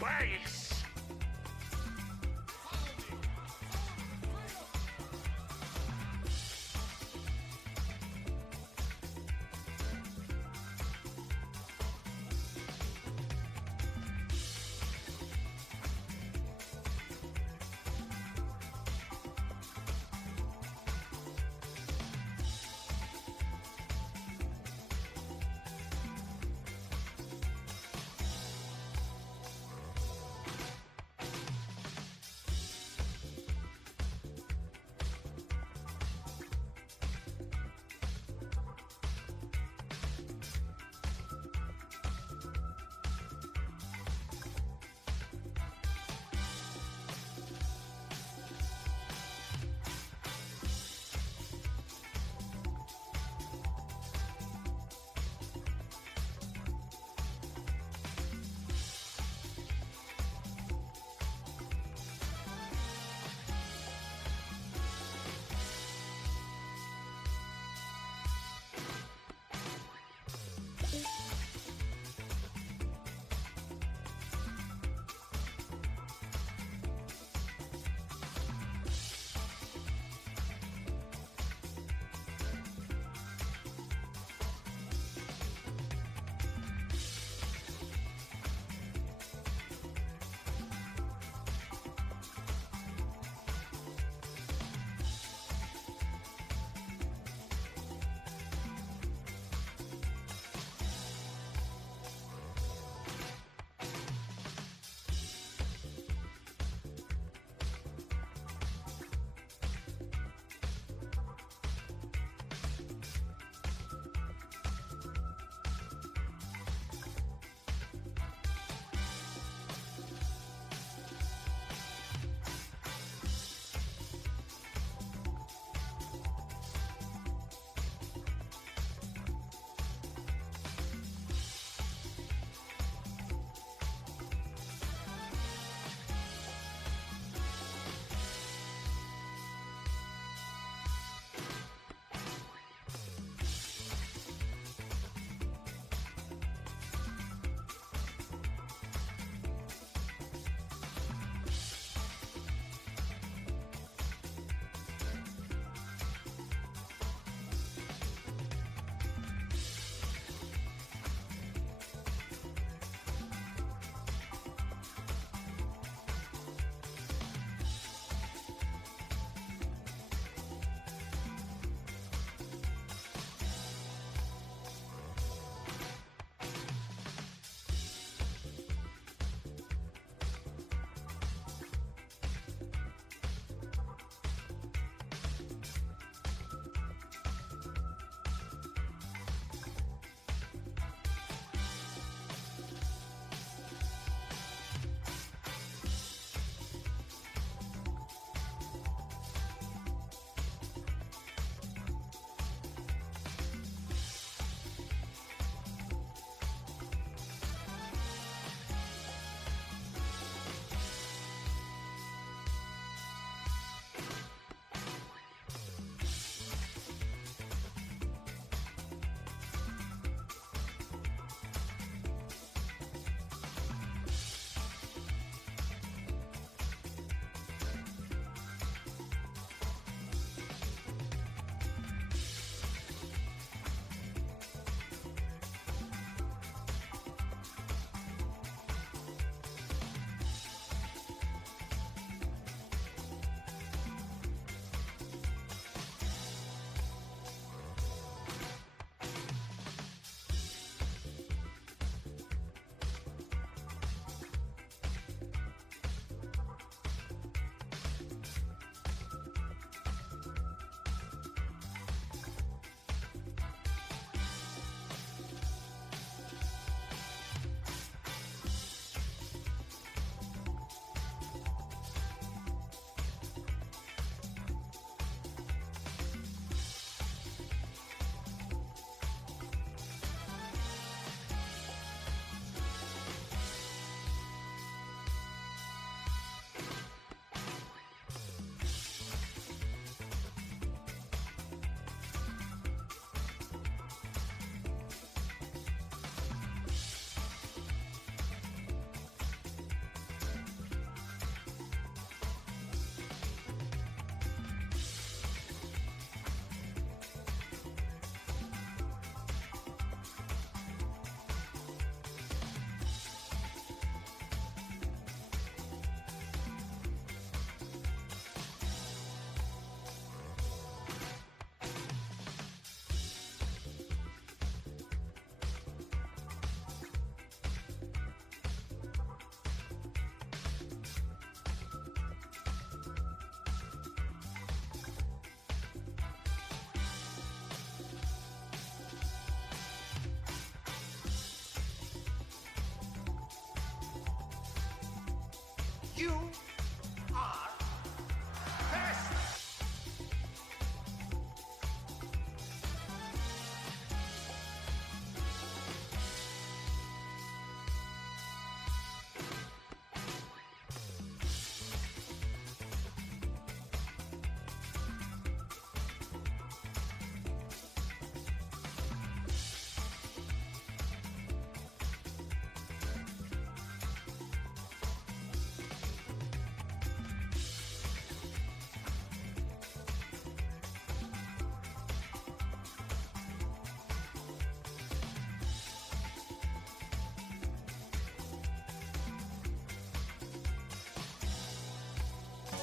base! You are best.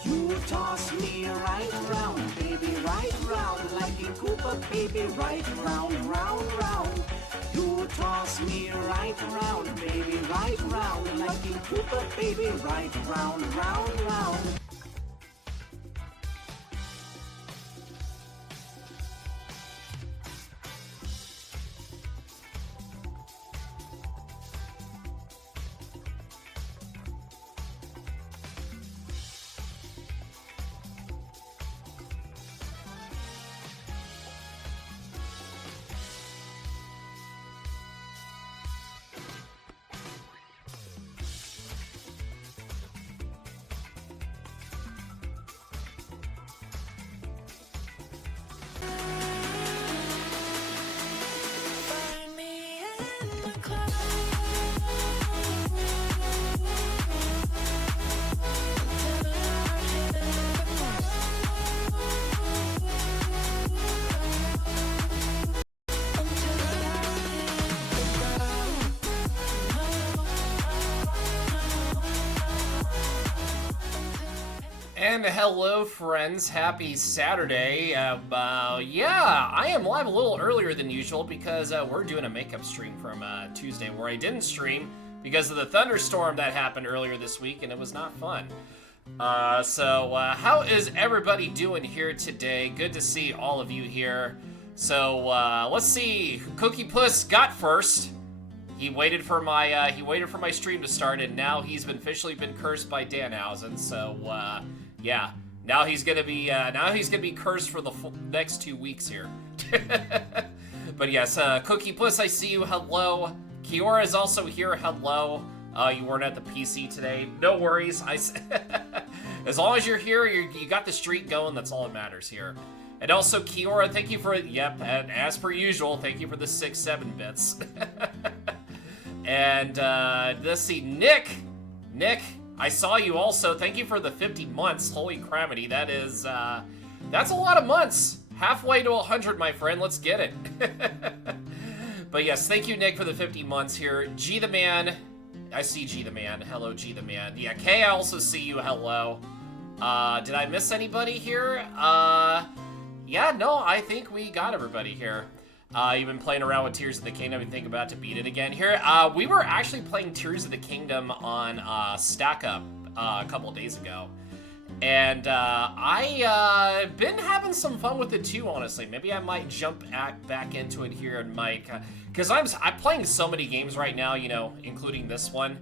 You toss me right round, baby, right round, like a Cooper, baby, right round, round, round. You toss me right round, baby, right round, like a Cooper, baby, right round, round, round. And hello, friends. Happy Saturday. Yeah, I am live a little earlier than usual because we're doing a makeup stream from Tuesday where I didn't stream because of the thunderstorm that happened earlier this week, and it was not fun. So how is everybody doing here today? Good to see all of you here. So let's see. Cookie Puss got first. He waited for my stream to start, and now he's officially been cursed by Danhausen. So yeah, now he's gonna be cursed for the next 2 weeks here. But yes, Cookie Puss, I see you. Hello. Kiora is also here. Hello. You weren't at the PC today. No worries. As long as you're here, you got the streak going. That's all that matters here. And also, Kiora, thank you for yep. And as per usual, thank you for the 6-7 bits. And let's see, Nick, I saw you also. Thank you for the 50 months. Holy cramity, that's a lot of months. Halfway to 100, my friend. Let's get it. But yes, thank you, Nick, for the 50 months here. G the Man, I see G the Man. Hello, G the Man. Yeah, Kay, I also see you. Hello. Did I miss anybody here? Yeah, no, I think we got everybody here. You've been playing around with Tears of the Kingdom and think about to beat it again here. We were actually playing Tears of the Kingdom on Stack Up a couple days ago. And I been having some fun with it too, honestly. Maybe I might jump back into it here and Mike. Because I'm playing so many games right now, you know, including this one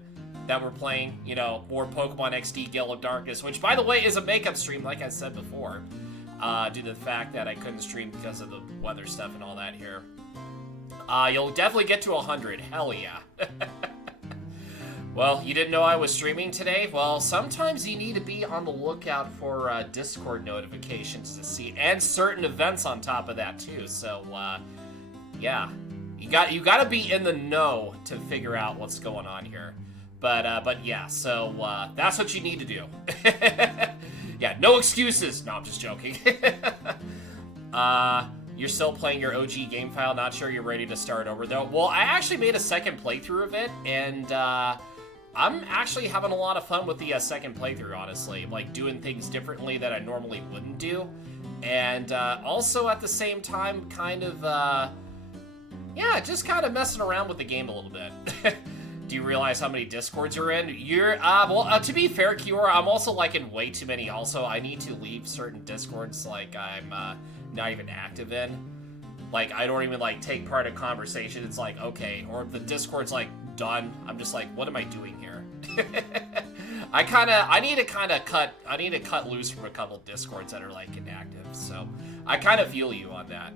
that we're playing. You know, more Pokemon XD Gale of Darkness, which, by the way, is a makeup stream, like I said before. Due to the fact that I couldn't stream because of the weather stuff and all that here. You'll definitely get to 100. Hell yeah. Well, you didn't know I was streaming today? Well, sometimes you need to be on the lookout for Discord notifications to see, and certain events on top of that too. So, yeah, you got to be in the know to figure out what's going on here. But yeah, so that's what you need to do. Yeah, no excuses. No, I'm just joking. You're still playing your OG game file. Not sure you're ready to start over, though. Well, I actually made a second playthrough of it, and I'm actually having a lot of fun with the second playthrough, honestly. Like, doing things differently that I normally wouldn't do. And also, at the same time, kind of, yeah, just kind of messing around with the game a little bit. Do you realize how many Discords you're in? You're, well, to be fair, Kiora, I'm also, like, in way too many also. I need to leave certain Discords, like, I'm not even active in. Like, I don't even, like, take part in conversation. It's like, okay. Or if the Discord's, like, done, I'm just like, what am I doing here? I need to cut loose from a couple discords that are like inactive. So I kind of feel you on that.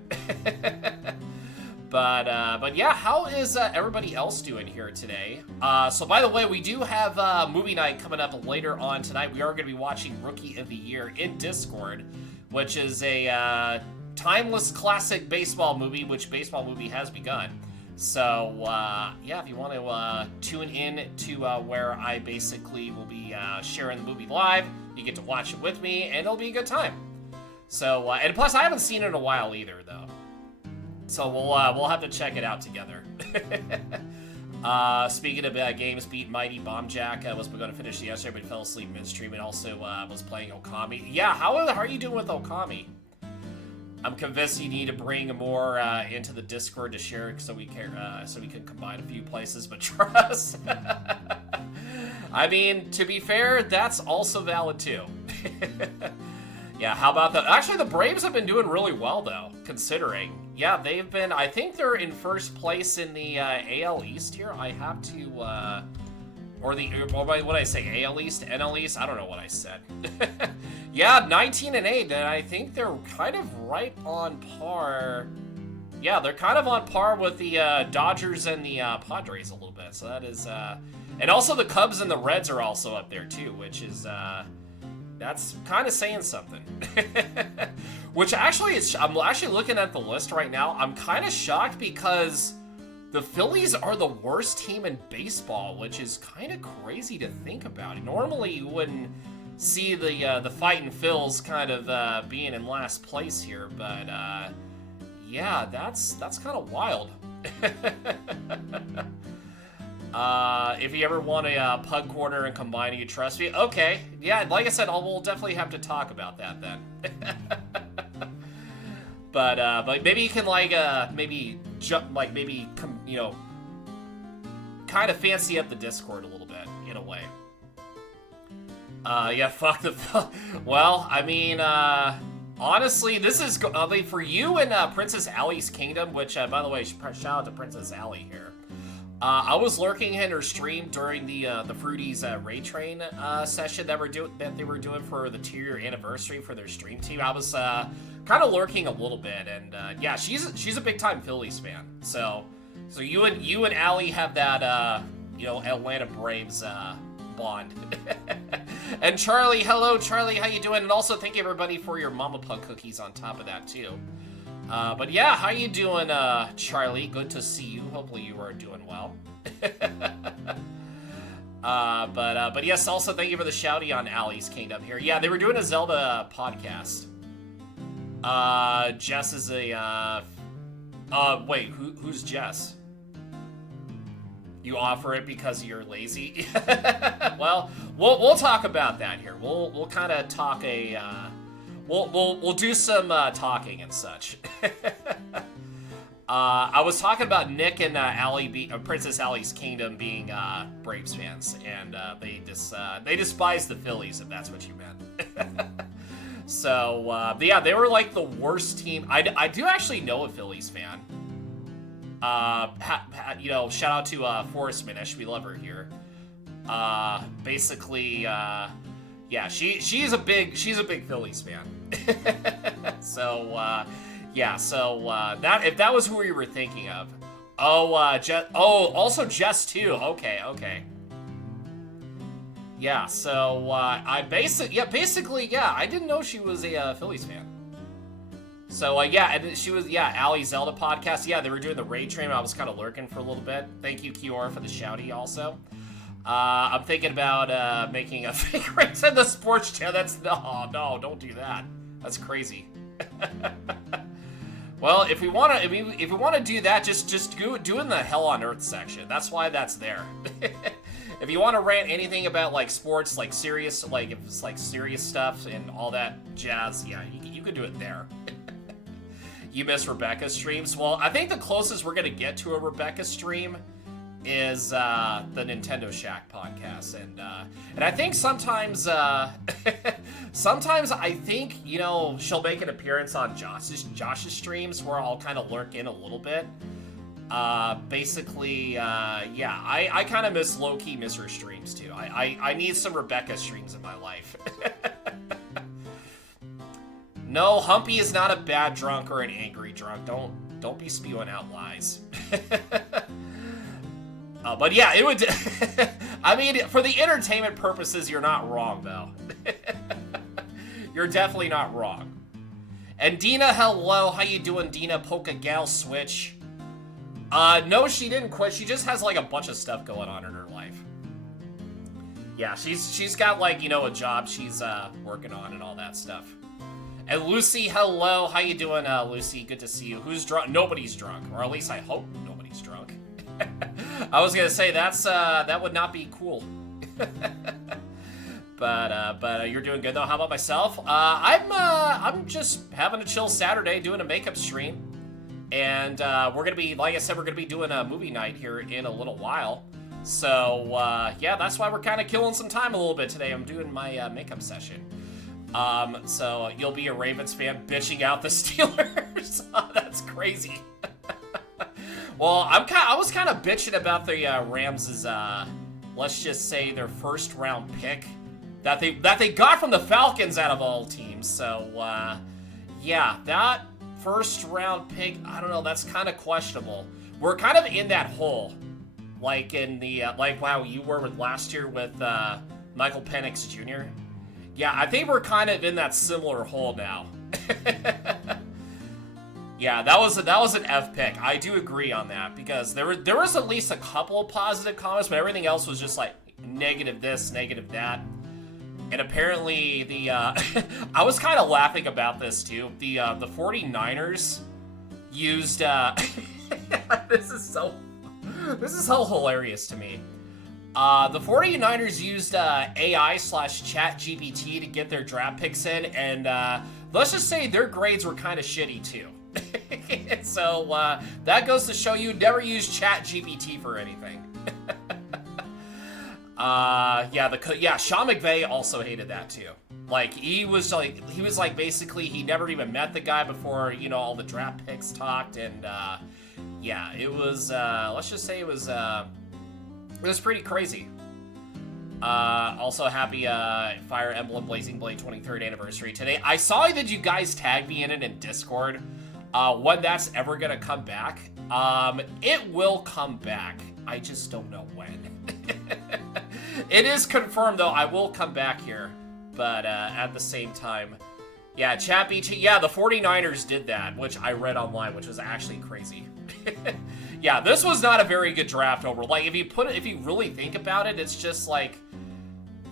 But yeah, how is everybody else doing here today? So by the way, we do have movie night coming up later on tonight. We are going to be watching Rookie of the Year in Discord, which is a timeless classic baseball movie, which baseball movie has begun. So yeah, if you want to tune in to where I basically will be sharing the movie live, you get to watch it with me, and it'll be a good time. So and plus, I haven't seen it in a while either, though. So we'll have to check it out together. Speaking of games, beat Mighty Bomb Jack. I was going to finish it yesterday, but fell asleep midstream, and also was playing Okami. Yeah, how are you doing with Okami? I'm convinced you need to bring more into the Discord to share, so we can combine a few places. But trust, I mean, to be fair, that's also valid too. Yeah, how about that? Actually, the Braves have been doing really well, though, considering. Yeah, they've been, I think they're in first place in the AL East here. I have to, or what did I say, AL East, NL East? I don't know what I said. Yeah, 19-8, and I think they're kind of right on par. Yeah, they're kind of on par with the Dodgers and the Padres a little bit. So that is, and also the Cubs and the Reds are also up there, too, which is, that's kind of saying something. Which actually, I'm actually looking at the list right now. I'm kind of shocked because the Phillies are the worst team in baseball, which is kind of crazy to think about. Normally, you wouldn't see the fighting Phils kind of being in last place here, but yeah, that's kind of wild. If you ever want a pug corner and combining, you trust me? Okay, yeah, like I said, we'll definitely have to talk about that then. But maybe you can you know, kind of fancy up the Discord a little bit in a way. Yeah, fuck the. Well, I mean, honestly, this is for you and Princess Allie's Kingdom, which, by the way, shout out to Princess Allie here. I was lurking in her stream during the Fruities Ray Train session that they were doing for the 2-year anniversary for their stream team. I was kind of lurking a little bit, and yeah, she's a big time Phillies fan. So you and Allie have that you know, Atlanta Braves bond. And Charlie, hello Charlie, how you doing? And also thank you everybody for your Mama Pug cookies on top of that too. But yeah, how you doing, Charlie? Good to see you. Hopefully you are doing well. But yes, also thank you for the shouty on Allie's Kingdom here. Yeah, they were doing a Zelda podcast. Jess is a, wait, who's Jess? You offer it because you're lazy? Well, we'll talk about that here. We'll kind of talk We'll do some talking and such. I was talking about Nick and Princess Allie's Kingdom being Braves fans, and they despise the Phillies, if that's what you meant. So yeah, they were like the worst team. I do actually know a Phillies fan. You know, shout out to Forrest Minish. We love her here. Basically, yeah, she's a big Phillies fan. So yeah, so that, if that was who we were thinking of. Also Jess too. Okay. Yeah, so basically, I didn't know she was a Phillies fan. So yeah, and she was, Allie Zelda podcast. Yeah, they were doing the raid train. I was kind of lurking for a little bit. Thank you, Kiora, for the shouty also. I'm thinking about making a fake race in the sports channel. No, don't do that. That's crazy. Well, if we want to do that, just do it in the Hell on Earth section. That's why that's there. If you want to rant anything about like sports, like serious, like if it's like serious stuff and all that jazz, yeah, you can do it there. You miss Rebecca's streams? Well, I think the closest we're gonna get to a Rebecca stream is the Nintendo Shack podcast, and I think sometimes sometimes I think, you know, she'll make an appearance on Josh's streams where I'll kind of lurk in a little bit. Basically, yeah, I kind of miss low-key Mr. Streams, too. I need some Rebecca streams in my life. No, Humpy is not a bad drunk or an angry drunk. Don't be spewing out lies. But yeah, it would... I mean, for the entertainment purposes, you're not wrong, though. You're definitely not wrong. And Dina, hello. How you doing, Dina? Polka Gal Switch. No, she didn't quit. She just has, like, a bunch of stuff going on in her life. Yeah, she's got, like, you know, a job she's working on and all that stuff. And Lucy, hello. How you doing, Lucy? Good to see you. Who's drunk? Nobody's drunk. Or at least I hope nobody's drunk. I was gonna say, that would not be cool. But you're doing good, though. How about myself? I'm just having a chill Saturday, doing a makeup stream. And we're gonna be, like I said, we're gonna be doing a movie night here in a little while. So, yeah, that's why we're kind of killing some time a little bit today. I'm doing my makeup session. So you'll be a Ravens fan bitching out the Steelers. Oh, that's crazy. Well, I was kind of bitching about the Rams' let's just say their first round pick that they got from the Falcons out of all teams. So yeah, that first round pick, I don't know, that's kind of questionable. We're kind of in that hole, like in the like how you were with last year with Michael Penix Jr. Yeah, I think we're kind of in that similar hole now. Yeah, that was an F pick. I do agree on that because there was at least a couple of positive comments, but everything else was just like negative this, negative that. And apparently the I was kind of laughing about this too. The 49ers used this is so hilarious to me. The 49ers used AI/ChatGPT to get their draft picks in, and let's just say their grades were kind of shitty too. So that goes to show you never use ChatGPT for anything. Yeah, Sean McVay also hated that too. Like he was like basically he never even met the guy before, you know, all the draft picks talked, and yeah, it was let's just say it was pretty crazy. Also happy Fire Emblem Blazing Blade 23rd anniversary today. I saw that you guys tagged me in it in Discord. When that's ever gonna come back. It will come back. I just don't know when. It is confirmed though, I will come back here. But at the same time, yeah, ChatGPT, yeah, the 49ers did that, which I read online, which was actually crazy. Yeah, this was not a very good draft over. Like, if you really think about it, it's just like,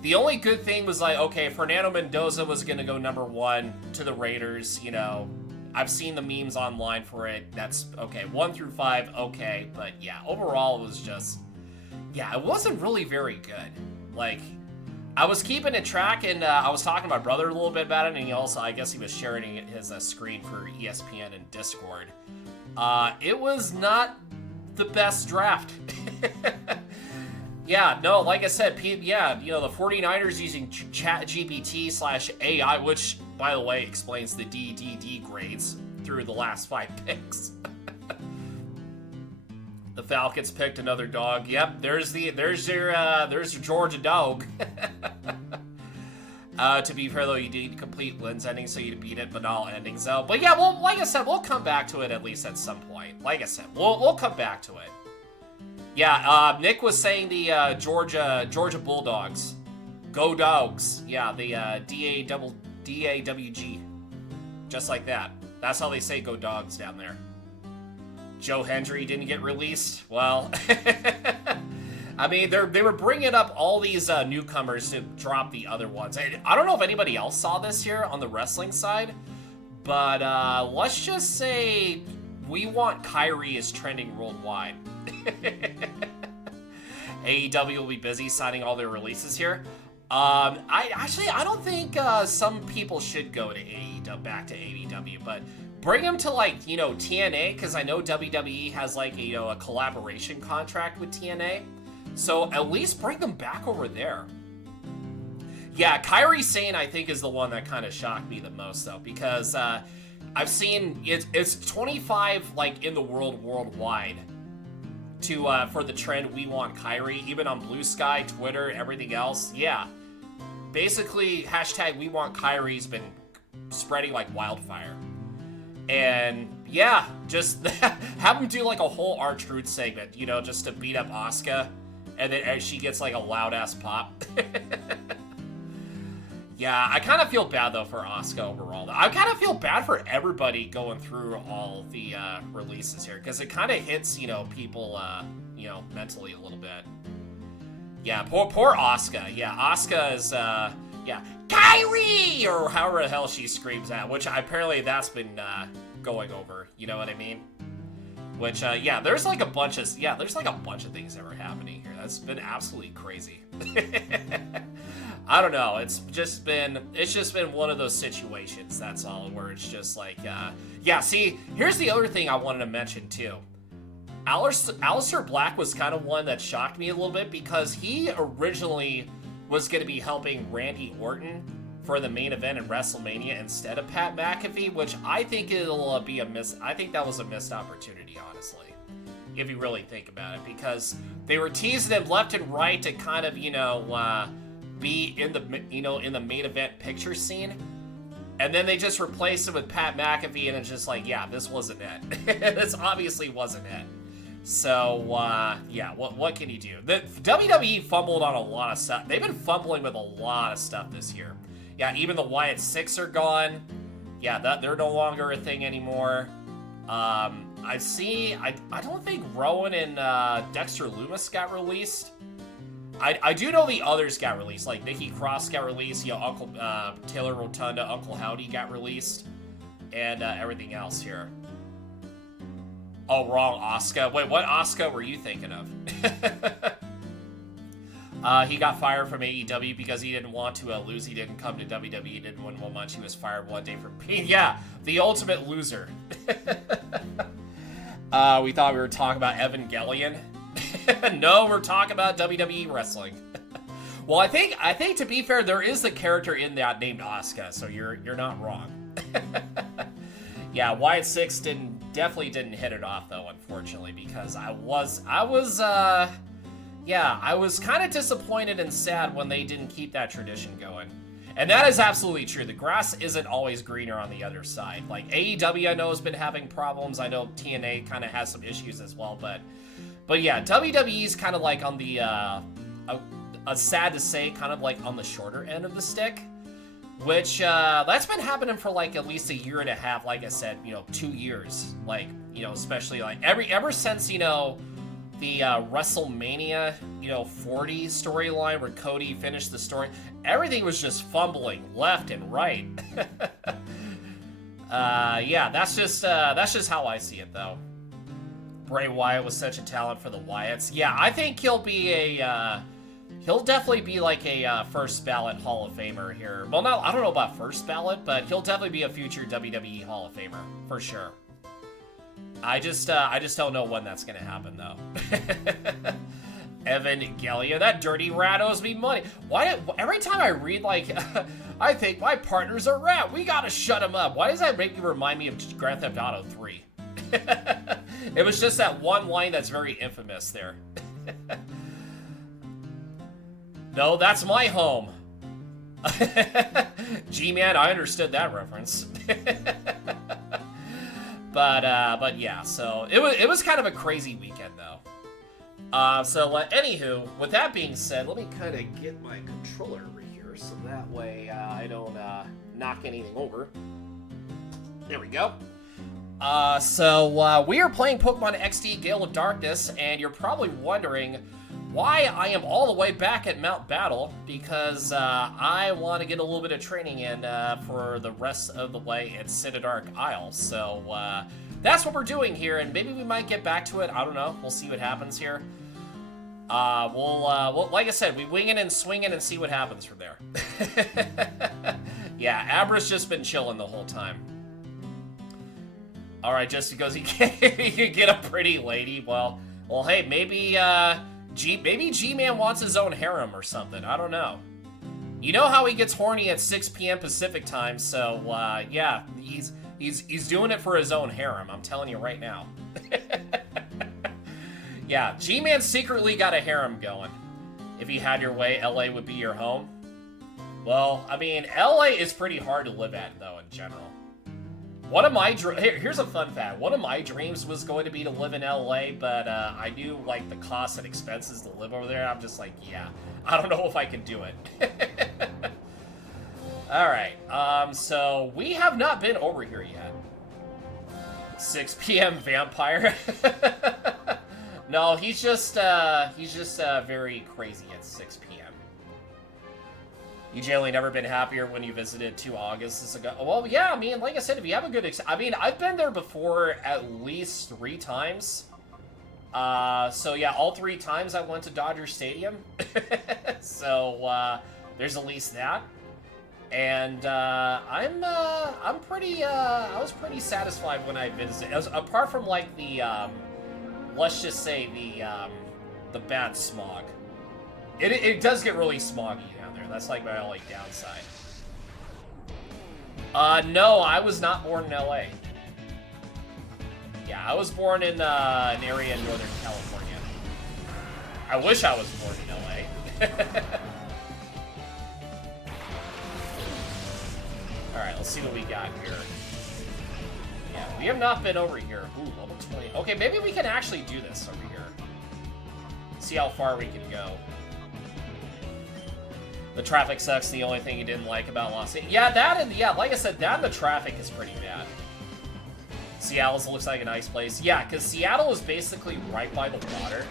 the only good thing was like, okay, Fernando Mendoza was gonna go #1 to the Raiders, you know. I've seen the memes online for it. That's okay. 1 through 5, okay. But yeah, overall it was just, yeah, it wasn't really very good. Like, I was keeping it track, and I was talking to my brother a little bit about it, and he also, I guess he was sharing his screen for ESPN and Discord. It was not the best draft. Yeah, no, like I said, yeah, you know, the 49ers using ChatGPT/AI, which, by the way, explains the DDD grades through the last 5 picks. The Falcons picked another dog. Yep, there's your Georgia dog. To be fair though, you did complete Lynn's ending, so you beat it, but all endings though. But yeah, well, like I said, we'll come back to it at least at some point. Like I said, we'll come back to it. Yeah, Nick was saying the Georgia Bulldogs. Go Dogs. Yeah, the DAWG. Just like that. That's how they say go Dogs down there. Joe Hendry didn't get released. Well, I mean, they were bringing up all these newcomers to drop the other ones. I don't know if anybody else saw this here on the wrestling side, but let's just say we want Kyrie is trending worldwide. AEW will be busy signing all their releases here. I don't think some people should go to AEW, back to AEW, but bring them to, like, you know, TNA, because I know WWE has, like, you know, a collaboration contract with TNA. So at least bring them back over there. Yeah, Kyrie Sane, I think, is the one that kind of shocked me the most, though, because I've seen it's 25, like, in the worldwide. for the trend We Want Kyrie, even on Blue Sky, Twitter, everything else. Yeah, basically hashtag We Want Kyrie's been spreading like wildfire. And yeah, just have him do like a whole R-Truth segment, you know, just to beat up Asuka, and then she gets like a loud ass pop. Yeah, I kind of feel bad though for Asuka overall. I kind of feel bad for everybody going through all the releases here, because it kind of hits, you know, people, you know, mentally a little bit. Yeah, poor Asuka. Yeah, Asuka is, yeah, Kyrie, or however the hell she screams at, which apparently that's been going over. You know what I mean? Which, yeah, there's like a bunch of things that are happening here. That's been absolutely crazy. I don't know. It's just been one of those situations. That's all, where it's just like, yeah. See, here's the other thing I wanted to mention too. Aleister Black was kind of one that shocked me a little bit, because he originally was going to be helping Randy Orton for the main event in WrestleMania instead of Pat McAfee, which I think it'll be I think that was a missed opportunity, honestly, if you really think about it, because they were teasing him left and right to kind of, you know, be in the, you know, in the main event picture scene, and then they just replaced him with Pat McAfee, and it's just like, yeah, this wasn't it. This obviously wasn't it. So yeah, what can you do? The WWE fumbled on a lot of stuff. They've been fumbling with a lot of stuff this year. Yeah, even the Wyatt Six are gone. Yeah, they're no longer a thing anymore. I don't think Rowan and Dexter Lumis got released. I do know the others got released, like Nikki Cross got released, you know, Uncle Taylor Rotunda, Uncle Howdy got released, and everything else here. Oh, wrong Asuka. Wait, what Asuka were you thinking of? He got fired from AEW because he didn't want to lose. He didn't come to WWE, he didn't win one much. He was fired one day from being, yeah, the ultimate loser. We thought we were talking about Evangelion. No, we're talking about WWE wrestling. Well, I think to be fair, there is a character in that named Asuka, so you're not wrong. Yeah, Wyatt Six definitely didn't hit it off though, unfortunately, because I was kind of disappointed and sad when they didn't keep that tradition going. And that is absolutely true. The grass isn't always greener on the other side. Like AEW, I know, has been having problems. I know TNA kind of has some issues as well, but yeah, WWE's kind of like on the, sad to say, kind of like on the shorter end of the stick, which, that's been happening for like at least a year and a half, like I said, you know, 2 years, like, you know, especially like ever since, you know, the WrestleMania, you know, 40 storyline where Cody finished the story, everything was just fumbling left and right. Yeah, that's just how I see it though. Bray Wyatt was such a talent for the Wyatts. Yeah, I think he'll definitely be like a first ballot Hall of Famer here. Well, I don't know about first ballot, but he'll definitely be a future WWE Hall of Famer for sure. I just don't know when that's gonna happen though. Evangelion, that dirty rat owes me money. Every time I read like, I think my partner's a rat, we gotta shut him up. Why does that make me remind me of Grand Theft Auto 3? It was just that one line that's very infamous there. No, that's my home. G-Man, I understood that reference. But yeah, so it was kind of a crazy weekend though. Anywho, with that being said, let me kind of get my controller over here so that way I don't knock anything over. There we go. We are playing Pokemon XD Gale of Darkness, and you're probably wondering why I am all the way back at Mount Battle, because I want to get a little bit of training in for the rest of the way at Cinedark Isle. So that's what we're doing here, and maybe we might get back to it. I don't know. We'll see what happens here. We'll like I said, we wing it and swing it and see what happens from there. Yeah, Abra's just been chilling the whole time. All right, just because he can get a pretty lady. Well, hey, maybe G-Man wants his own harem or something. I don't know. You know how he gets horny at 6 p.m. Pacific time, so yeah, he's doing it for his own harem. I'm telling you right now. Yeah, G-Man secretly got a harem going. If you had your way, LA would be your home. Well, I mean, LA is pretty hard to live at, though, in general. One of my here's a fun fact. One of my dreams was going to be to live in LA, but I knew, like, the costs and expenses to live over there. I'm just like, yeah, I don't know if I can do it. Alright, so we have not been over here yet. 6 p.m. vampire. No, he's just very crazy at 6 p.m. You generally never been happier when you visited 2 Augusts ago. Well, yeah, I mean, like I said, if you have a good I mean, I've been there before at least 3 times. So yeah, all 3 times I went to Dodger Stadium. So, there's at least that. And, I'm pretty, I was pretty satisfied when I visited. Apart from, like, the, let's just say the bad smog. It does get really smoggy down there. That's like my only downside. No, I was not born in LA. Yeah, I was born in an area in Northern California. I wish I was born in LA. Alright, let's see what we got here. Yeah, we have not been over here. Ooh, level 20. Okay, maybe we can actually do this over here. See how far we can go. The traffic sucks. The only thing you didn't like about Los Angeles. Yeah, that and, yeah, like I said, that and the traffic is pretty bad. Seattle looks like a nice place. Yeah, because Seattle is basically right by the water.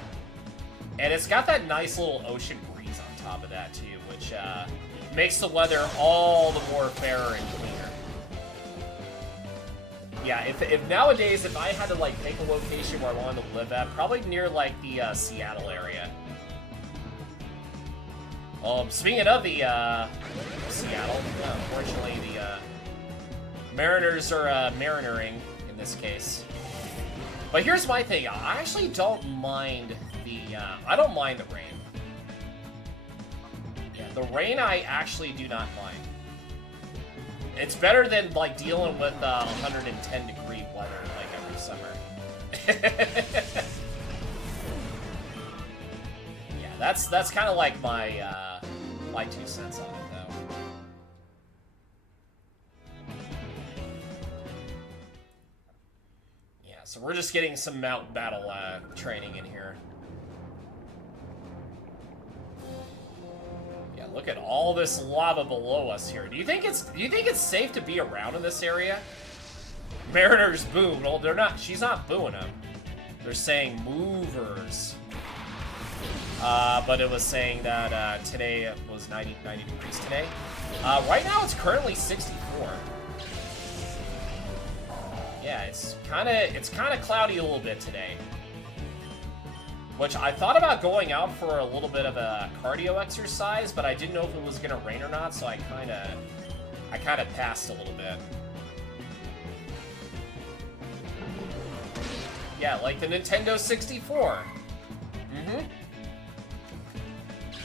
And it's got that nice little ocean breeze on top of that, too, which, makes the weather all the more fairer and cleaner. Yeah, if nowadays, if I had to, like, pick a location where I wanted to live at, probably near, like, the, Seattle area. Speaking of the, Seattle, unfortunately, the, Mariners are, marinering in this case. But here's my thing, I actually don't mind the, I don't mind the rain. The rain I actually do not mind. It's better than, like, dealing with 110-degree weather, like, every summer. Yeah, that's kind of like my, my 2 cents on it, though. Yeah, so we're just getting some mountain battle, training in here. Look at all this lava below us here. Do you think it's safe to be around in this area? Mariners boo. Well, they're not. She's not booing them. They're saying movers. But it was saying that today it was 90 degrees today. Right now it's currently 64. Yeah, it's kind of cloudy a little bit today. Which I thought about going out for a little bit of a cardio exercise, but I didn't know if it was gonna rain or not, so I kind of passed a little bit. Yeah, like the Nintendo 64. Mm-hmm.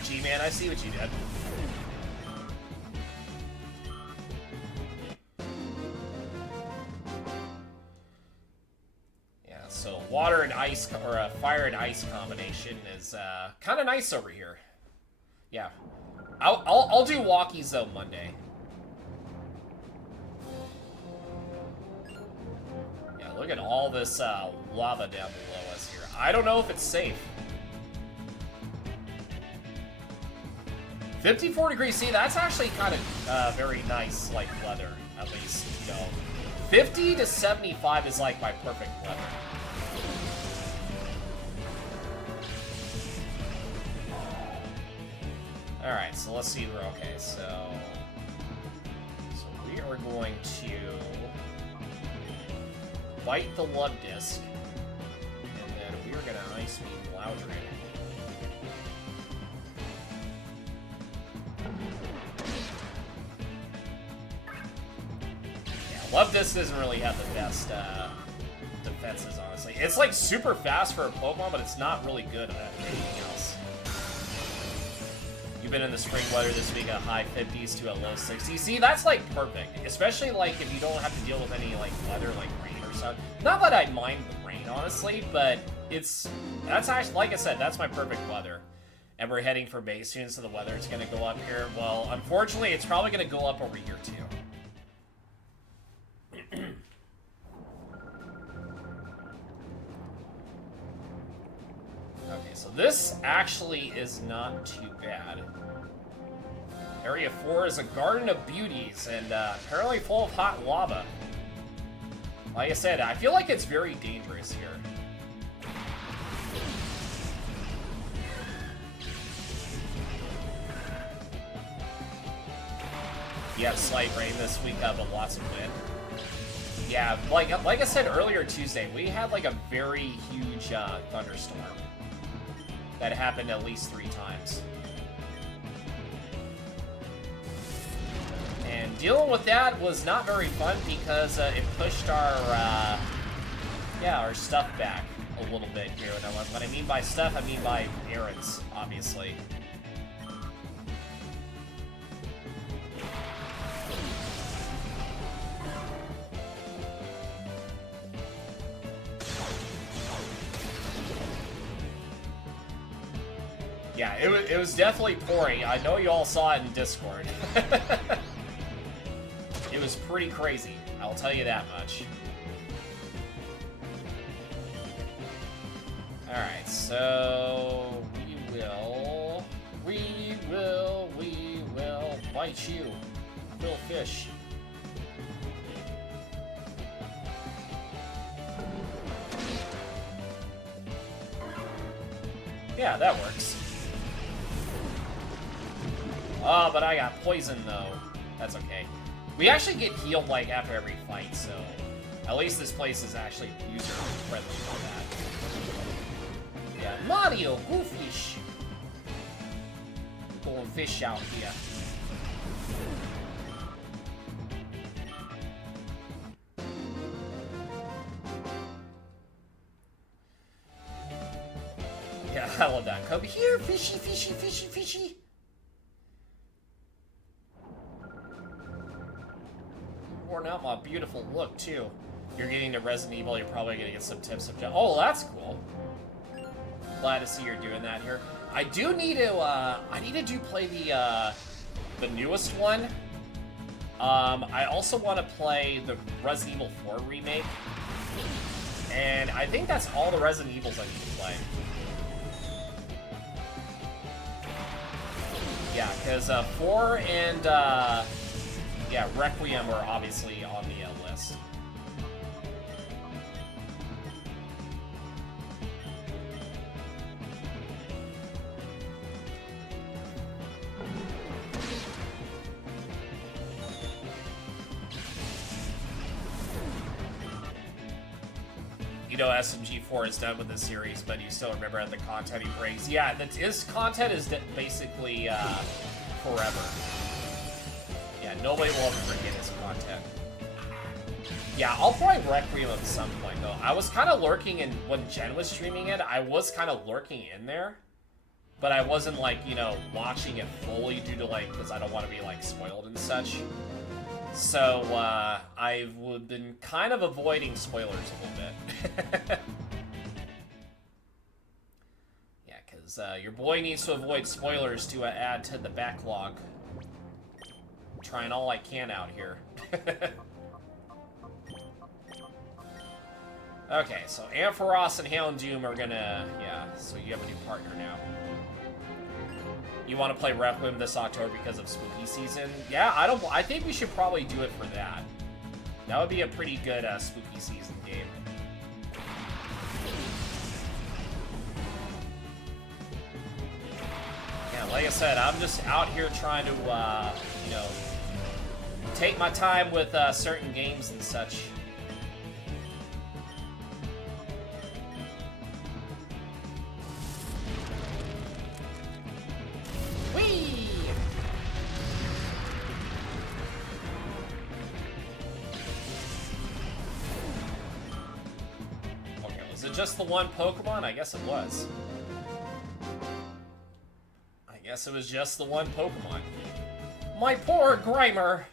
G-Man, I see what you did. So water and ice, or a fire and ice combination is kind of nice over here. Yeah, I'll do walkies though Monday. Yeah, look at all this lava down below us here. I don't know if it's safe. 54 degrees. See, that's actually kind of very nice, like weather at least. You know, 50 to 75 is like my perfect weather. Alright, so let's see. Okay, so we are going to bite the love disc, and then we are going to ice beam Loudred. Yeah, love disc doesn't really have the best defenses, honestly. It's like super fast for a Pokemon, but it's not really good at anything else. Been in the spring weather this week, a high 50s to a low 60s. See, that's like perfect, especially like if you don't have to deal with any like weather like rain or something. Not that I mind the rain honestly, but that's actually, like I said, that's my perfect weather. And we're heading for base soon, so the weather is going to go up here. Well, unfortunately, it's probably going to go up over here, too. Okay, so this actually is not too bad. Area 4 is a garden of beauties, and apparently full of hot lava. Like I said, I feel like it's very dangerous here. You have slight rain this week, but lots of wind. Yeah, like I said earlier Tuesday, we had like a very huge thunderstorm that happened at least 3 times. And dealing with that was not very fun because it pushed our stuff back a little bit here. And what I mean by stuff, I mean by errands, obviously. Yeah, it was definitely pouring. I know you all saw it in Discord. It was pretty crazy, I'll tell you that much. Alright, so we will bite you, little fish. Yeah, that works. Oh, but I got poison, though. That's okay. We actually get healed, like, after every fight, so... At least this place is actually user-friendly for that. Yeah, Mario, go fish! Going fish out here. Yeah, I love that. Come here, fishy, fishy, fishy, fishy! Worn out my beautiful look, too. You're getting to Resident Evil, you're probably gonna get some tips of... Oh, that's cool. Glad to see you're doing that here. I do need to, I need to play the newest one. I also want to play the Resident Evil 4 remake. And I think that's all the Resident Evils I need to play. Yeah, because 4 and, yeah, Requiem are obviously on the list. You know SMG4 is done with the series, but you still remember the content he brings. Yeah, his content is basically forever. Yeah, nobody will ever forget his content. Yeah, I'll probably Requiem at some point, though. I was kind of lurking in... When Jen was streaming it, I was kind of lurking in there. But I wasn't, like, you know, watching it fully due to, like... Because I don't want to be, like, spoiled and such. So, I've been kind of avoiding spoilers a little bit. Yeah, because your boy needs to avoid spoilers to add to the backlog. I'm trying all I can out here. Okay, so Ampharos and Houndoom are gonna... Yeah, so you have a new partner now. You want to play Requiem this October because of Spooky Season? Yeah, I think we should probably do it for that. That would be a pretty good Spooky Season game. Yeah, like I said, I'm just out here trying to, you know, take my time with certain games and such. Whee! Okay, was it just the one Pokemon? I guess it was. I guess it was just the one Pokemon. My poor Grimer!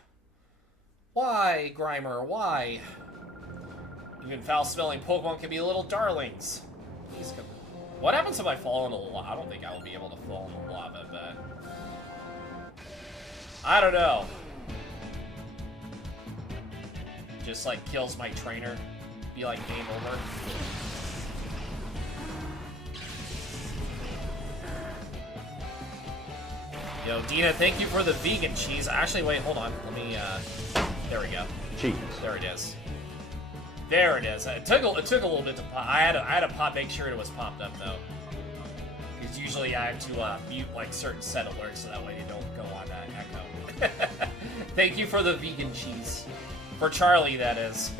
Why, Grimer, why? Even foul-smelling Pokemon can be little darlings. Please come. What happens if I fall into lava? I don't think I will be able to fall into lava, but I don't know. Just like kills my trainer. Be like game over. Yo, Dina, thank you for the vegan cheese. Actually, wait, hold on. Let me, there we go. Cheese. There it is. There it is. It took a little bit to pop. I had to pop, make sure it was popped up, though. Because usually I have to mute, like, certain set alerts so that way they don't go on echo. Thank you for the vegan cheese. For Charlie, that is.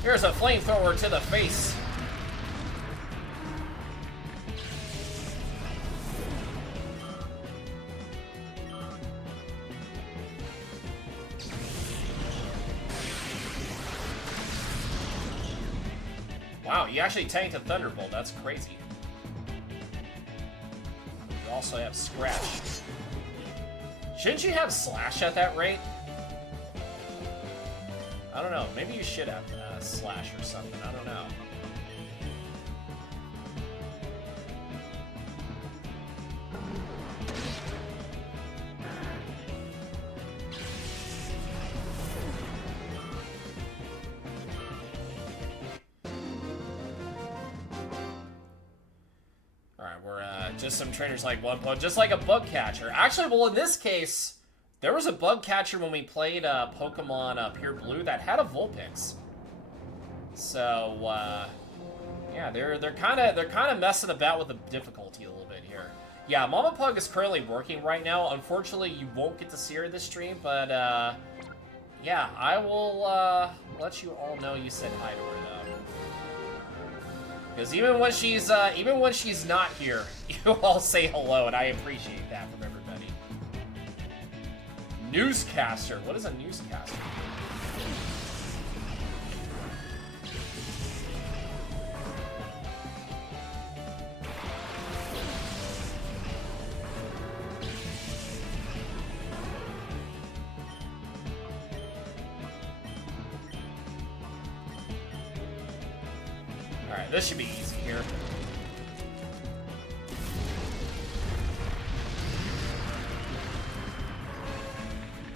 Here's a flamethrower to the face. Wow, you actually tanked a Thunderbolt. That's crazy. You also have Scratch. Shouldn't you have Slash at that rate? I don't know. Maybe you should have Slash or something. I don't know. Alright, we're just some trainers like one bug, just like a bug catcher. Actually, well, in this case, there was a bug catcher when we played Pokemon Pure Blue that had a Vulpix. So yeah, they're kind of messing about with the difficulty a little bit here. Yeah, Mama Pug is currently working right now. Unfortunately, you won't get to see her this stream, but yeah, I will let you all know you said hi to her though. Because even when she's not here, you all say hello, and I appreciate that from everybody. Newscaster. What is a newscaster? Alright, this should be easy here.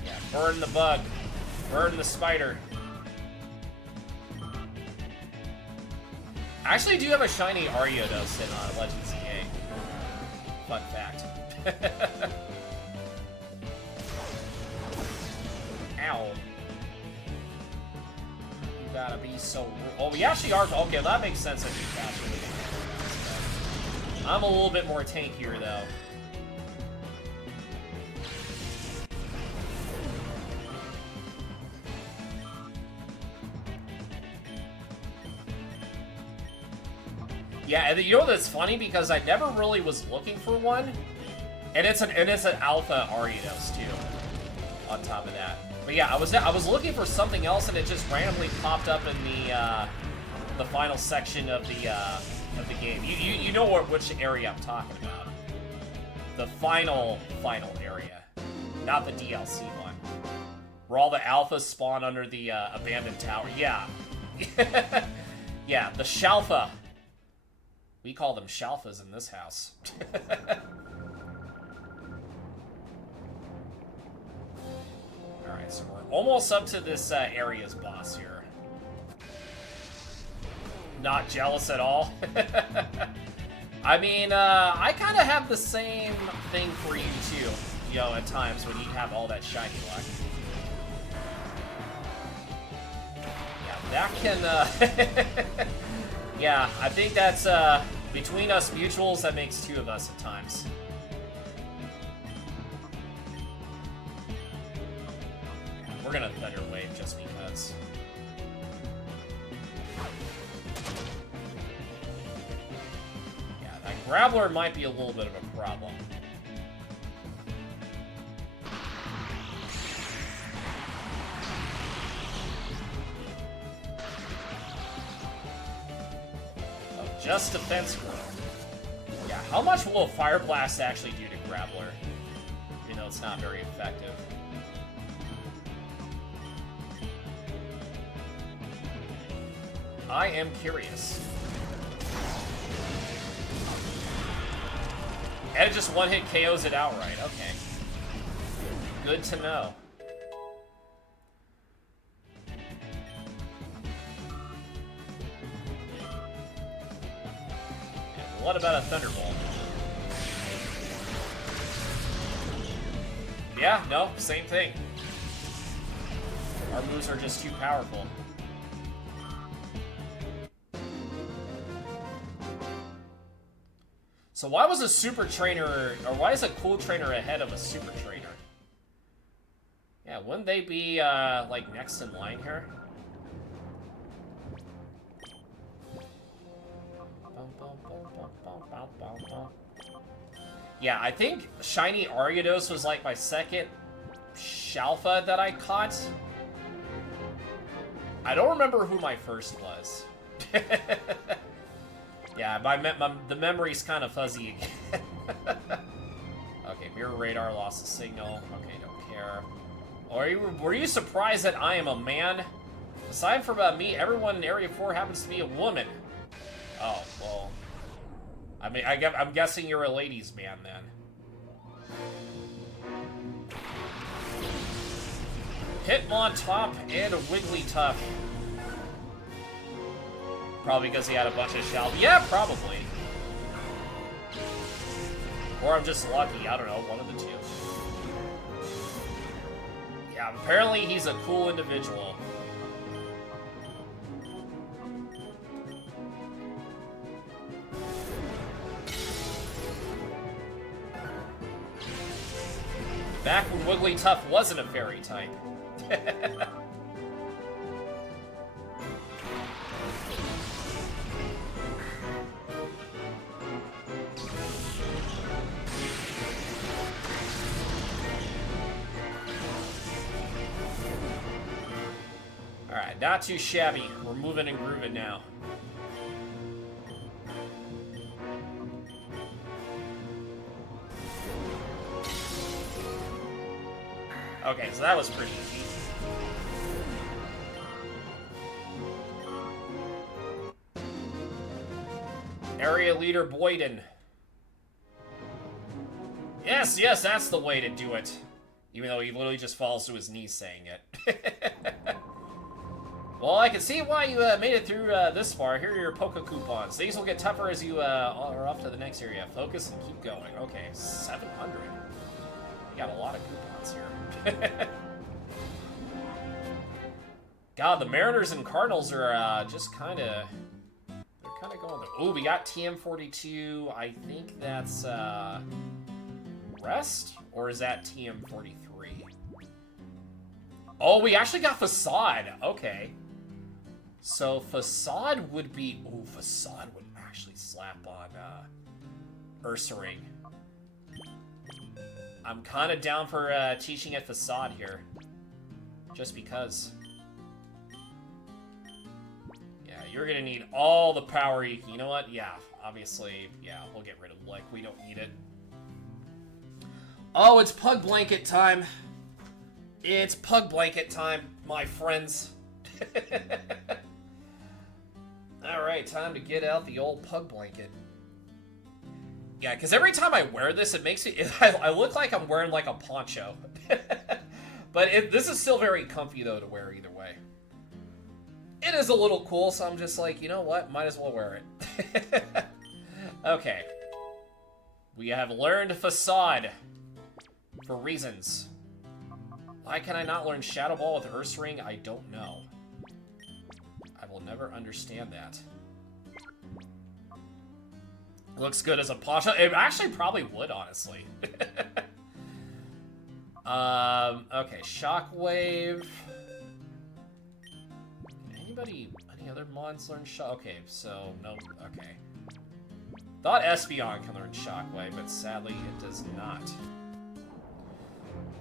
Yeah, burn the bug. Burn the spider. I actually do have a shiny Ariados in Legends EA. Fun fact. Ow. You gotta be so rude. Oh, we actually are. Okay, that makes sense that you captured it. I'm a little bit more tankier, though. Yeah, and you know that's funny because I never really was looking for one, and it's an alpha Ariados too. On top of that, but yeah, I was looking for something else, and it just randomly popped up in the final section of the game. You know which area I'm talking about? The final area, not the DLC one, where all the alphas spawn under the abandoned tower. Yeah, yeah, the Shalfa. We call them Shalfas in this house. Alright, so we're almost up to this area's boss here. Not jealous at all. I mean, I kind of have the same thing for you too, you know, at times when you have all that shiny luck. Yeah, that can, yeah, I think that's, between us mutuals, that makes two of us at times. We're gonna Thunder Wave just because. Yeah, that Graveler might be a little bit of a problem. Just defense roll. Yeah, how much will a Fire Blast actually do to Grappler? You know, it's not very effective. I am curious. And it just one-hit KOs it outright. Okay. Good to know. And what about a Thunderbolt? Yeah, no, same thing. Our moves are just too powerful. So why was a super trainer, or why is a cool trainer ahead of a super trainer? Yeah, wouldn't they be, like, next in line here? Yeah, I think Shiny Ariados was, like, my second Shalfa that I caught. I don't remember who my first was. Yeah, the memory's kind of fuzzy again. Okay, Mirror Radar lost the signal. Okay, don't care. Were you surprised that I am a man? Aside from me, everyone in Area 4 happens to be a woman. Oh, well. I mean, I'm guessing you're a ladies' man, then. Hitmontop and a Wigglytuff. Probably because he had a bunch of shells. Yeah, probably. Or I'm just lucky. I don't know. One of the two. Yeah, apparently he's a cool individual. Back when Wigglytuff wasn't a fairy type. Alright, not too shabby. We're moving and grooving now. Okay, so that was pretty easy. Area Leader Boyden. Yes, yes, that's the way to do it. Even though he literally just falls to his knees saying it. Well, I can see why you made it through this far. Here are your Poke coupons. Things will get tougher as you are off to the next area. Focus and keep going. Okay, 700. You got a lot of coupons here. God, the Mariners and Cardinals are just kind of... They're kind of going... Oh, we got TM42. I think that's Rest? Or is that TM43? Oh, we actually got Facade. Okay. So Facade would be... Ooh, Facade would actually slap on Ursaring. I'm kind of down for teaching at Facade here. Just because. Yeah, you're going to need all the power you know what? Yeah, obviously, yeah, we'll get rid of Lick. We don't need it. Oh, it's Pug Blanket time. It's Pug Blanket time, my friends. Alright, time to get out the old Pug Blanket. Yeah, because every time I wear this, it makes me... I look like I'm wearing, like, a poncho. But this is still very comfy, though, to wear either way. It is a little cool, so I'm just like, you know what? Might as well wear it. Okay. We have learned Facade. For reasons. Why can I not learn Shadow Ball with Ursaring? I don't know. I will never understand that. Looks good as a poncho. It actually probably would, honestly. Okay, Shockwave. Any other mons learn Shock? Okay, so, no, okay. Thought Espeon can learn Shockwave, but sadly it does not.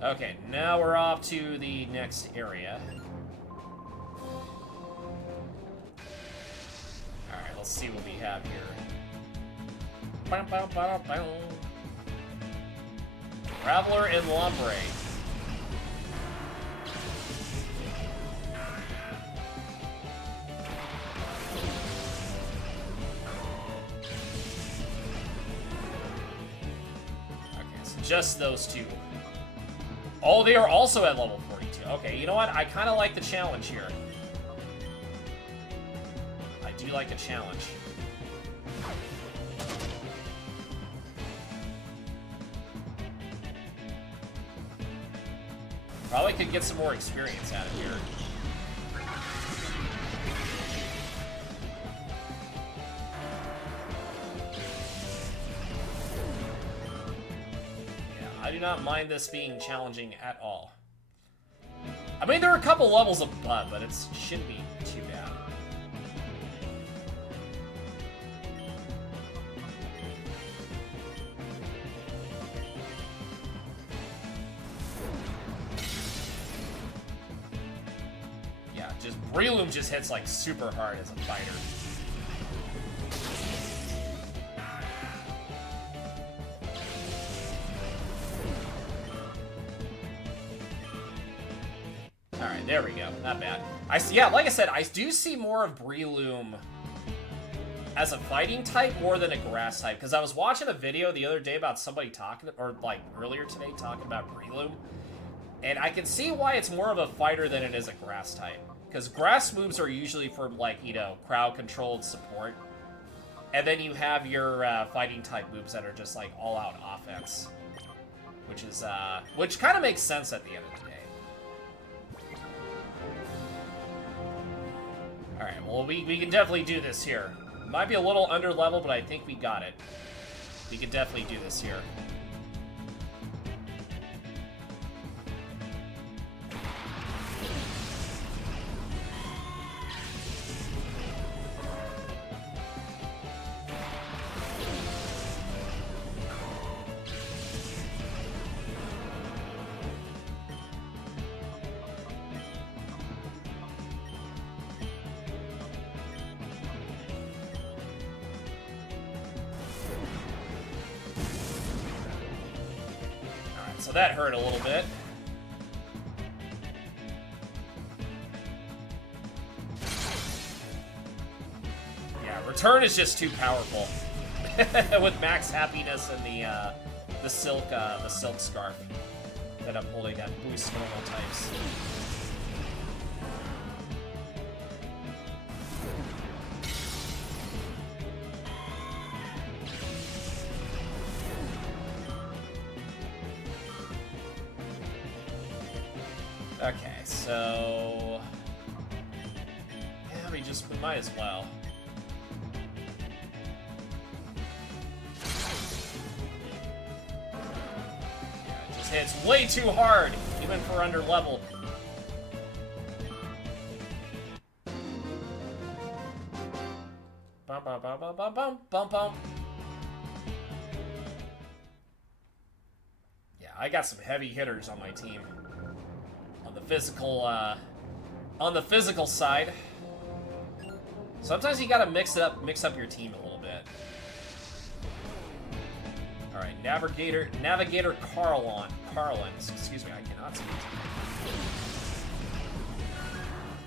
Okay, now we're off to the next area. Alright, let's Let's see what we have here. Bow, bow, bow, bow. Traveler and Lombre. Okay, so just those two. Oh, they are also at level 42. Okay, you know what? I kind of like the challenge here. I do like a challenge. Probably could get some more experience out of here. Yeah, I do not mind this being challenging at all. I mean, there are a couple levels above, but it shouldn't be too bad. Breloom just hits like super hard as a fighter. Alright, there we go. Not bad. Yeah, like I said, I do see more of Breloom as a fighting type more than a grass type. Because I was watching a video the other day about somebody talking, or like earlier today, talking about Breloom. And I can see why it's more of a fighter than it is a grass type. Because grass moves are usually for, like, you know, crowd-controlled support. And then you have your fighting-type moves that are just, like, all-out offense. Which is, which kind of makes sense at the end of the day. Alright, well, we can definitely do this here. Might be a little under-level, but I think we got it. We can definitely do this here. So that hurt a little bit. Yeah, Return is just too powerful. With max happiness and the silk scarf that I'm holding that boosts normal types. Okay, so yeah, we might as well. Yeah, it just hits way too hard, even for under level. Bum bum bum bum bum bum bum bum. Yeah, I got some heavy hitters on my team. On the physical side. Sometimes you gotta mix up your team a little bit. Alright, Navigator Carlin. Excuse me, I cannot speak.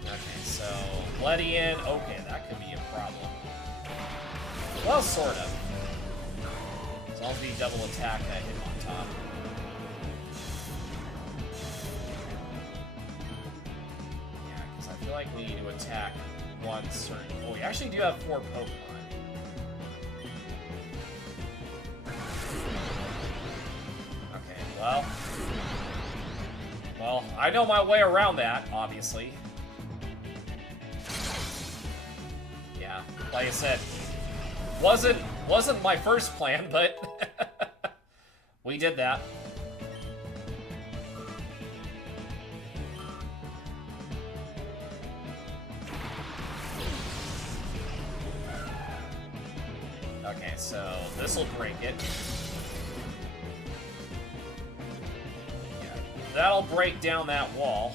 Okay, so Ledian, okay, that could be a problem. Well, sort of. As long as we double attack that hit on top. I feel like we need to attack one certain... Oh, we actually do have 4 Pokemon. Okay, well... Well, I know my way around that, obviously. Yeah, like I said, wasn't my first plan, but we did that. Okay, so this'll break it. Yeah, that'll break down that wall.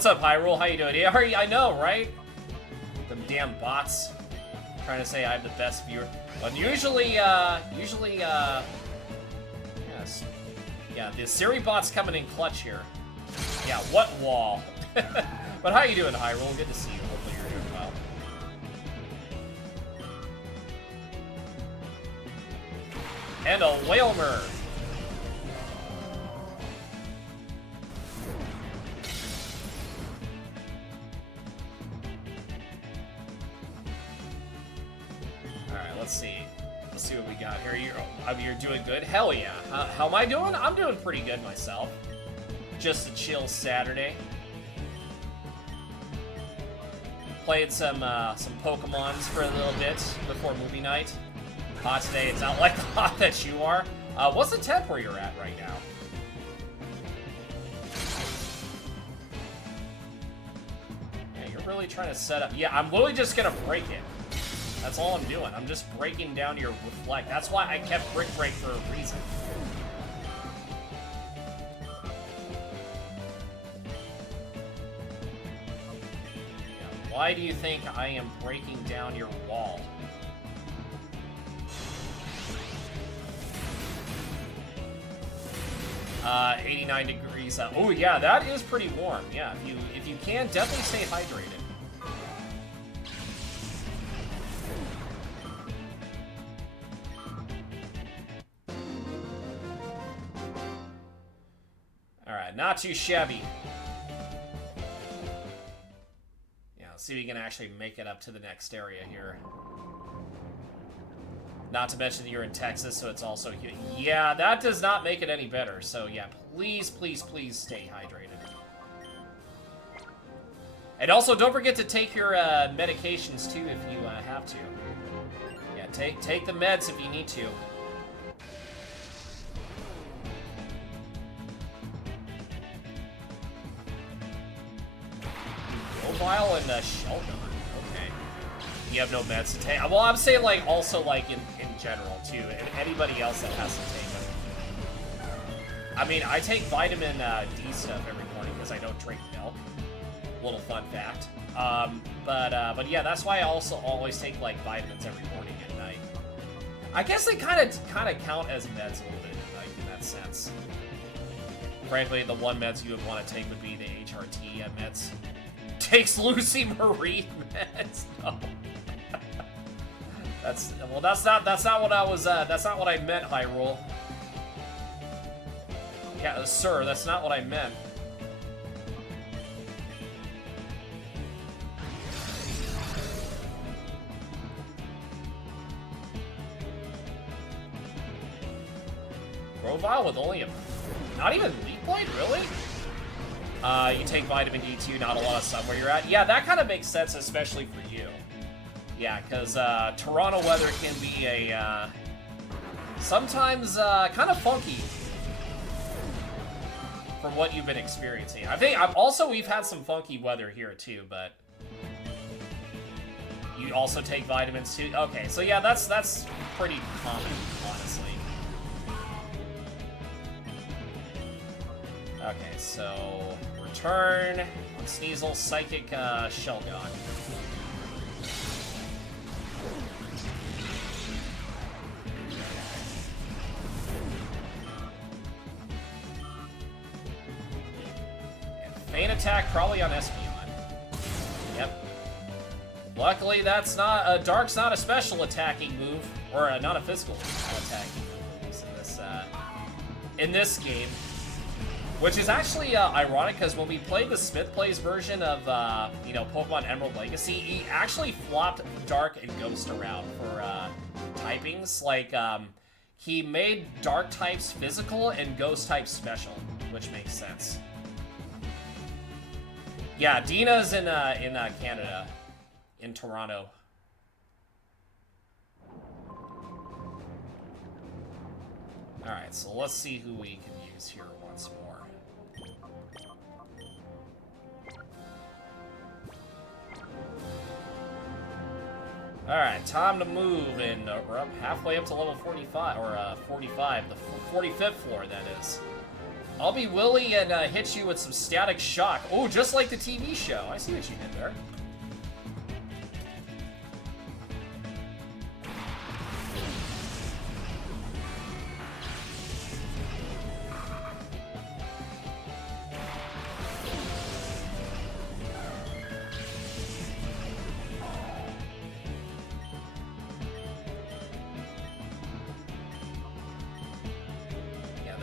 What's up, Hyrule? How you doing? Yeah, I know, right? Them damn bots trying to say I have the best viewer. But usually, yes. Yeah, the Siri bot's coming in clutch here. Yeah, what wall? But how you doing, Hyrule? Good to see you. Hopefully you're doing well. And a Whalmer. Alright, let's see. Let's see what we got here. You're doing good? Hell yeah. How am I doing? I'm doing pretty good myself. Just a chill Saturday. Played some Pokemons for a little bit before movie night. Hot today. It's not like the hot that you are. What's the temp where you're at right now? Yeah, you're really trying to set up. Yeah, I'm literally just gonna break it. That's all I'm doing. I'm just breaking down your reflect. That's why I kept Brick Break for a reason. Yeah, why do you think I am breaking down your wall? Uh, 89 degrees. Oh yeah, that is pretty warm. Yeah, if you can, definitely stay hydrated. Alright, not too shabby. Yeah, let's see if we can actually make it up to the next area here. Not to mention that you're in Texas, so it's also... Yeah, that does not make it any better. So yeah, please, please, please stay hydrated. And also, don't forget to take your medications, too, if you have to. Yeah, take the meds if you need to. Mobile and Sheldon. Okay. You have no meds to take. Well, I'm saying, like, also, like, in general, too. And anybody else that has to take them. I mean, I take vitamin D stuff every morning because I don't drink milk. Little fun fact. But yeah, that's why I also always take, like, vitamins every morning and night. I guess they kind of count as meds a little bit, like, in that sense. Frankly, the one meds you would want to take would be the HRT meds. Takes Lucy Marie meds. No. That's not what I was that's not what I meant, Hyrule. Yeah, sir, that's not what I meant. Grovile with only a... Not even Leaf Blade, really? You take vitamin D2, not a lot of sun where you're at. Yeah, that kind of makes sense, especially for you. Yeah, because Toronto weather can be a... sometimes kind of funky for what you've been experiencing. I think we've had some funky weather here too, but you also take vitamins too. Okay, so yeah, that's pretty common, honestly. Okay, so return on Sneasel, Psychic, Shelgon. Main attack probably on Espeon. Yep. Luckily, that's not Dark's not a special attacking move, or not a physical attacking move in this game, which is actually ironic because when we played the Smith Plays version of Pokemon Emerald Legacy, he actually flopped Dark and Ghost around for typings. Like he made Dark types physical and Ghost types special, which makes sense. Yeah, Dina's in Canada, in Toronto. Alright, so let's see who we can use here once more. Alright, time to move, and we're up halfway up to level 45, or 45, the 45th floor, that is. I'll be Willy and hit you with some static shock. Oh, just like the TV show. I see what you did there.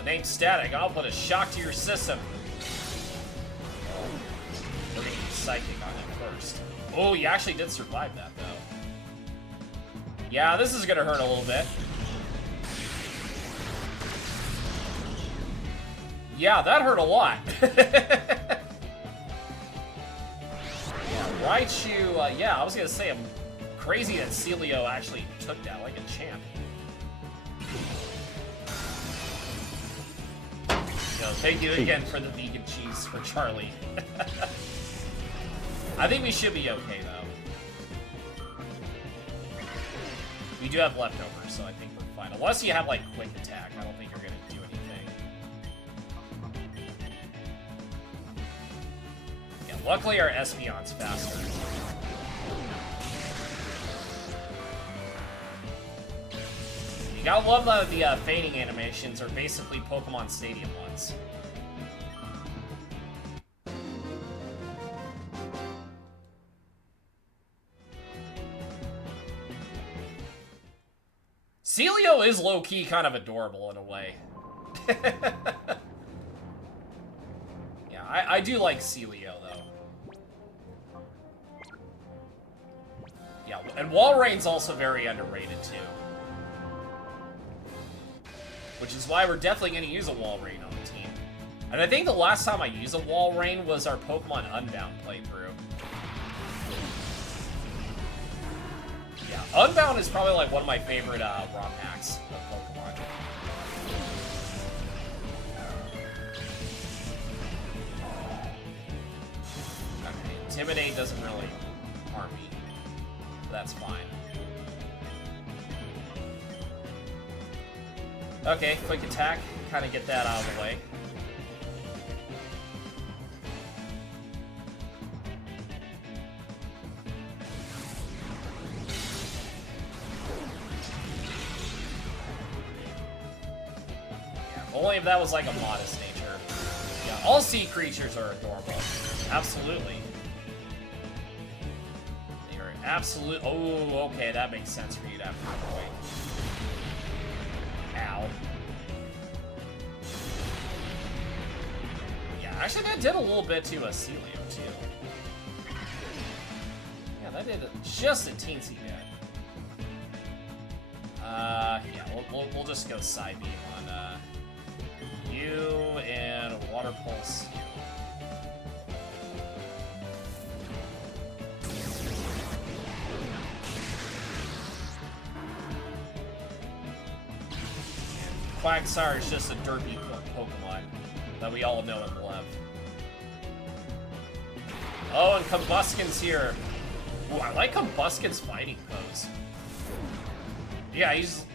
Name static. I'll put a shock to your system. We're gonna use psychic on him first. Oh, you actually did survive that, though. Yeah, this is gonna hurt a little bit. Yeah, that hurt a lot. Yeah, Raichu, yeah, I was gonna say, I'm crazy that Celio actually took that like a champ. Thank you again for the vegan cheese for Charlie. I think we should be okay, though. We do have leftovers, so I think we're fine. Unless you have, like, quick attack. I don't think you're gonna do anything. Yeah, luckily our Espeon's faster. You gotta love that the fading animations are basically Pokemon Stadium ones. Celio is low-key kind of adorable in a way. Yeah, I do like Celio, though. Yeah, and Walreign's also very underrated, too. Which is why we're definitely going to use a Walrein on the team. And I think the last time I used a Walrein was our Pokemon Unbound playthrough. Yeah, Unbound is probably like one of my favorite ROM hacks of Pokemon. Okay, Intimidate doesn't really harm me. That's fine. Okay, quick attack. Kind of get that out of the way. Only if that was like a modest nature. Yeah, all sea creatures are adorable. Absolutely. They are absolute. Oh, okay, that makes sense for you to have Turboy. Ow. Yeah, actually that did a little bit to a Celio too. Yeah, that did just a teensy bit. Yeah, we'll just go Psybeam on you and Water Pulse you. Quagsire is just a derpy Pokemon that we all know and love. Oh, and Combusken's here. Ooh, I like Combusken's fighting pose. Yeah, he's...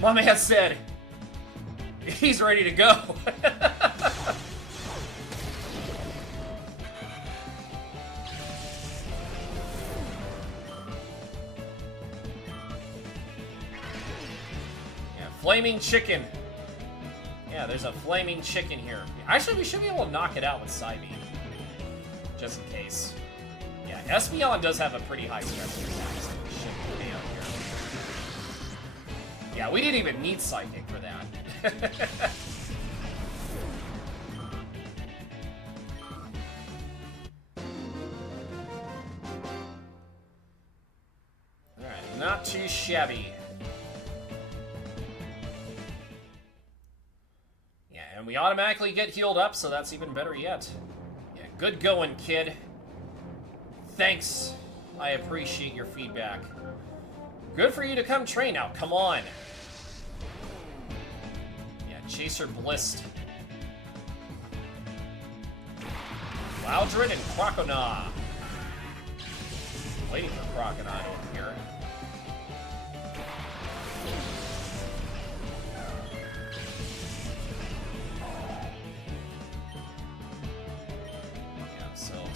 My man said he's ready to go. Yeah, Flaming Chicken. Yeah, there's a Flaming Chicken here. Actually, we should be able to knock it out with Psybeam. Just in case. Yeah, Espeon does have a pretty high special attack, so we should be out here. Yeah, we didn't even need Psychic for that. Alright, not too shabby. Yeah, and we automatically get healed up, so that's even better yet. Yeah, good going, kid. Thanks. I appreciate your feedback. Good for you to come train now. Come on. Yeah, Chaser Blist. Loudred and Croconaw. Waiting for Croconaw over here.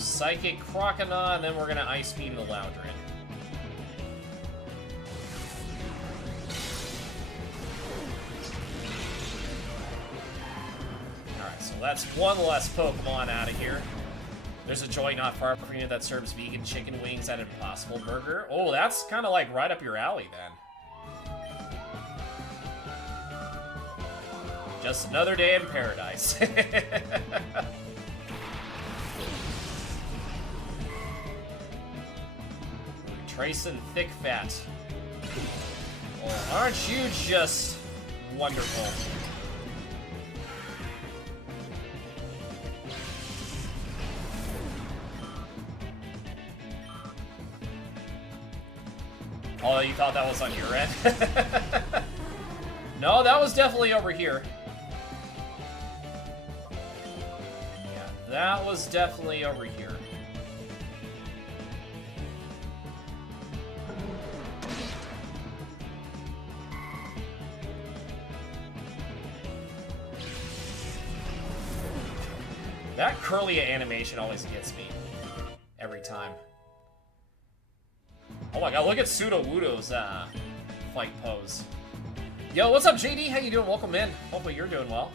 Psychic Crocodile, and then we're gonna Ice Beam the Loudred. Alright, so that's one less Pokemon out of here. There's a joint not far from you that serves vegan chicken wings at Impossible Burger. Oh, that's kind of like right up your alley then. Just another day in paradise. Tracing Thick Fat. Well, aren't you just wonderful? Oh, you thought that was on your end? No, that was definitely over here. Yeah, that was definitely over here. That Curlia animation always gets me. Every time. Oh my god, look at Sudowoodo's fight pose. Yo, what's up, JD? How you doing? Welcome in. Hopefully you're doing well.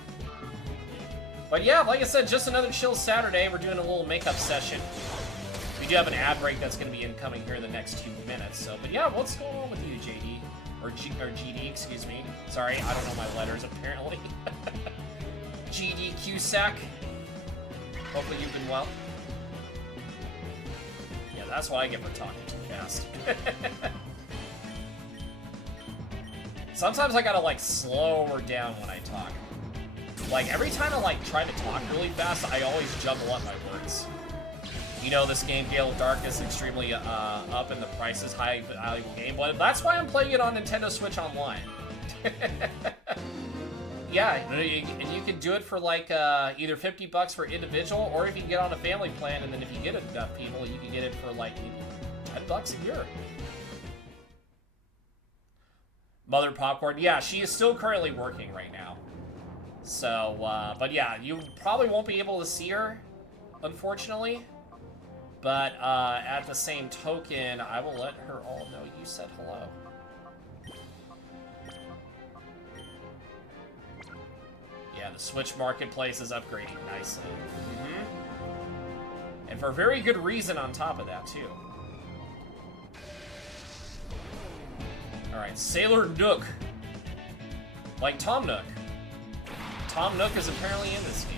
But yeah, like I said, just another chill Saturday. We're doing a little makeup session. We do have an ad break that's going to be incoming here in the next 2 minutes. So, but yeah, what's going on with you, JD? Or GD, excuse me. Sorry, I don't know my letters, apparently. GD Cusack. Hopefully you've been well. Yeah, that's what I get for talking too fast. Sometimes I gotta, like, slow her down when I talk. Like, every time I, like, try to talk really fast, I always jumble up my words. You know, this game, Gale of Darkness, is extremely up and the price is high, valuable game, but that's why I'm playing it on Nintendo Switch Online. Yeah, and you can do it for like either $50 for individual, or if you can get on a family plan, and then if you get enough people, you can get it for like $10 a year. Mother Popcorn, yeah, she is still currently working right now. So, but yeah, you probably won't be able to see her, unfortunately. But at the same token, I will let her all know you said hello. Yeah, the Switch Marketplace is upgrading nicely. And for a very good reason on top of that, too. Alright, Sailor Nook. Like Tom Nook. Tom Nook is apparently in this game.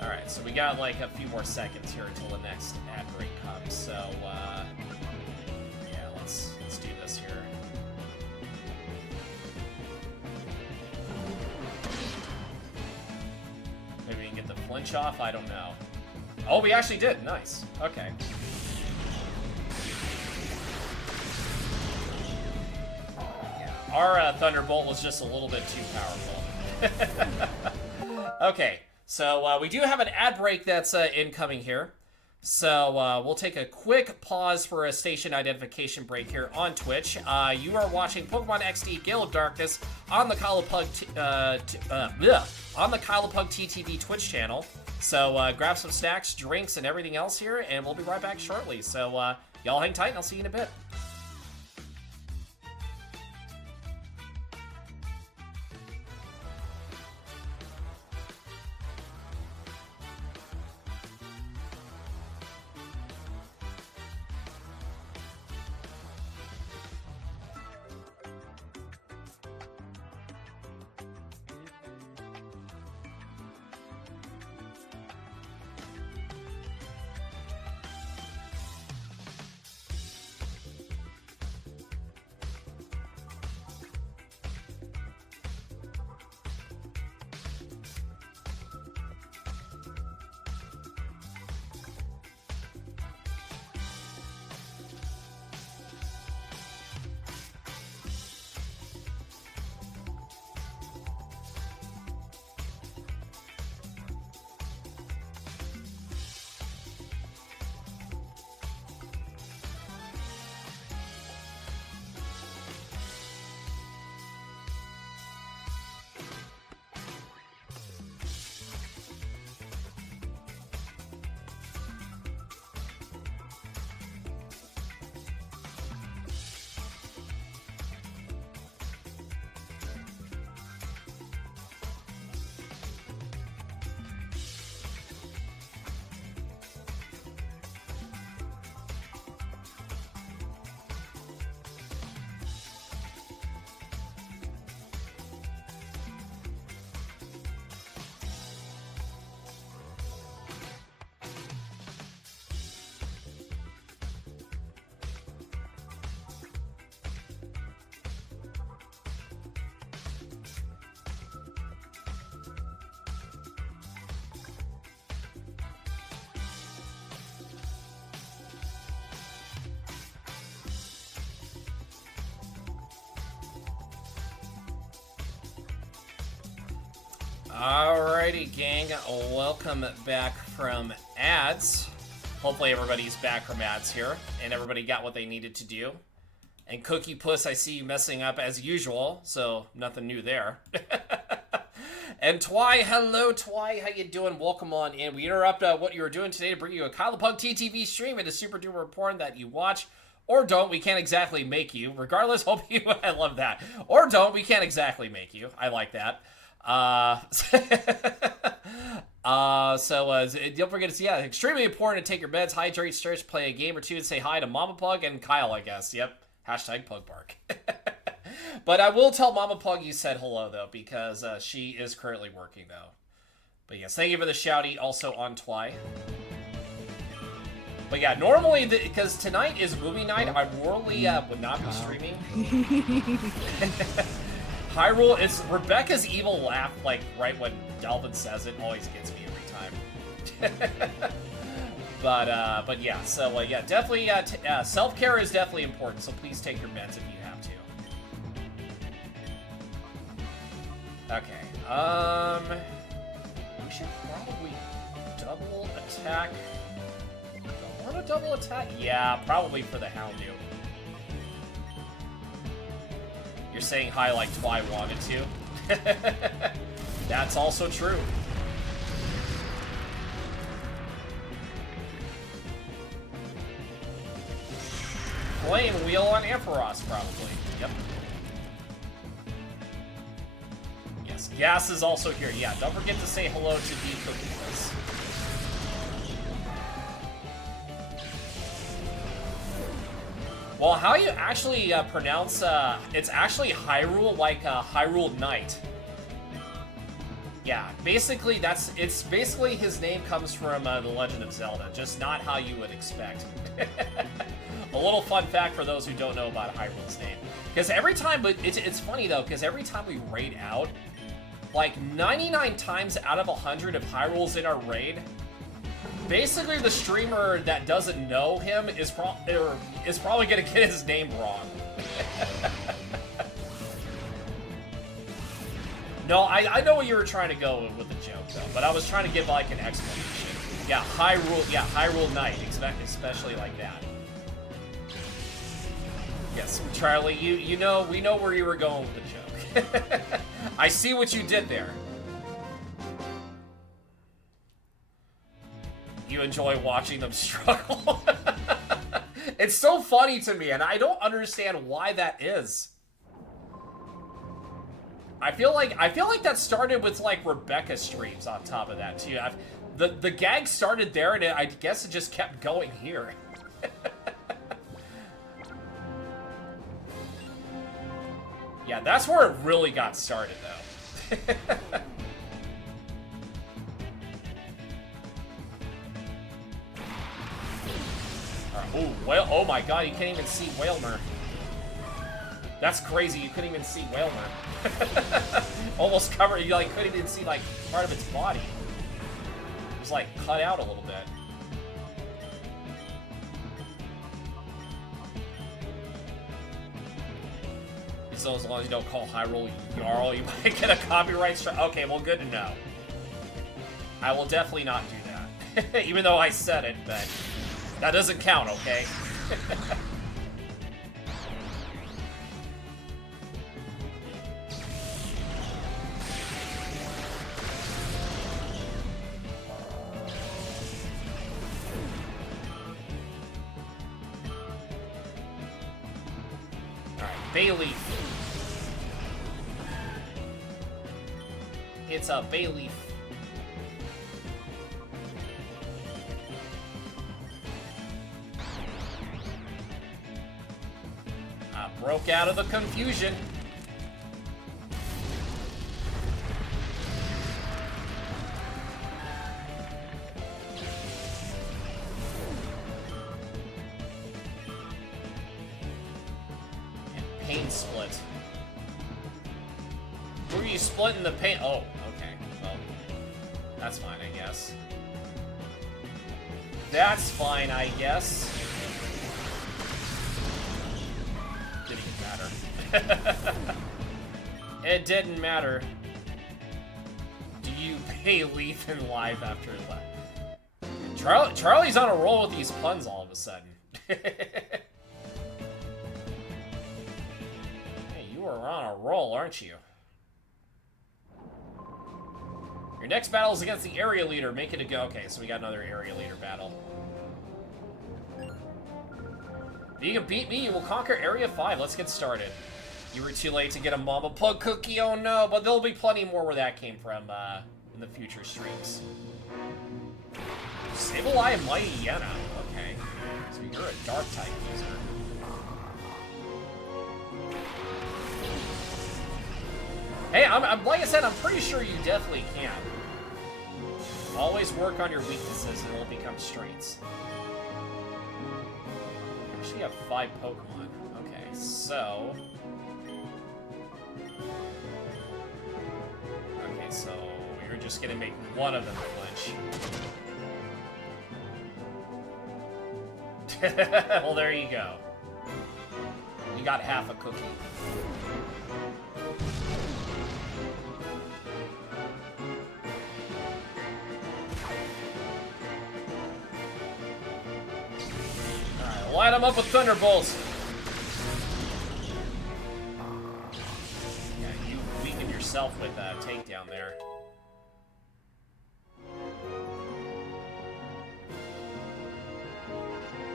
Alright, so we got like a few more seconds here until the next ad break comes, so yeah, let's do this here. Maybe we can get the flinch off, I don't know. Oh, we actually did, nice. Okay. Yeah, our Thunderbolt was just a little bit too powerful. Okay. So we do have an ad break that's incoming here. So we'll take a quick pause for a station identification break here on Twitch. You are watching Pokemon XD Gale of Darkness on the KyleThePugTTV Twitch channel. So grab some snacks, drinks, and everything else here, and we'll be right back shortly. So y'all hang tight, and I'll see you in a bit. Alrighty, gang. Welcome back from ads. Hopefully everybody's back from ads here, and everybody got what they needed to do. And Cookie Puss, I see you messing up as usual, so nothing new there. And Twy, hello Twy, how you doing? Welcome on in. We interrupt what you were doing today to bring you a KyleThePugTTV stream and a super duper porn that you watch. Or don't, we can't exactly make you. Regardless, hope you, I love that. Or don't, we can't exactly make you. I like that. Don't forget to see, yeah, extremely important to take your meds, hydrate, stretch, play a game or two, and say hi to Mama Pug and Kyle, I guess. Yep. Hashtag Pug Bark. But I will tell Mama Pug you said hello, though, because she is currently working, though. But yes, thank you for the shouty also on Twy. But yeah, normally, because tonight is movie night, I normally would not be streaming. Hyrule, it's Rebecca's evil laugh, like, right when Delvin says it, always gets me every time. But yeah, so yeah, definitely, self-care is definitely important, so please take your meds if you have to. Okay, we should probably double attack. Do I want to double attack? Yeah, probably for the Houndoom. You're saying hi like Twy wanted to. That's also true. Flame Wheel on Ampharos, probably. Yep. Yes, Gas is also here. Yeah, don't forget to say hello to the Cookie Puss. Well, how you actually pronounce, it's actually Hyrule, like Hyrule Knight. Yeah, basically it's basically his name comes from The Legend of Zelda, just not how you would expect. A little fun fact for those who don't know about Hyrule's name. Because every time, but it's funny though, because every time we raid out, like 99 times out of 100 if Hyrule's in our raid, basically the streamer that doesn't know him is probably gonna get his name wrong. No, I know what you were trying to go with the joke though, but I was trying to give like an explanation. Yeah, Hyrule Knight, especially like that. Yes, Charlie, we know where you were going with the joke. I see what you did there. You enjoy watching them struggle. It's so funny to me, and I don't understand why that is. I feel like that started with like Rebecca streams on top of that too. The gag started there, and I guess it just kept going here. Yeah, that's where it really got started, though. Ooh, well, oh my god, you can't even see Whalmer. That's crazy, you couldn't even see Whalmer. Almost covered, you like couldn't even see like part of its body. It was like cut out a little bit. So as long as you don't call Hyrule Jarl, you might get a copyright strike. Okay, well, good to know. I will definitely not do that. Even though I said it, but that doesn't count, okay? Alright, Bayleaf. It's a Bayleaf. I broke out of the confusion. And pain split. Who are you splitting the pain? Oh. That's fine, I guess. That's fine, I guess. Didn't even matter. It didn't matter. Do Hey, Lethan live after that. Charlie's on a roll with these puns all of a sudden. Hey, you are on a roll, aren't you? Your next battle is against the area leader. Make it a go. Okay, so we got another area leader battle. If you can beat me, you will conquer Area 5. Let's get started. You were too late to get a Mama Pug cookie. Oh no, but there'll be plenty more where that came from in the future streams. Sableye and Mighty Yenna. Okay. So you're a dark type user. Hey, I'm like I said, I'm pretty sure you definitely can. Always work on your weaknesses and it'll become strengths. Actually, have 5 Pokemon. Okay, so... Okay, so you're just gonna make one of them flinch. Well, there you go. You got half a cookie. Alright, light them up with Thunderbolts! Yeah, you weakened yourself with a takedown there.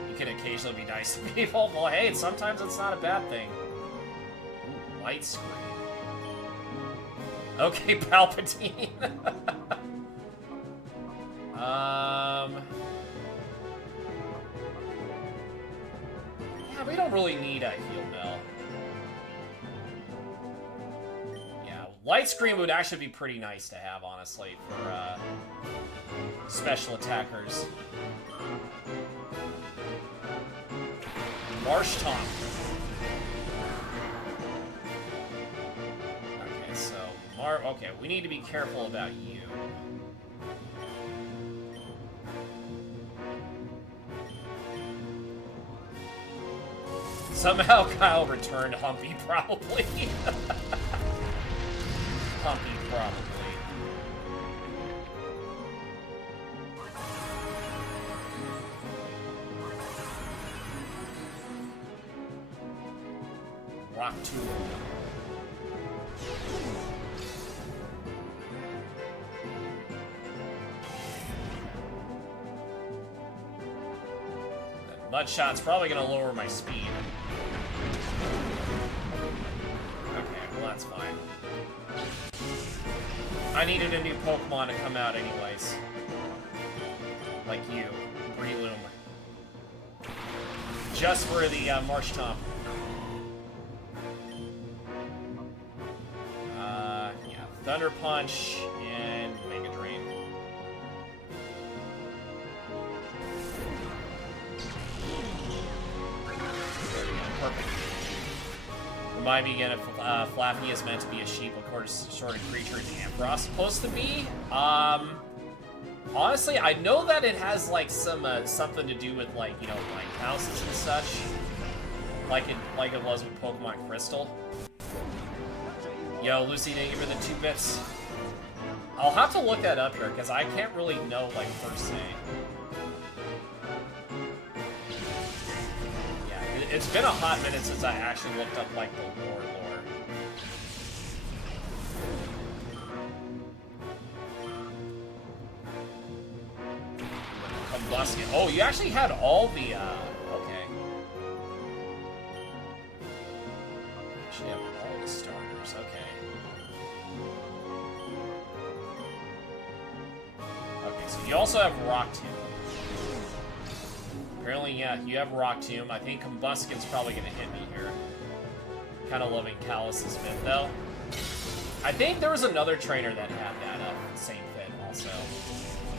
You can occasionally be nice to people. Well, hey, sometimes it's not a bad thing. Ooh, light screen. Okay, Palpatine. Yeah, we don't really need a heal bell. Yeah, light screen would actually be pretty nice to have, honestly, for special attackers. Marsh Tomp. Okay, so okay, we need to be careful about you. Somehow Kyle returned Humpy, probably. Humpy, probably. Rock Tomb. Mudshot's probably gonna lower my speed. Okay, well that's fine. I needed a new Pokemon to come out anyways. Like you, Breloom. Just for the Marsh Tomp. Yeah, Thunder Punch and Mega Drain. Perfect. Remind me again if Flappy is meant to be a sheep, of course, sort of creature is Ampharos supposed to be. Honestly, I know that it has like some something to do with like, you know, lighthouses and such, like it was with Pokemon Crystal. Yo, Lucy, thank you for the 2 bits. I'll have to look that up here because I can't really know like per se. It's been a hot minute since I actually looked up, like, the lore. Combustion. Oh, you actually had all the, okay. You actually have all the starters, okay. Okay, so you also have Rock Tomb. Apparently, yeah, you have Rock Tomb. I think Combustion's probably going to hit me here. Kind of loving Callus's fit, though. I think there was another trainer that had that same fit, also.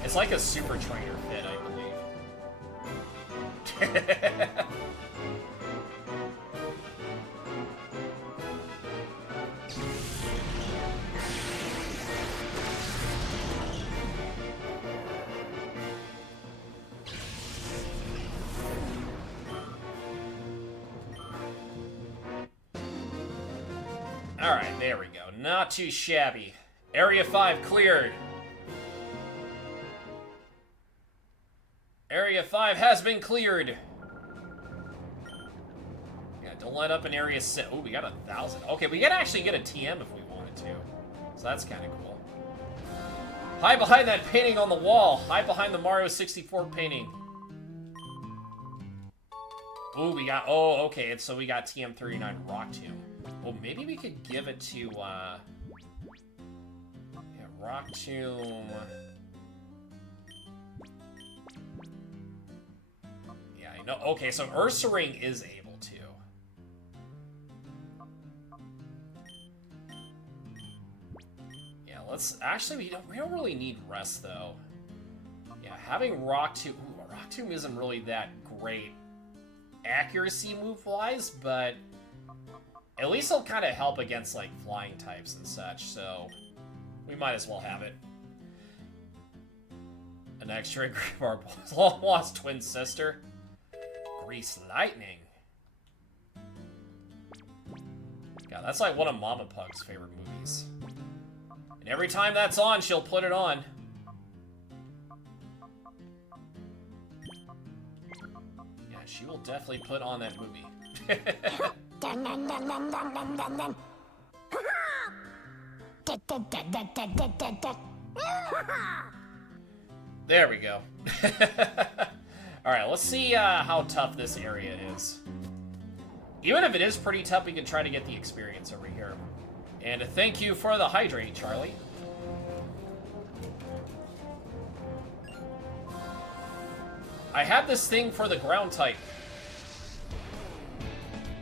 It's like a super trainer fit, I believe. Alright, there we go. Not too shabby. Area 5 cleared. Area 5 has been cleared. Yeah, don't let up in Area 6. Oh, we got 1,000. Okay, we could actually get a TM if we wanted to. So that's kind of cool. Hide behind that painting on the wall. Hide behind the Mario 64 painting. Ooh, we got... Oh, okay, so we got TM39 Rock Tomb. Well, maybe we could give it to, yeah, Rock Tomb... Yeah, I know. Okay, so Ursaring is able to. Yeah, let's... Actually, we don't really need rest, though. Yeah, having Rock Tomb... Ooh, Rock Tomb isn't really that great accuracy move-wise, but at least it'll kind of help against, like, flying types and such, so we might as well have it. An extra grip our long-lost twin sister. Grease Lightning. God, that's like one of Mama Pug's favorite movies. And every time that's on, she'll put it on. She will definitely put on that movie. There we go. Alright, let's see how tough this area is. Even if it is pretty tough, we can try to get the experience over here. And thank you for the hydrate, Charlie. I have this thing for the ground type.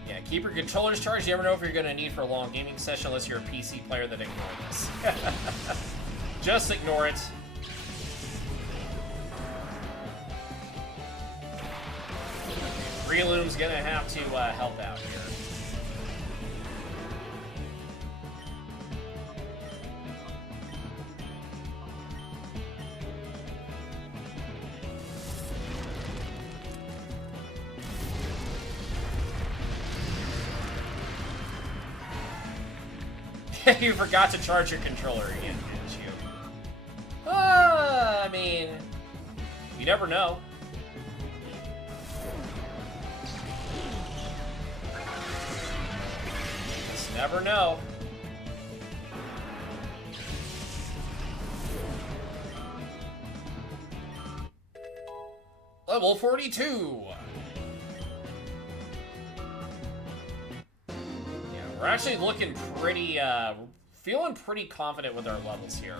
Yeah, keep your controllers charged. You never know if you're going to need for a long gaming session unless you're a PC player that ignore this. Just ignore it. Breloom's going to have to help out here. You forgot to charge your controller again, didn't you? I mean, you never know. Just never know. Level 42. We're actually looking pretty, feeling pretty confident with our levels here.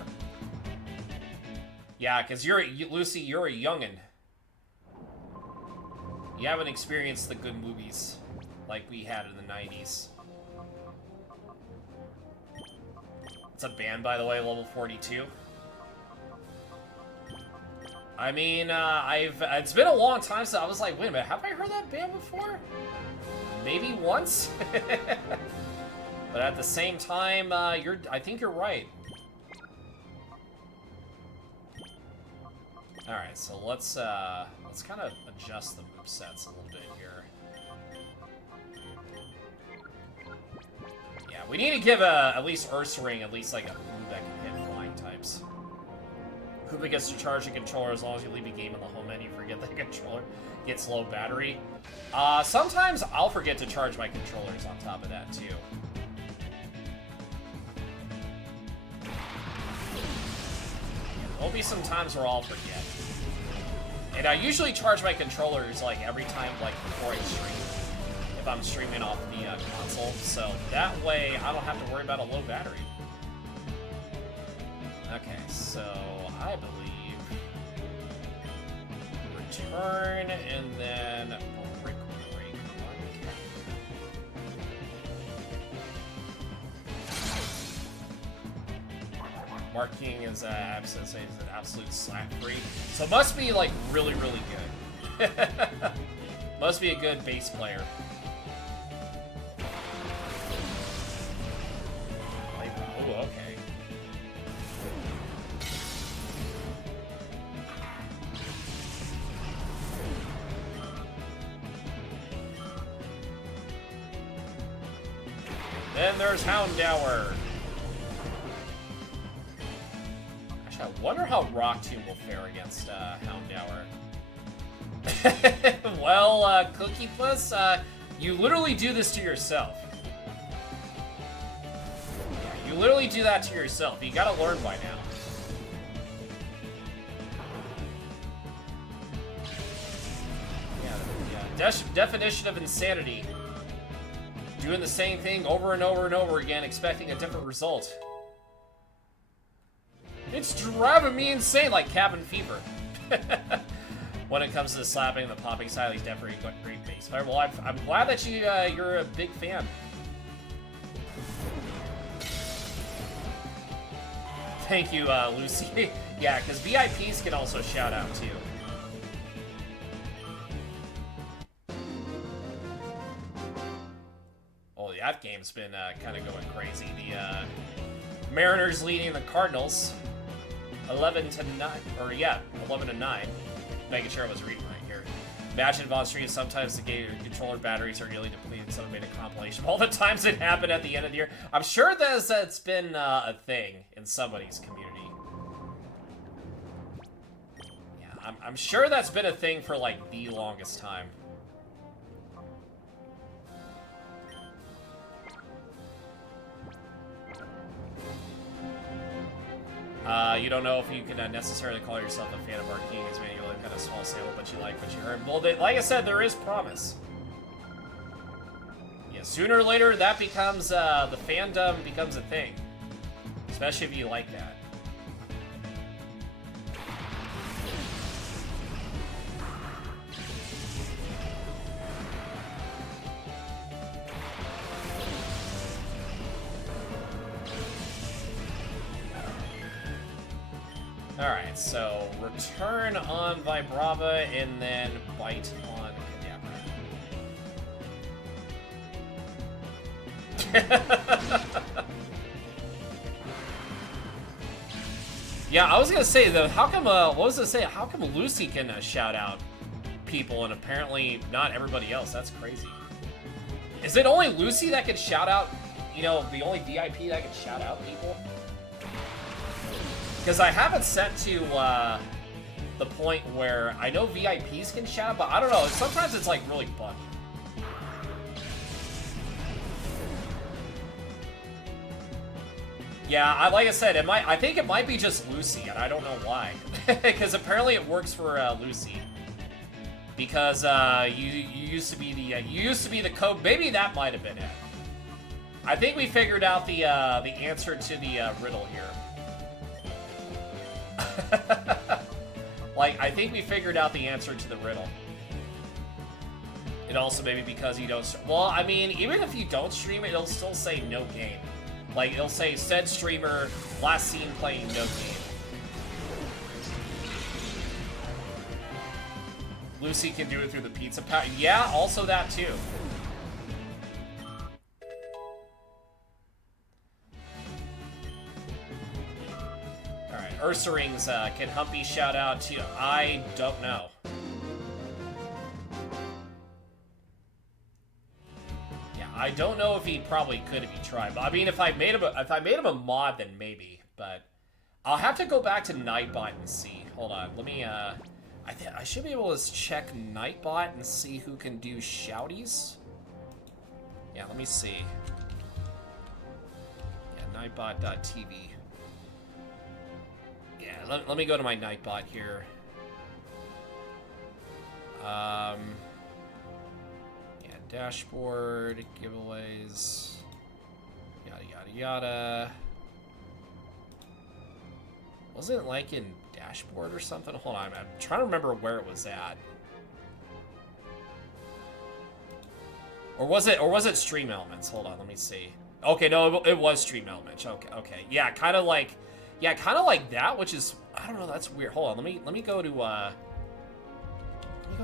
Yeah, because Lucy, you're a youngin'. You haven't experienced the good movies like we had in the 90s. It's a band, by the way, level 42. I mean, it's been a long time since I was like, wait a minute, have I heard that band before? Maybe once? But at the same time, I think you're right. All right, so let's kind of adjust the movesets a little bit here. Yeah, we need to give at least Ursaring at least like a move that can hit flying types. Hoopa gets to charge the controller as long as you leave the game in the home menu. Forget the controller gets low battery. Sometimes I'll forget to charge my controllers on top of that too. There'll be some times where I'll forget. And I usually charge my controllers like every time, like before I stream, if I'm streaming off the console. So that way I don't have to worry about a low battery. Okay, so I believe return and then break. Marking is an absolute slap free. So it must be like really, really good. Must be a good bass player. Oh, okay. Then there's Houndour. Actually, I wonder how Rock Tomb will fare against Houndour. Well, Cookie Puss, you literally do this to yourself. Yeah, you literally do that to yourself. You gotta learn by now. Yeah, definition of insanity. Doing the same thing over and over and over again, expecting a different result. It's driving me insane, like cabin fever. When it comes to the slapping and the popping side, he's definitely a great base. Well, I'm glad that you're a big fan. Thank you, Lucy. Yeah, because VIPs can also shout out too. Oh, that game's been kind of going crazy. The Mariners leading the Cardinals 11-9, or yeah, 11-9. Making sure I was reading right here. Imagine Von Stream, sometimes the game controller batteries are nearly depleted. Someone made a compilation of all the times it happened at the end of the year. I'm sure it's been a thing in somebody's community. Yeah, I'm sure that's been a thing for like the longest time. You don't know if you can necessarily call yourself a fan of Arcane. It's maybe really kind of small sample, but you like what you heard. Well, like I said, there is promise. Yeah, sooner or later, that becomes, the fandom becomes a thing. Especially if you like that. Alright, so return on Vibrava and then bite on Kadabra. Yeah, I was gonna say though, how come, what was I say? How come Lucy can shout out people and apparently not everybody else? That's crazy. Is it only Lucy that can shout out, you know, the only VIP that can shout out people? Because I haven't set to the point where I know VIPs can shout, but I don't know. Sometimes it's like really buggy. Yeah, like I said, I think it might be just Lucy, and I don't know why. Because apparently it works for Lucy. Because you used to be the code. Maybe that might have been it. I think we figured out the answer to the riddle here. Like, I think we figured out the answer to the riddle. It also maybe because you don't... Well, I mean, even if you don't stream it, it'll still say no game. Like, it'll say, said streamer, last seen playing no game. Lucy can do it through the pizza power. Yeah, also that too. Ursa Rings, can Humpy shout out to you? I don't know. Yeah, I don't know if he probably could if he tried. But I mean, if I made him a mod, then maybe. But I'll have to go back to Nightbot and see. Hold on, let me. I should be able to check Nightbot and see who can do shouties. Yeah, let me see. Yeah, Nightbot.tv. Yeah, let me go to my Nightbot here. Yeah, dashboard, giveaways, yada yada yada. Wasn't it like in dashboard or something? Hold on, I'm trying to remember where it was at. Or was it Stream Elements? Hold on, let me see. Okay, no, it was Stream Elements. Okay. Yeah, kind of like that, which is, I don't know, that's weird. Hold on, let me go to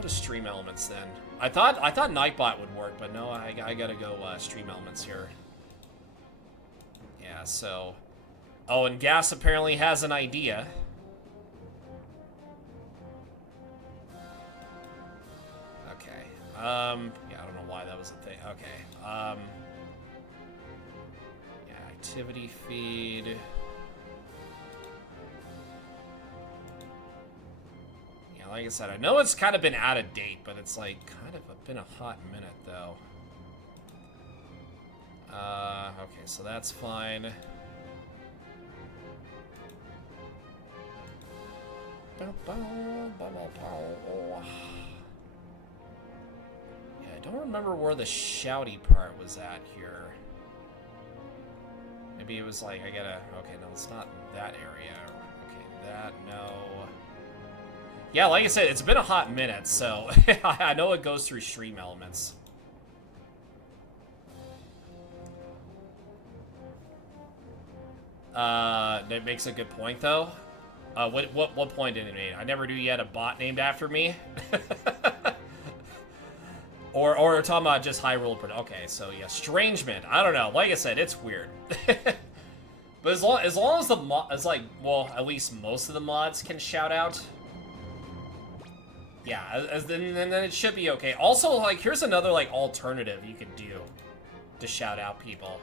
Stream Elements then. I thought Nightbot would work, but no, I gotta go Stream Elements here. Yeah, so, oh, and Gas apparently has an idea. Okay. Yeah, I don't know why that was a thing. Okay. Yeah, activity feed. Yeah, like I said, I know it's kind of been out of date, but it's like kind of been a hot minute though. Okay, so that's fine. Yeah, I don't remember where the shouty part was at here. Maybe it was like, I gotta... Okay, no, it's not that area. Okay, that, no. Yeah, like I said, it's been a hot minute, so I know it goes through stream elements. That makes a good point, though. What point did it make? I never knew you had a bot named after me. or talking about just Hyrule. Okay, so yeah, Strangement. I don't know. Like I said, it's weird. But as long as the as like, well, at least most of the mods can shout out. Yeah, then it should be okay. Also, like, here's another like alternative you could do to shout out people.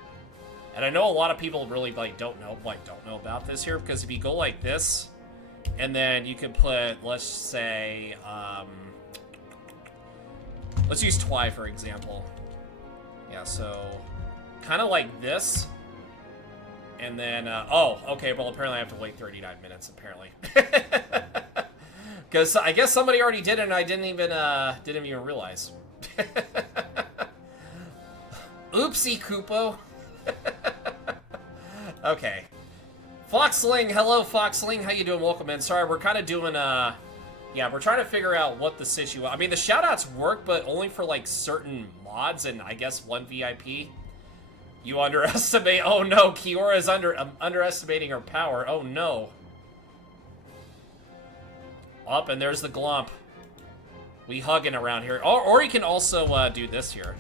And I know a lot of people really like don't know about this here, because if you go like this, and then you can put, let's say, let's use Twy for example. Yeah, so kind of like this, and then oh, okay. Well, apparently I have to wait 39 minutes. Apparently, because I guess somebody already did it, and I didn't even realize. Oopsie, Koopo. Okay. Foxling, hello Foxling, how you doing? Welcome in. Sorry, we're kind of doing, yeah, we're trying to figure out what the situation... I mean, the shoutouts work, but only for, like, certain mods and, I guess, one VIP. You underestimate... Oh, no, Kiora is underestimating her power. Oh, no. Up, and there's the Glomp. We hugging around here. Or you can also, do this here.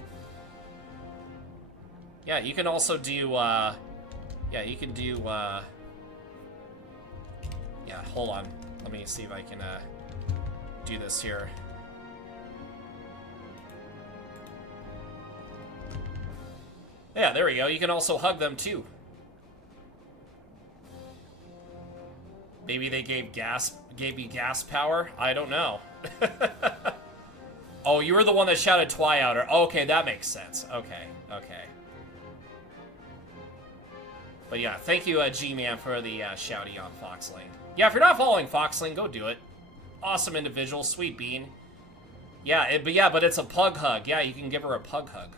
Yeah, you can also do, yeah, you can do, yeah, hold on. Let me see if I can, do this here. Yeah, there we go. You can also hug them, too. Maybe they gave you gas power? I don't know. Oh, you were the one that shouted Twy out. Okay, that makes sense. Okay, okay. But yeah, thank you, G-Man, for the shouty on Foxling. Yeah, if you're not following Foxling, go do it. Awesome individual, sweet bean. Yeah, but it's a pug hug. Yeah, you can give her a pug hug.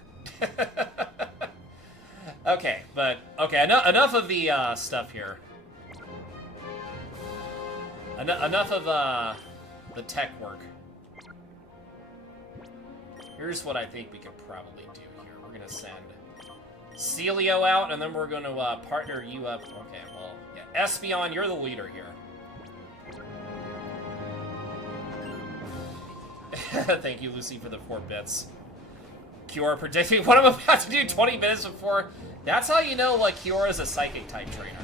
Okay, but okay, enough of the stuff here. Enough of the tech work. Here's what I think we could probably do here. We're gonna send Celio out, and then we're going to partner you up. Okay, well, yeah. Espeon, you're the leader here. Thank you, Lucy, for the 4 bits. Kiora predicting what I'm about to do 20 minutes before. That's how you know, like, Kiora is a Psychic-type trainer.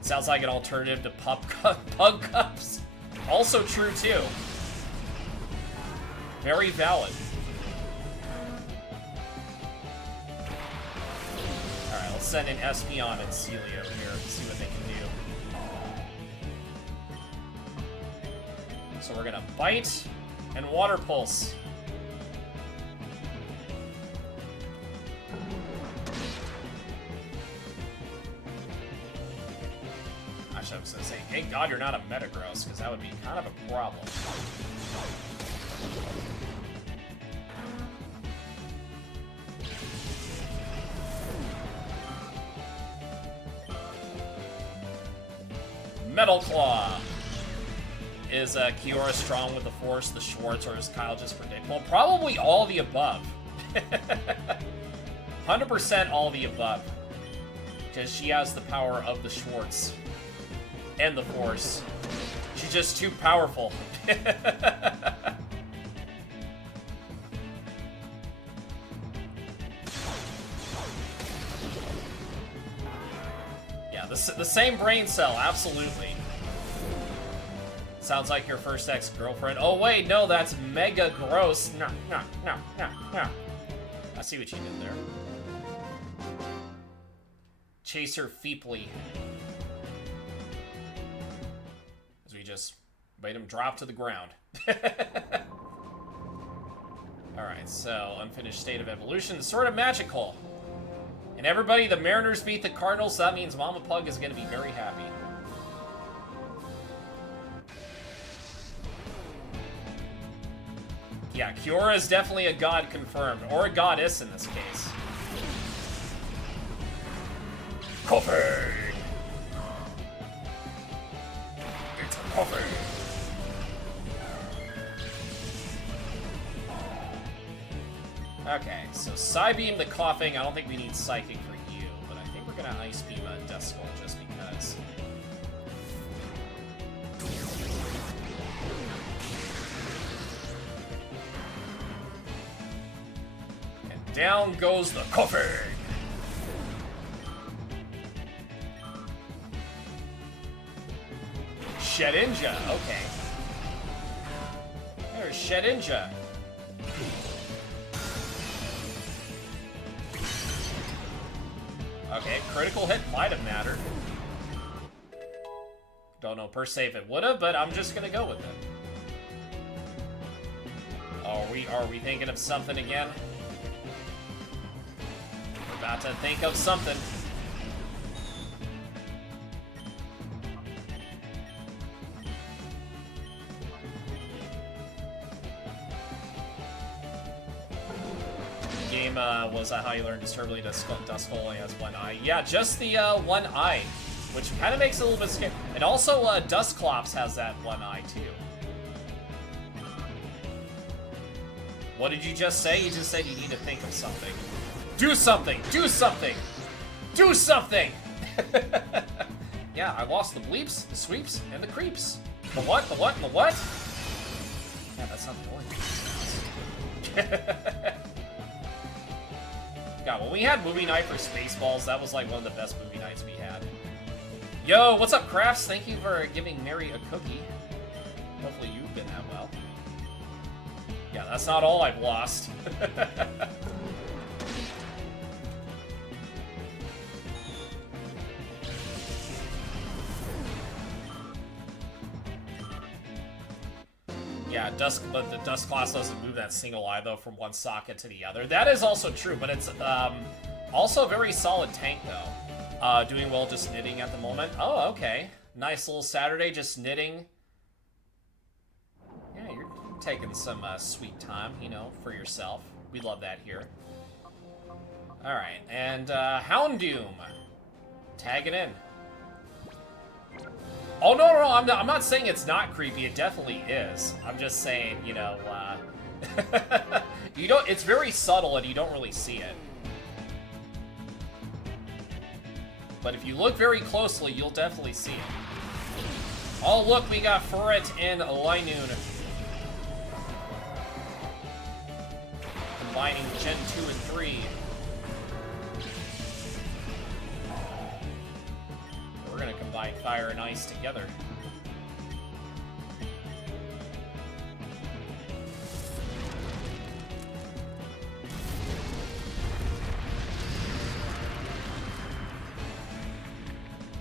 Sounds like an alternative to Pug Cups. Also true, too. Very valid. Alright, let's send in Espeon and Celio here and see what they can do. So we're gonna Bite and Water Pulse. Actually, I was gonna say, thank God you're not a Metagross, because that would be kind of a problem. Metal Claw. Is Kiora strong with the Force, the Schwartz, or is Kyle just predict? Well, probably all the above. 100% all the above. Because she has the power of the Schwartz. And the Force. She's just too powerful. Yeah, the same brain cell, absolutely. Sounds like your first ex-girlfriend. Oh, wait, no, that's mega gross. No. I see what you did there. Chaser Feeply. As we just Made him drop to the ground. Alright, so unfinished state of evolution. Sort of magical. And everybody, the Mariners beat the Cardinals, so that means Mama Pug is going to be very happy. Yeah, Kiora is definitely a god confirmed, or a goddess in this case. Coffee! It's a coffee! Okay, so Psybeam the coughing. I don't think we need Psychic for you, but I think we're gonna Ice Beam Duskull just because. And down goes the coughing! Shedinja, okay. There's Shedinja. Okay, critical hit might have mattered. Don't know per se if it would have, but I'm just gonna go with it. Are we thinking of something again? We're about to think of something. Game was how you learn Disturbingly Duskull only has one eye. Yeah, just the one eye, which kind of makes it a little bit scary. And also, Dusclops has that one eye too. What did you just say? You just said you need to think of something. Do something! Do something! Do something! Yeah, I lost the bleeps, the sweeps, and the creeps. The what, the what, and the what? Yeah, that's not the only thing. God, when we had movie night for Spaceballs, that was like one of the best movie nights we had. Yo, what's up, Crafts? Thank you for giving Mary a cookie. Hopefully you've been that well. Yeah, that's not all I've lost. Yeah, but the Dust class doesn't move that single eye, though, from one socket to the other. That is also true, but it's also a very solid tank, though. Doing well just knitting at the moment. Oh, okay. Nice little Saturday, just knitting. Yeah, you're taking some sweet time, you know, for yourself. We love that here. Alright, and Houndoom. Tag it in. Oh, no, I'm not saying it's not creepy. It definitely is. I'm just saying, you know, it's very subtle and you don't really see it. But if you look very closely, you'll definitely see it. Oh, look, we got Furret and Linoon. Combining Gen 2 and 3. We're gonna combine fire and ice together.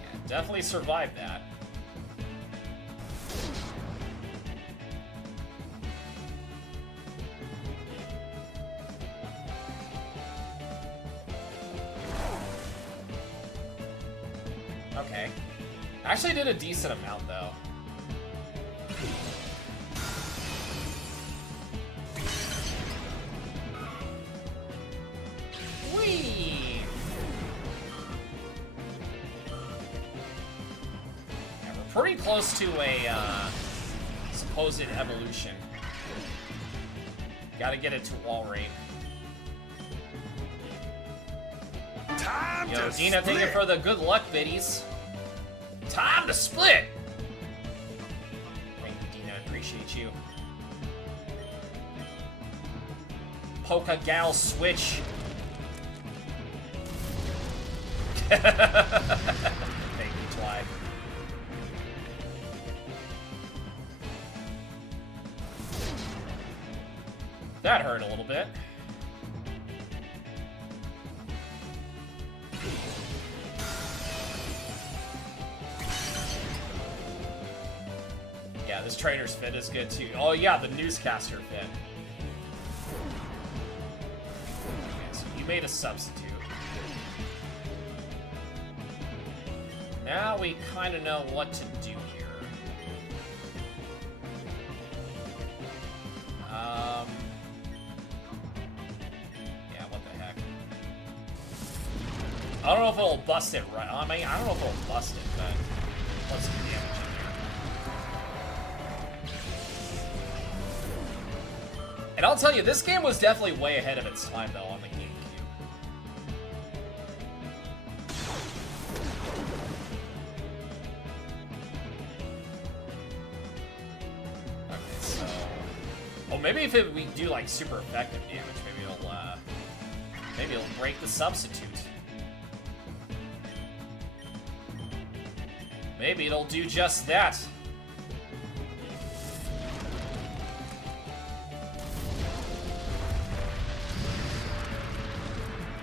Yeah, definitely survived that. Okay. Actually did a decent amount, though. Whee! Yeah, we're pretty close to a supposed evolution. Gotta get it to wall raid. Yo, Dina, thank you for the good luck biddies. Time to split! Thank you, Dina. I appreciate you. Polka Gal switch. Thank you, Clyde. That hurt a little bit. Yeah, Yeah, this trainer's fit is good too. Oh yeah, the newscaster fit. Okay, so you made a substitute. Now we kind of know what to do here. Yeah, what the heck? I don't know if it'll bust it right. I mean, I don't know if it'll bust it, but what's the damage in here? And I'll tell you, this game was definitely way ahead of its time, though, on the GameCube. Okay, so... Oh, maybe if we do, like, super effective damage, maybe it'll break the substitute. Maybe it'll do just that.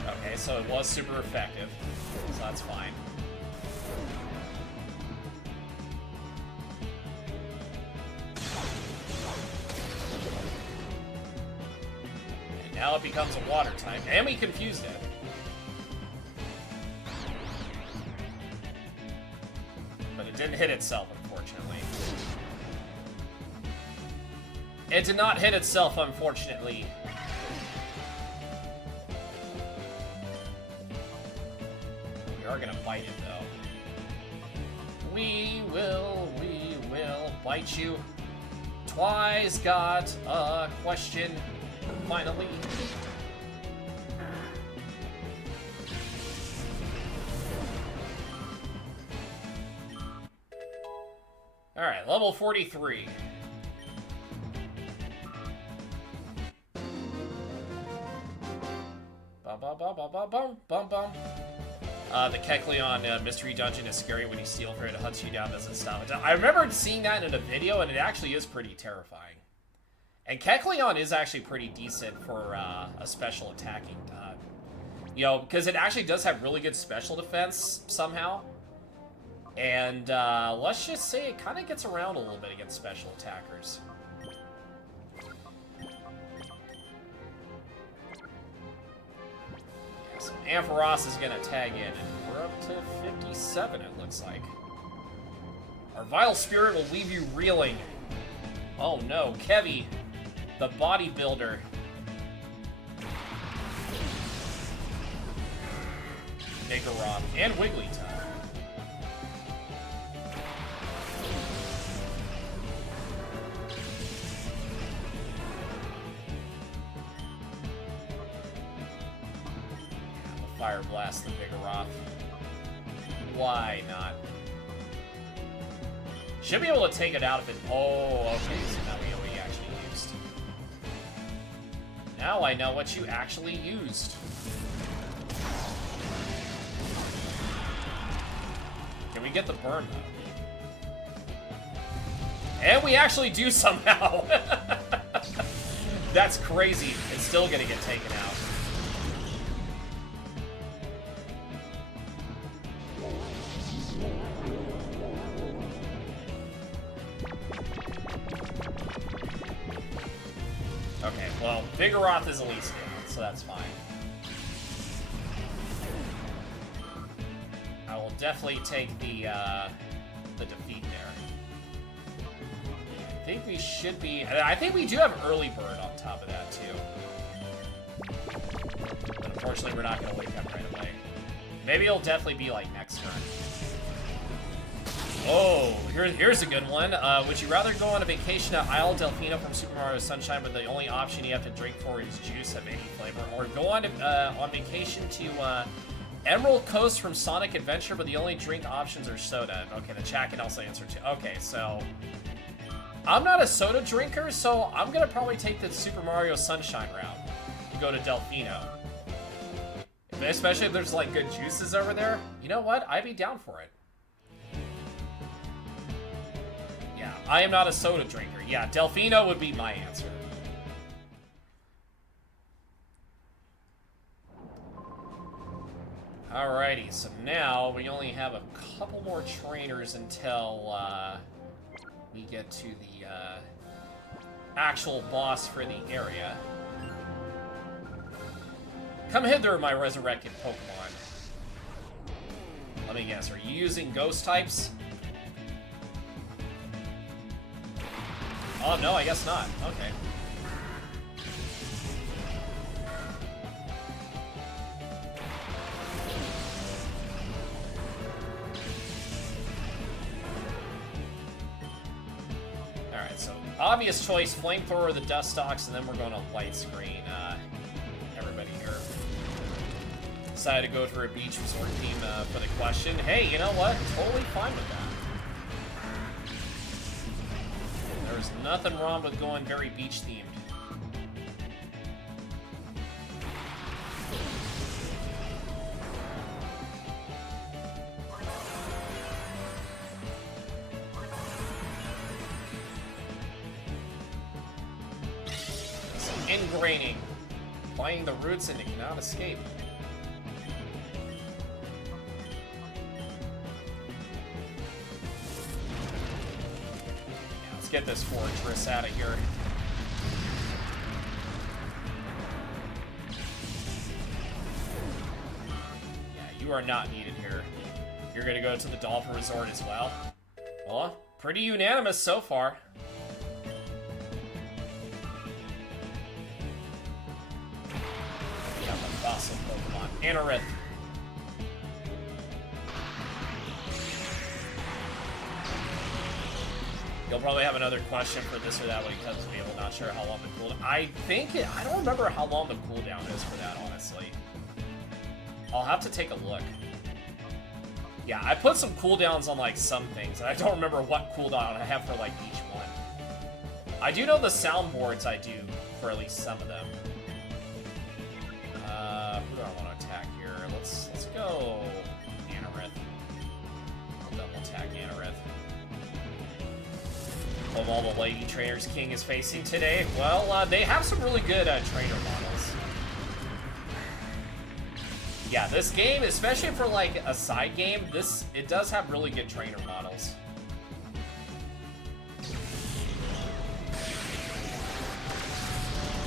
Okay, so it was super effective, so that's fine. And now it becomes a water type, and we confused it. But it didn't hit itself, unfortunately. It did not hit itself, unfortunately. We are gonna bite it, though. We will bite you. Twice got a question, finally. Alright, level 43. Bum bum bum bum bum bum bum bum. The Kekleon mystery dungeon is scary when you steal from it. It hunts you down, doesn't stop it. I remember seeing that in a video, and it actually is pretty terrifying. And Kekleon is actually pretty decent for a special attacking, you know, because it actually does have really good special defense somehow. And let's just say it kind of gets around a little bit against special attackers. Yeah, so Ampharos is going to tag in, and we're up to 57, it looks like. Our vile spirit will leave you reeling. Oh no, Kevy, the bodybuilder. Vigoroth and Wigglytuff. Fire Blast the Vigoroth. Why not? Should be able to take it out if it... Oh, okay, so now we know what you actually used. Now I know what you actually used. Can we get the burn, though? And we actually do somehow! That's crazy. It's still gonna get taken out. Okay, well, Vigoroth is at least down, so that's fine. I will definitely take the defeat there. I think we should be... I think we do have early bird on top of that, too. But unfortunately, we're not going to wake up right away. Maybe it'll definitely be, like, next turn. Oh, here's a good one. Would you rather go on a vacation to Isle Delfino from Super Mario Sunshine, but the only option you have to drink for is juice of any flavor, or go on vacation to Emerald Coast from Sonic Adventure, but the only drink options are soda? Okay, the chat can also answer too. Okay, so I'm not a soda drinker, so I'm gonna probably take the Super Mario Sunshine route and go to Delfino. Especially if there's like good juices over there. You know what? I'd be down for it. Yeah, I am not a soda drinker. Yeah, Delfino would be my answer. Alrighty, so now we only have a couple more trainers until we get to the actual boss for the area. Come hither, my resurrected Pokemon. Let me guess, are you using ghost types? Oh, no, I guess not. Okay. Alright, so obvious choice, Flamethrower, the Dustox, and then we're going to Light Screen. Everybody here decided to go for a beach resort team for the question. Hey, you know what? Totally fine with that. There's nothing wrong with going very beach themed. Some ingraining. Playing the roots and it cannot escape. Let's get this fortress out of here. Yeah, you are not needed here. You're gonna go to the Dolphin Resort as well. Well, pretty unanimous so far. We got the fossil Pokemon. Anorith. You'll probably have another question for this or that when it comes to Gale. Not sure how long the cooldown. I don't remember how long the cooldown is for that, honestly. I'll have to take a look. Yeah, I put some cooldowns on like some things, and I don't remember what cooldown I have for like each one. I do know the soundboards I do for at least some of them. Who do I want to attack here? Let's go Anorith. I'll double attack Anorith. Of all the lady trainers King is facing today, well, they have some really good trainer models. Yeah, this game, especially for like a side game, it does have really good trainer models.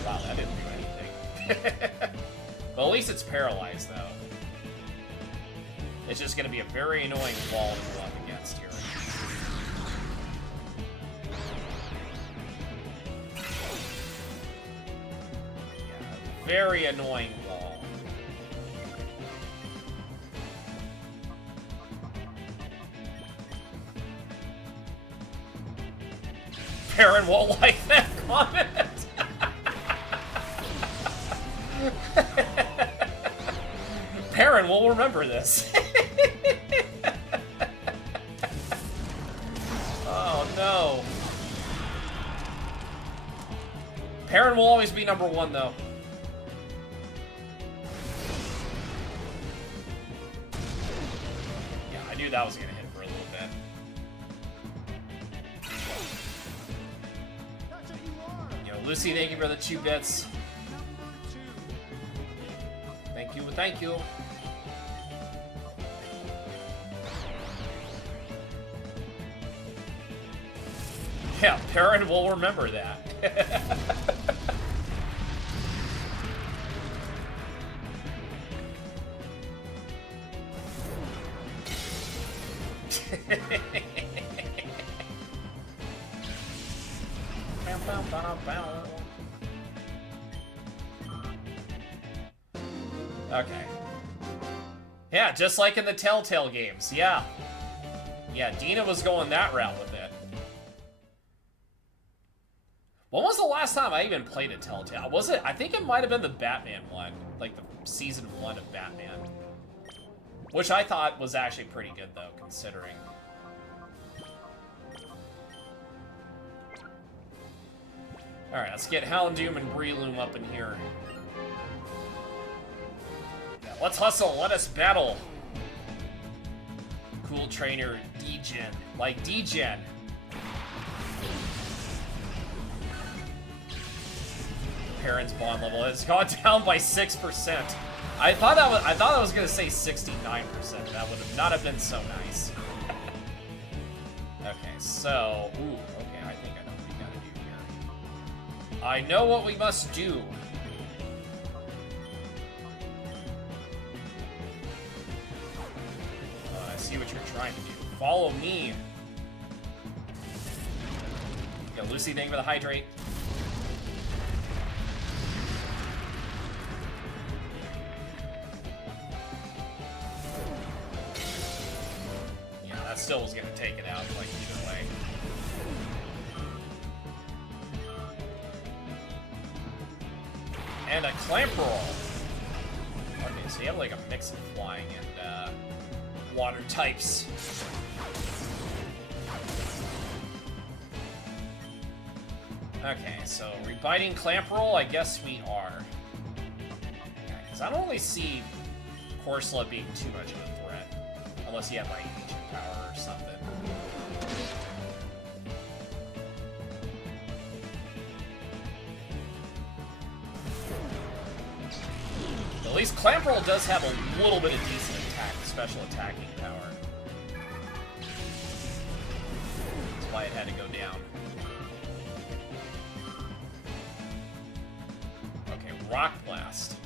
Wow, that didn't do anything. Well, at least it's paralyzed, though. It's just going to be a very annoying wall to go up against here. Very annoying wall. Perrin won't like that comment. Perrin will remember this. Oh no. Perrin will always be number one, though. That was gonna hit for a little bit. Yo, Lucy, thank you for the 2 bits. Thank you, thank you. Yeah, Perrin will remember that. Okay. Yeah, just like in the Telltale games, yeah. Yeah, Dina was going that route with it. When was the last time I even played a Telltale? Was it? I think it might have been the Batman one. Like the season 1 of Batman. Which I thought was actually pretty good, though, considering. Alright, let's get Houndoom and Breloom up in here. Yeah, let's hustle, let us battle. Cool trainer, D-Gen. Like D-Gen. Perrin's bond level has gone down by 6%. I thought I was gonna say 69%. That would have not have been so nice. Okay, so I know what we must do. I see what you're trying to do. Follow me. Yo, Lucy, thank you for the hydrate. Yeah, that still was gonna take it out, like, either way. And a clamp roll. Okay, so you have like a mix of flying and water types. Okay, so rebiting clamp roll, I guess we are. Because I don't really see Corsola being too much of a threat. Unless you have like ancient power or something. At least Clamp Roll does have a little bit of decent attack, special attacking power. That's why it had to go down. Okay, Rock Blast.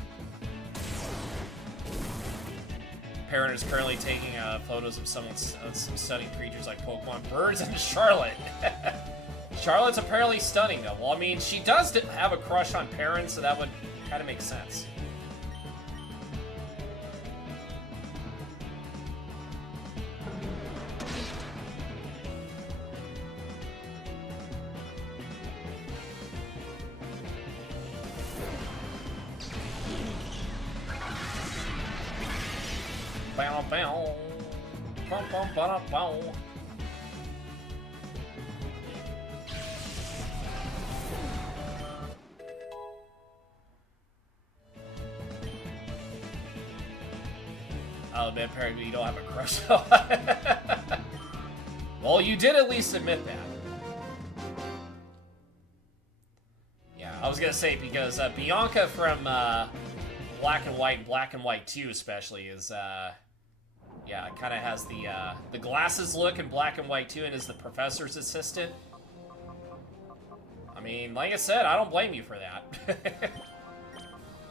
Parent is currently taking photos of some stunning creatures like Pokemon, birds, and Charlotte. Charlotte's apparently stunning, though. Well, I mean, she does have a crush on Perrin, so that would kind of make sense. Bow, bow. Bum, bum, ba, bow. I'll admit, Perry, you don't have a crush. Well, you did at least admit that. Yeah, I was gonna say, because Bianca from Black and White 2 especially is, yeah, kind of has the glasses look in Black and White 2 and is the professor's assistant. I mean, like I said, I don't blame you for that.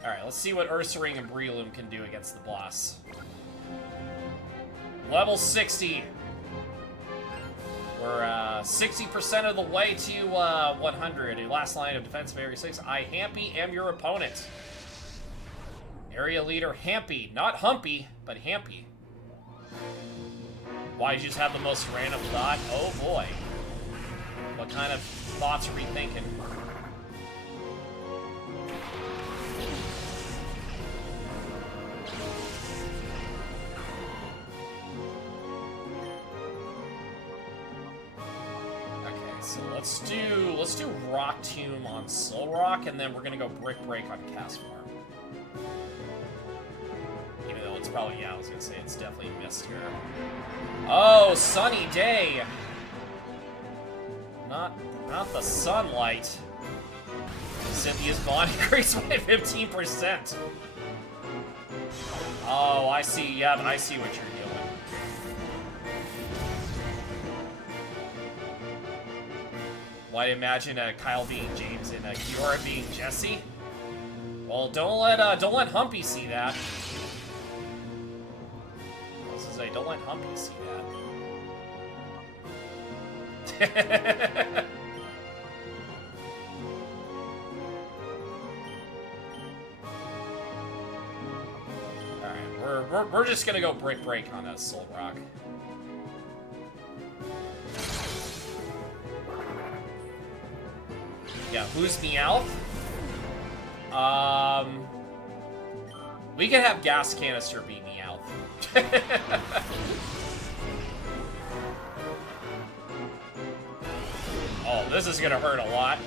Alright, let's see what Ursaring and Breloom can do against the boss. Level 60. We're 60% of the way to 100. A last line of defense of Area 6. I, Hampy, am your opponent. Area leader Hampy. Not Humpy, but Hampy. Why, you just have the most random thought? Oh boy. What kind of thoughts are we thinking? Okay, so let's do Rock Tomb on Solrock, and then we're gonna go Brick Break on Cast Farm. Even though it's probably, yeah, I was gonna say it's definitely missed here. Oh, sunny day! Not the sunlight. Cynthia's bond increased by 15%. Oh, I see, yeah, I see what you're doing. Why imagine Kyle being James and Kiora being Jesse? Well, don't let Humpy see that. I was gonna say, don't let Humpy see that. Alright, we're just gonna go Brick Break on a Solrock. Yeah, who's Meowth? We can have Gas Canister be Meowth. Oh, this is gonna hurt a lot.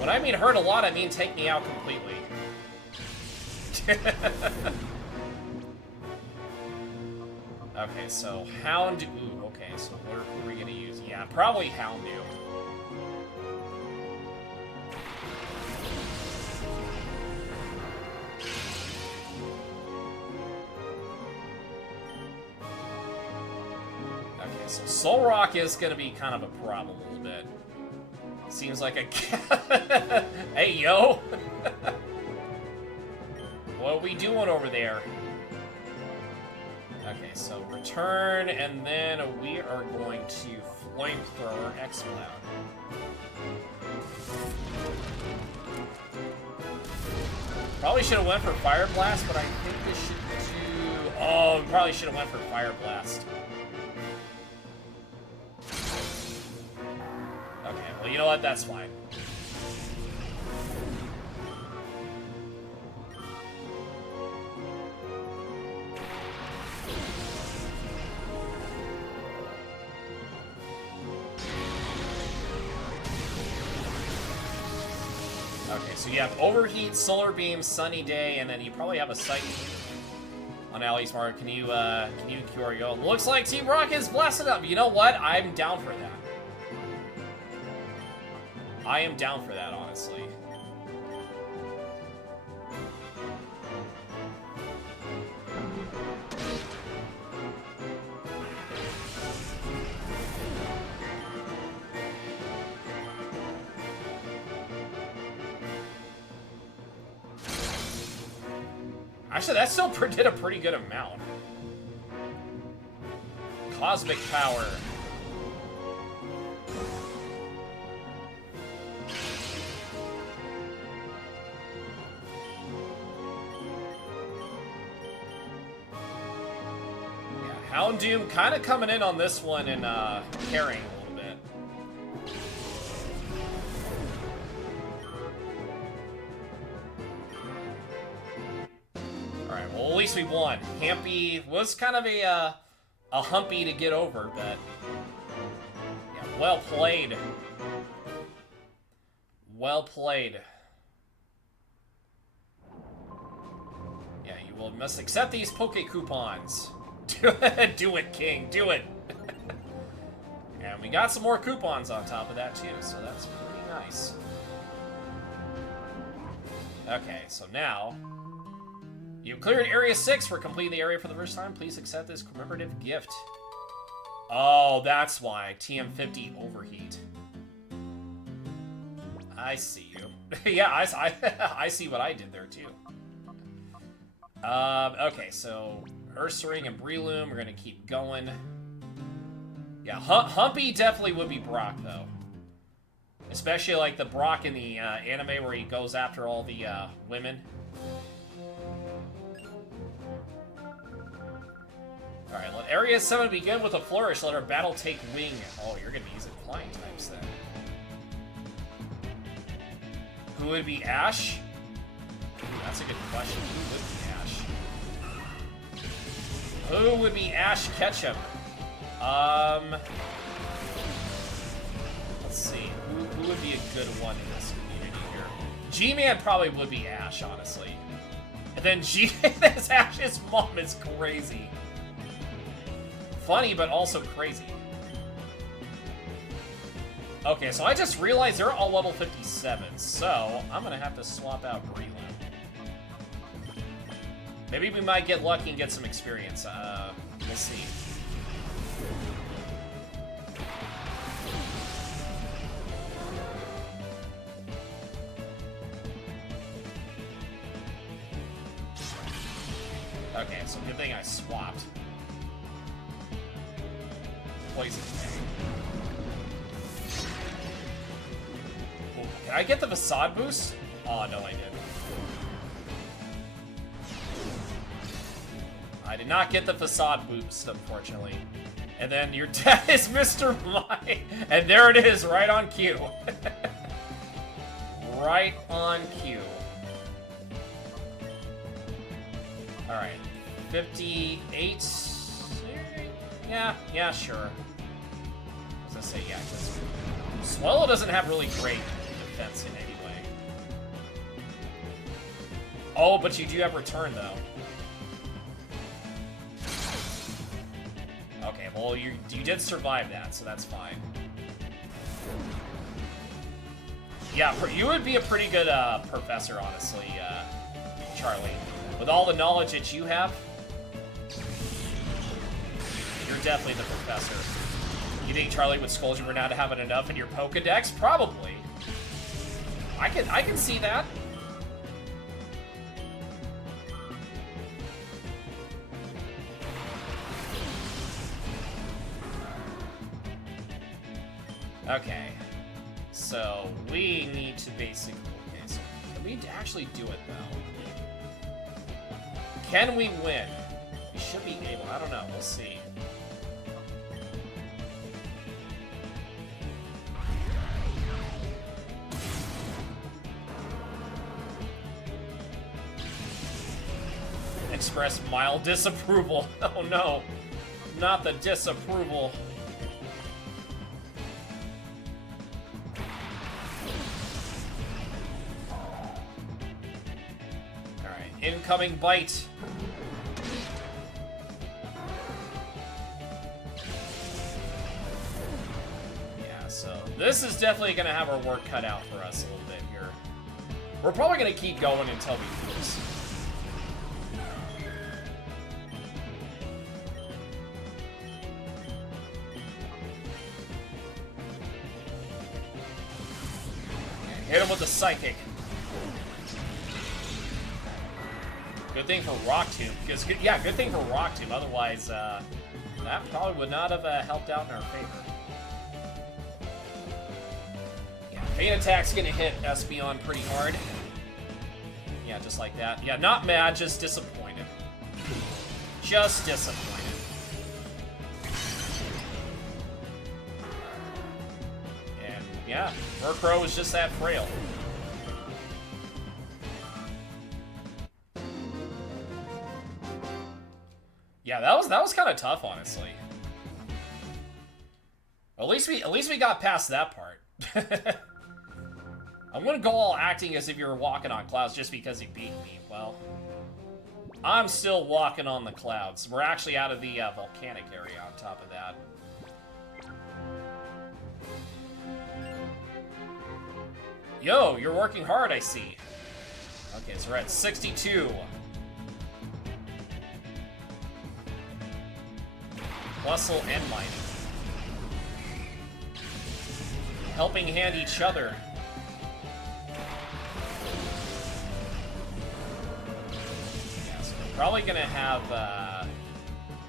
When I mean hurt a lot, I mean take me out completely. Okay, so Hound... Ooh, okay, so what are we gonna use? Yeah, probably Houndoom. Okay, so Solrock is gonna be kind of a problem a little bit. Seems like a cat. Hey, yo! What are we doing over there? Okay, so return, and then we are going to flamethrower X-Cloud. Probably should have went for Fire Blast, but I think this should do... Oh, we probably should have went for Fire Blast. Okay, well, you know what? That's fine. Okay, so you have Overheat, Solar Beam, Sunny Day, and then you probably have a Sight on Ali's mark. Can you cure yo? Looks like Team Rocket is blasted up. You know what? I'm down for that. I am down for that, honestly. Actually, that still did a pretty good amount. Cosmic Power. Yeah, Houndoom kind of coming in on this one and carrying a little bit. Alright, well, at least we won. Hampy was kind of a humpy to get over, but... Yeah, well played. Well played. Yeah, you must accept these Poke Coupons. Do it, King. Do it. And we got some more coupons on top of that, too, so that's pretty nice. Okay, so now... You cleared Area 6 for completing the area for the first time. Please accept this commemorative gift. Oh, that's why. TM50 Overheat. I see you. Yeah, I see what I did there, too. Okay, so Ursaring and Breloom, we're going to keep going. Yeah, Humpy definitely would be Brock, though. Especially like the Brock in the anime where he goes after all the women. Alright, let Area 7 begin with a flourish. Let our battle take wing. Oh, you're going to use it flying types then. Who would be Ash? That's a good question. Who would be Ash? Who would be Ash Ketchum? Let's see. Who would be a good one in this community here? G-Man probably would be Ash, honestly. And then this Ash's mom is crazy. Funny, but also crazy. Okay, so I just realized they're all level 57, so I'm gonna have to swap out Breloom. Maybe we might get lucky and get some experience. We'll see. Okay, so good thing I swapped. Poison Fang. Oh, can I get the Facade boost? Oh, no, I didn't. I did not get the Facade boost, unfortunately. And then your dad is Mr. Mime. And there it is, right on cue. Right on cue. Alright. 58. Yeah, sure. I was gonna say, yeah, because Swallow doesn't have really great defense in any way. Oh, but you do have return, though. Okay, well, you did survive that, so that's fine. Yeah, you would be a pretty good professor, honestly, Charlie. With all the knowledge that you have, you're definitely the professor. You think Charlie would scold you for not having enough in your Pokedex? Probably. I can see that. Okay. So we need to basically, okay, so can we actually do it though? Can we win? We should be able, I don't know, we'll see. Express mild disapproval. Oh no, not the disapproval. Alright, incoming bite. Yeah, so this is definitely gonna have our work cut out for us a little bit here. We're probably gonna keep going until we lose. Hit him with the psychic. Good thing for Rock Tomb, because yeah, good thing for Rock Tomb. Otherwise, that probably would not have helped out in our favor. Yeah, Feint Attack's gonna hit Espeon pretty hard. Yeah, just like that. Yeah, not mad, just disappointed. Just disappointed. Yeah, Murkrow is just that frail. Yeah, that was kind of tough, honestly. At least we got past that part. I'm gonna go all acting as if you're walking on clouds just because he beat me. Well, I'm still walking on the clouds. We're actually out of the volcanic area on top of that. Yo, you're working hard, I see. Okay, so we're at 62. Bustle and mining. Helping hand each other. Yeah, so we're probably gonna have,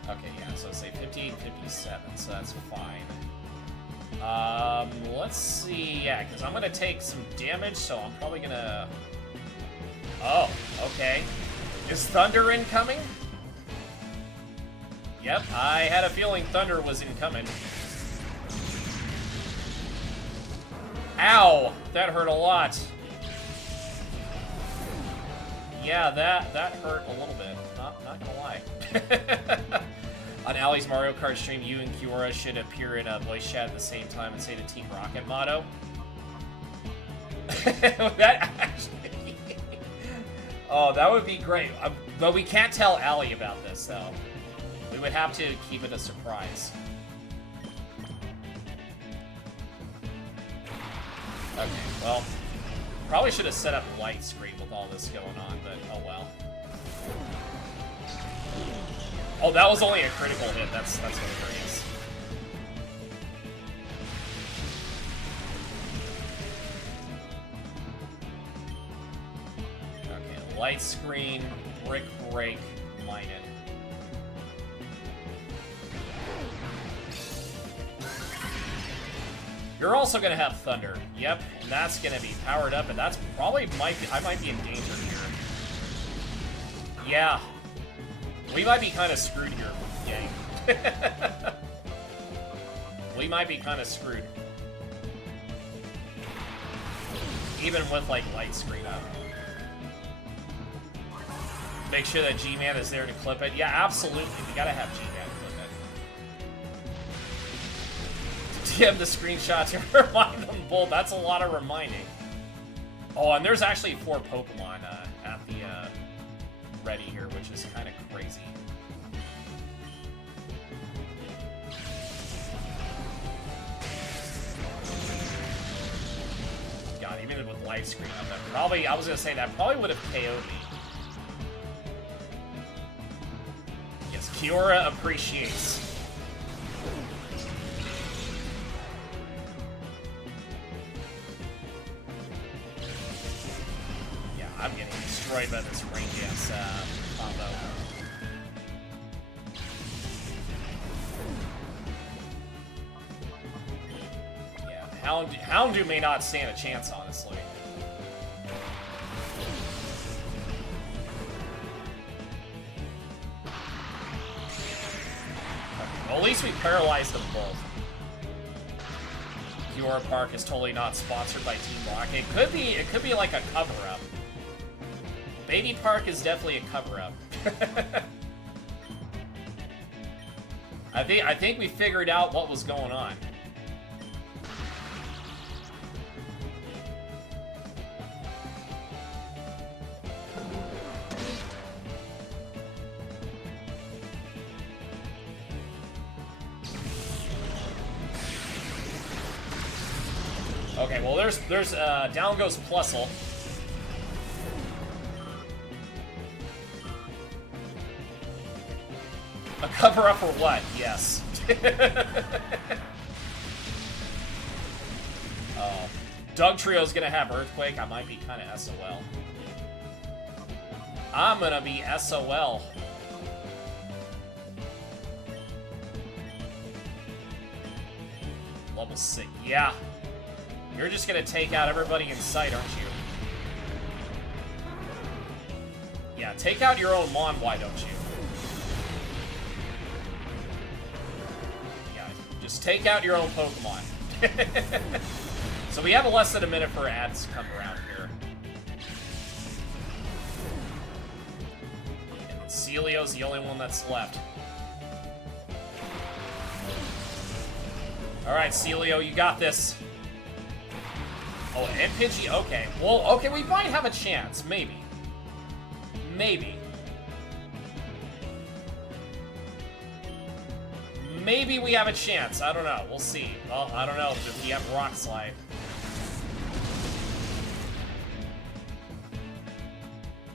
okay, yeah, so say 58 and 57, so that's fine. Let's see, yeah, because I'm gonna take some damage, so I'm probably gonna... Oh, okay. Is Thunder incoming? Yep, I had a feeling Thunder was incoming. Ow! That hurt a lot. Yeah, that hurt a little bit. Not gonna lie. On Allie's Mario Kart stream, you and Kiora should appear in a voice chat at the same time and say the Team Rocket motto. That actually... Oh, that would be great. But we can't tell Allie about this, though. We would have to keep it a surprise. Okay, well... Probably should have set up light screen with all this going on, but oh well. Oh, that was only a critical hit. That's what it is. Okay, light screen, brick break, mine it. You're also gonna have Thunder. Yep, and that's gonna be powered up, and that's probably I might be in danger here. Yeah. We might be kind of screwed here, gang. We might be kind of screwed. Even with, like, light screen up. Make sure that G-Man is there to clip it. Yeah, absolutely. We gotta have G-Man clip it. DM the screenshot to remind them both. That's a lot of reminding. Oh, and there's actually 4 Pokemon at the ready here, which is kind of crazy. God, even with light screen up, that probably, I was gonna say that probably would have KO'd me. Yes, Kiora appreciates. I'm getting destroyed by this rain dance combo. Yeah, Houndoom may not stand a chance, honestly. Okay, well, at least we paralyzed them both. Your Park is totally not sponsored by Team Rocket. It could be like a cover-up. Baby Park is definitely a cover-up. I think we figured out what was going on. Okay, well there's down goes Plusle. A cover up or what? Yes. Oh. Doug Trio's gonna have Earthquake. I might be kinda SOL. I'm gonna be SOL. Level 6. Yeah. You're just gonna take out everybody in sight, aren't you? Yeah, take out your own Mon, why don't you? Yeah, just take out your own Pokemon. So we have less than a minute for ads to come around here. And Celio's the only one that's left. Alright, Celio, you got this. Oh, and Pidgey, okay. Well, okay, we might have a chance. Maybe. Maybe. Maybe we have a chance. I don't know. We'll see. Well, I don't know if we have Rock Slide.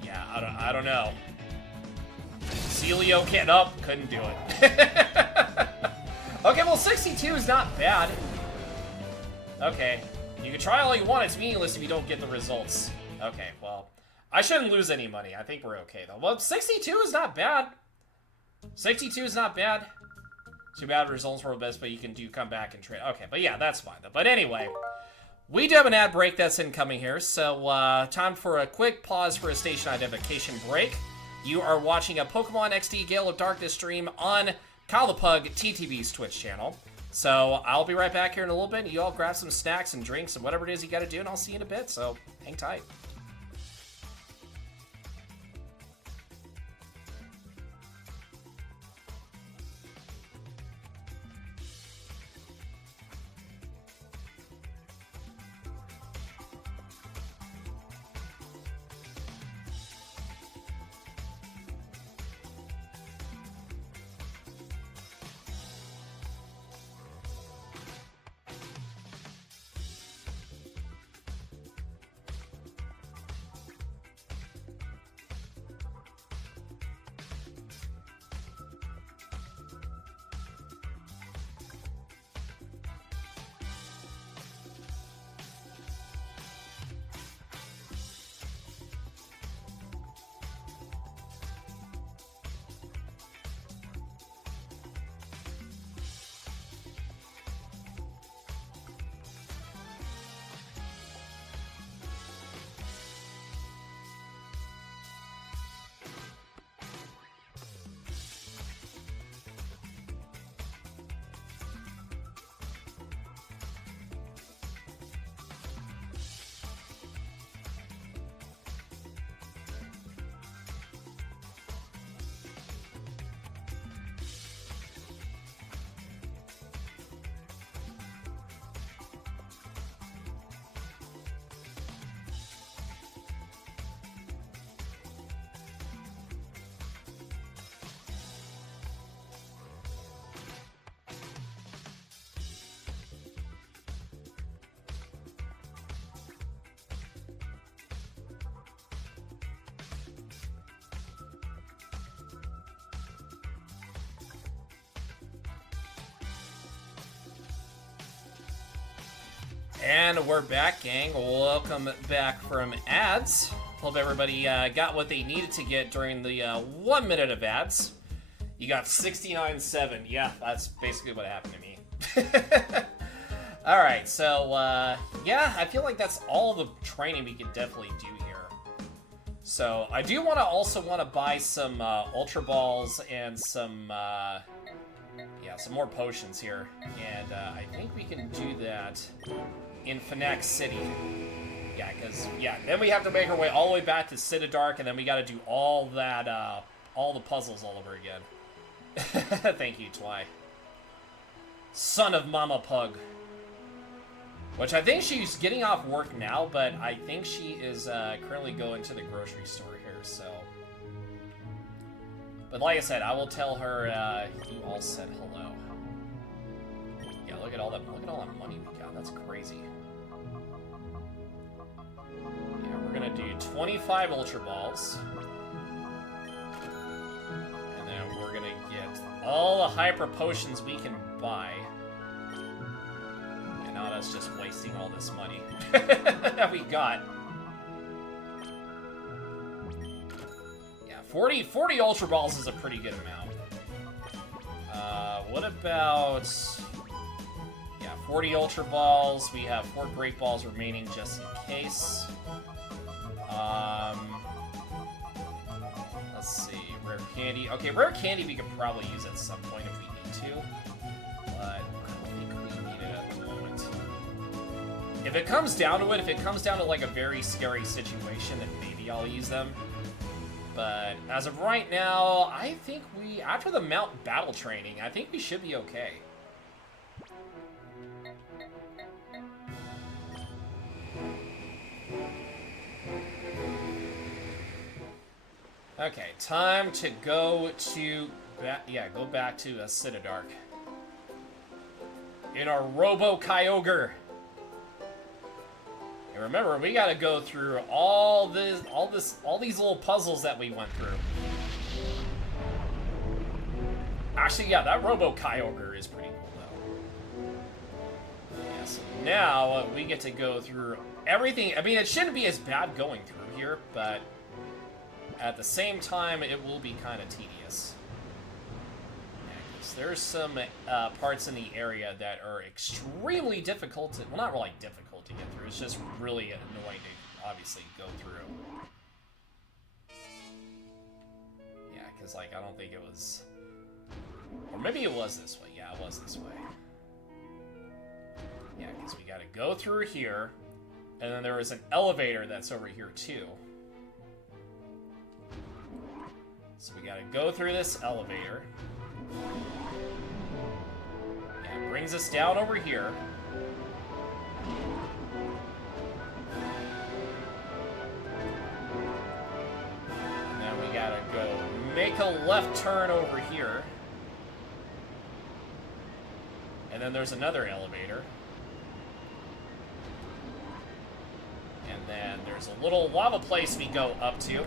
Yeah, I don't know. Celio can't up. Couldn't do it. Okay, well, 62 is not bad. Okay. You can try all you want, it's meaningless if you don't get the results. Okay, well, I shouldn't lose any money. I think we're okay, though. Well, 62 is not bad. 62 is not bad. Too bad results were the best, but you can come back and trade. Okay, but yeah, that's fine, though. But anyway, we do have an ad break that's incoming here, so time for a quick pause for a station identification break. You are watching a Pokemon XD Gale of Darkness stream on KyleThePugTTV's Twitch channel. So I'll be right back here in a little bit. You all grab some snacks and drinks and whatever it is you got to do, and I'll see you in a bit. So hang tight. And we're back, gang. Welcome back from ads. Hope everybody got what they needed to get during the 1 minute of ads. You got 69.7. Yeah, that's basically what happened to me. Alright, so, yeah, I feel like that's all the training we can definitely do here. So, I do also want to buy some Ultra Balls and some, yeah, some more potions here. And I think we can do that in Fnac City. Yeah, because, yeah, then we have to make our way all the way back to Citadark, and then we got to do all that, all the puzzles all over again. Thank you, Twy. Son of Mama Pug. Which I think she's getting off work now, but I think she is currently going to the grocery store here, so... But like I said, I will tell her you all said hello. Yeah, look at all that money we got. That's crazy. Yeah, we're gonna do 25 Ultra Balls. And then we're gonna get all the Hyper Potions we can buy. And not us just wasting all this money that we got. Yeah, 40 Ultra Balls is a pretty good amount. What about... Yeah, 40 Ultra Balls. We have 4 Great Balls remaining just in case. Let's see. Rare Candy. Okay, Rare Candy we could probably use at some point if we need to. But I don't think we need it at the moment. If it comes down to it, if it comes down to like a very scary situation, then maybe I'll use them. But as of right now, I think after the Mount Battle training, I think we should be okay. Okay, time to go back to Citadark. In our Robo-Kyogre. And remember, we gotta go through all these little puzzles that we went through. Actually, yeah, that Robo-Kyogre is pretty cool, though. Yeah, so now we get to go through everything. I mean, it shouldn't be as bad going through here, but at the same time, it will be kind of tedious. Yeah, 'cause there's some parts in the area that are extremely difficult to... Well, not really difficult to get through. It's just really annoying to, obviously, go through. Yeah, because, like, I don't think it was... Or maybe it was this way. Yeah, it was this way. Yeah, because we got to go through here. And then there was an elevator that's over here, too. So we gotta go through this elevator. Yeah, it brings us down over here. And then we gotta go make a left turn over here. And then there's another elevator. And then there's a little lava place we go up to.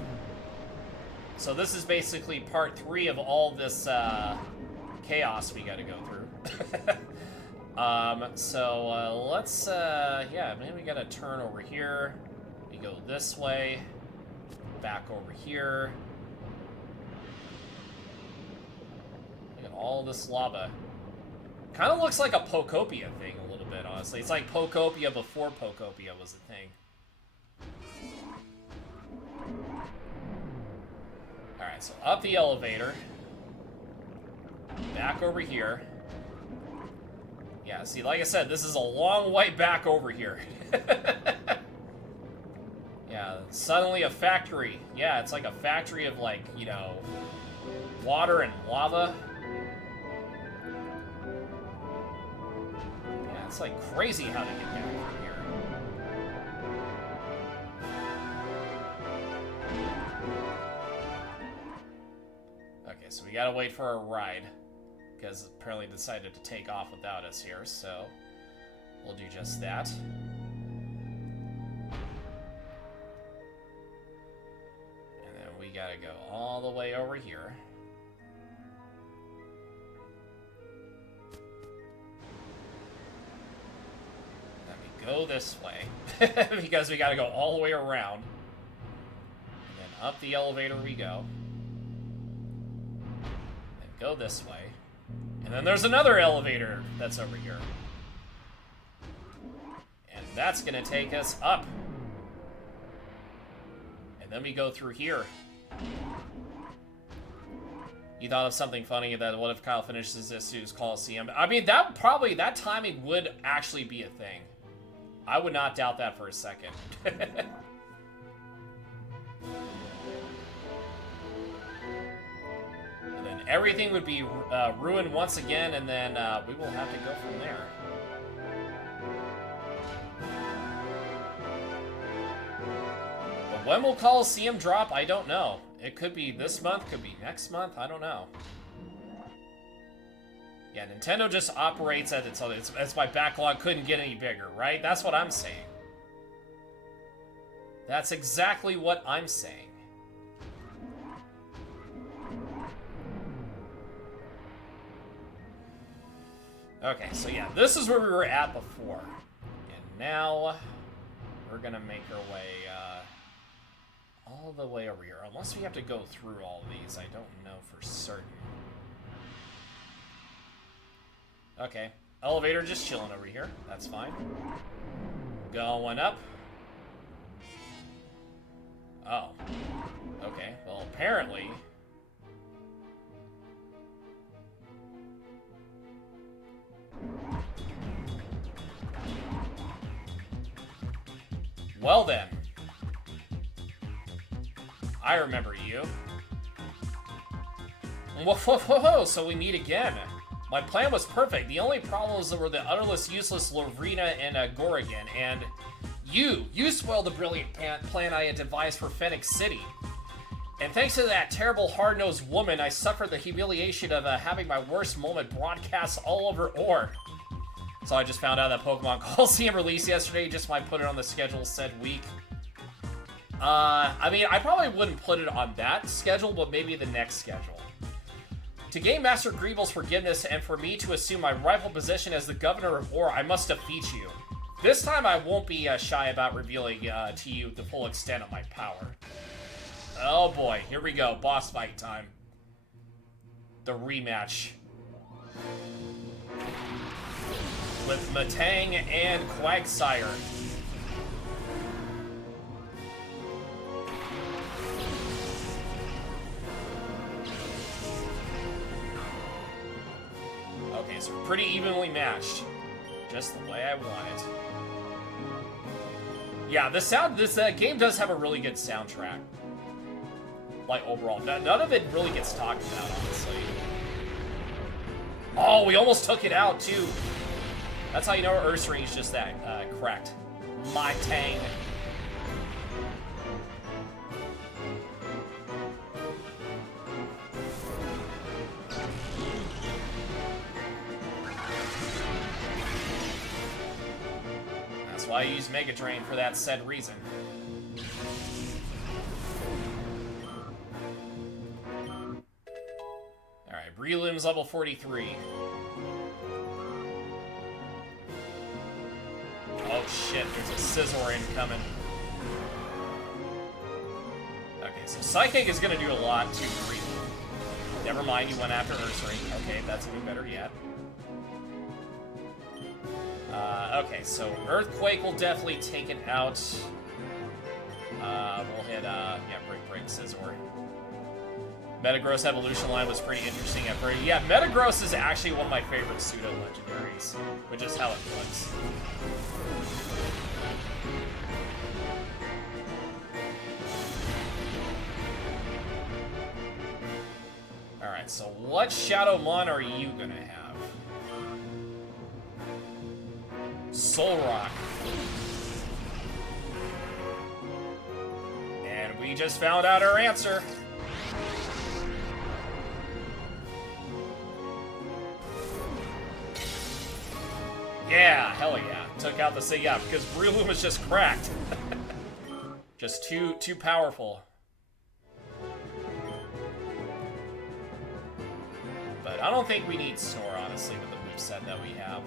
So this is basically part 3 of all this chaos we gotta go through. Let's, yeah, maybe we gotta turn over here. We go this way, back over here. Look at all this lava. Kind of looks like a Pokopia thing a little bit, honestly. It's like Pokopia before Pokopia was a thing. Alright, so up the elevator. Back over here. Yeah, see, like I said, this is a long way back over here. Yeah, suddenly a factory. Yeah, it's like a factory of, like, you know, water and lava. Yeah, it's like crazy how to get back over here. Okay, so we gotta wait for a ride, because apparently decided to take off without us here, so we'll do just that. And then we gotta go all the way over here. Then we go this way, because we gotta go all the way around. Up the elevator we go. And go this way. And then there's another elevator that's over here. And that's gonna take us up. And then we go through here. You thought of something funny that what if Kyle finishes this to his Coliseum? I mean, that timing would actually be a thing. I would not doubt that for a second. And then everything would be ruined once again, and then we will have to go from there. But when will Coliseum drop? I don't know. It could be this month, could be next month, I don't know. Yeah, Nintendo just operates at its own. It's my backlog couldn't get any bigger, right? That's what I'm saying. That's exactly what I'm saying. Okay, so yeah, this is where we were at before. And now we're gonna make our way all the way over here. Unless we have to go through all of these, I don't know for certain. Okay, elevator just chilling over here. That's fine. Going up. Oh. Okay, well apparently... Well then. I remember you. Whoa, whoa, whoa, whoa, so we meet again. My plan was perfect. The only problems were the utterless useless Lorena and Gorrigan, and you spoiled the brilliant plan I had devised for Phoenix City. And thanks to that terrible hard-nosed woman, I suffered the humiliation of having my worst moment broadcast all over Orb. So I just found out that Pokemon Coliseum released yesterday, just might put it on the schedule said week. I mean, I probably wouldn't put it on that schedule, but maybe the next schedule. To gain Master Greeble's forgiveness and for me to assume my rightful position as the Governor of War, I must defeat you. This time I won't be shy about revealing to you the full extent of my power. Oh boy, here we go, boss fight time. The rematch. With Matang and Quagsire. Okay, so we're pretty evenly matched. Just the way I want it. Yeah, this game does have a really good soundtrack. Like, overall. None of it really gets talked about, honestly. Oh, we almost took it out, too. That's how you know Ursaring's just that cracked. My tang. That's why I use Mega Drain for that said reason. Alright, Breloom's level 43. Oh shit, there's a Scizor incoming. Okay, so Psychic is gonna do a lot to Breloom. Never mind, you went after Ursaring. Okay, that's even better yet. Okay, so Earthquake will definitely take it out. We'll hit, yeah, Break Scizor. Metagross evolution line was pretty interesting at first. Yeah, Metagross is actually one of my favorite pseudo-legendaries, which is how it looks. Alright, so what Shadowmon are you gonna have? Solrock. And we just found out our answer. Yeah, hell yeah. Took out the yeah, because Breloom is just cracked. Just too powerful. But I don't think we need Snore, honestly, with the moveset that we have.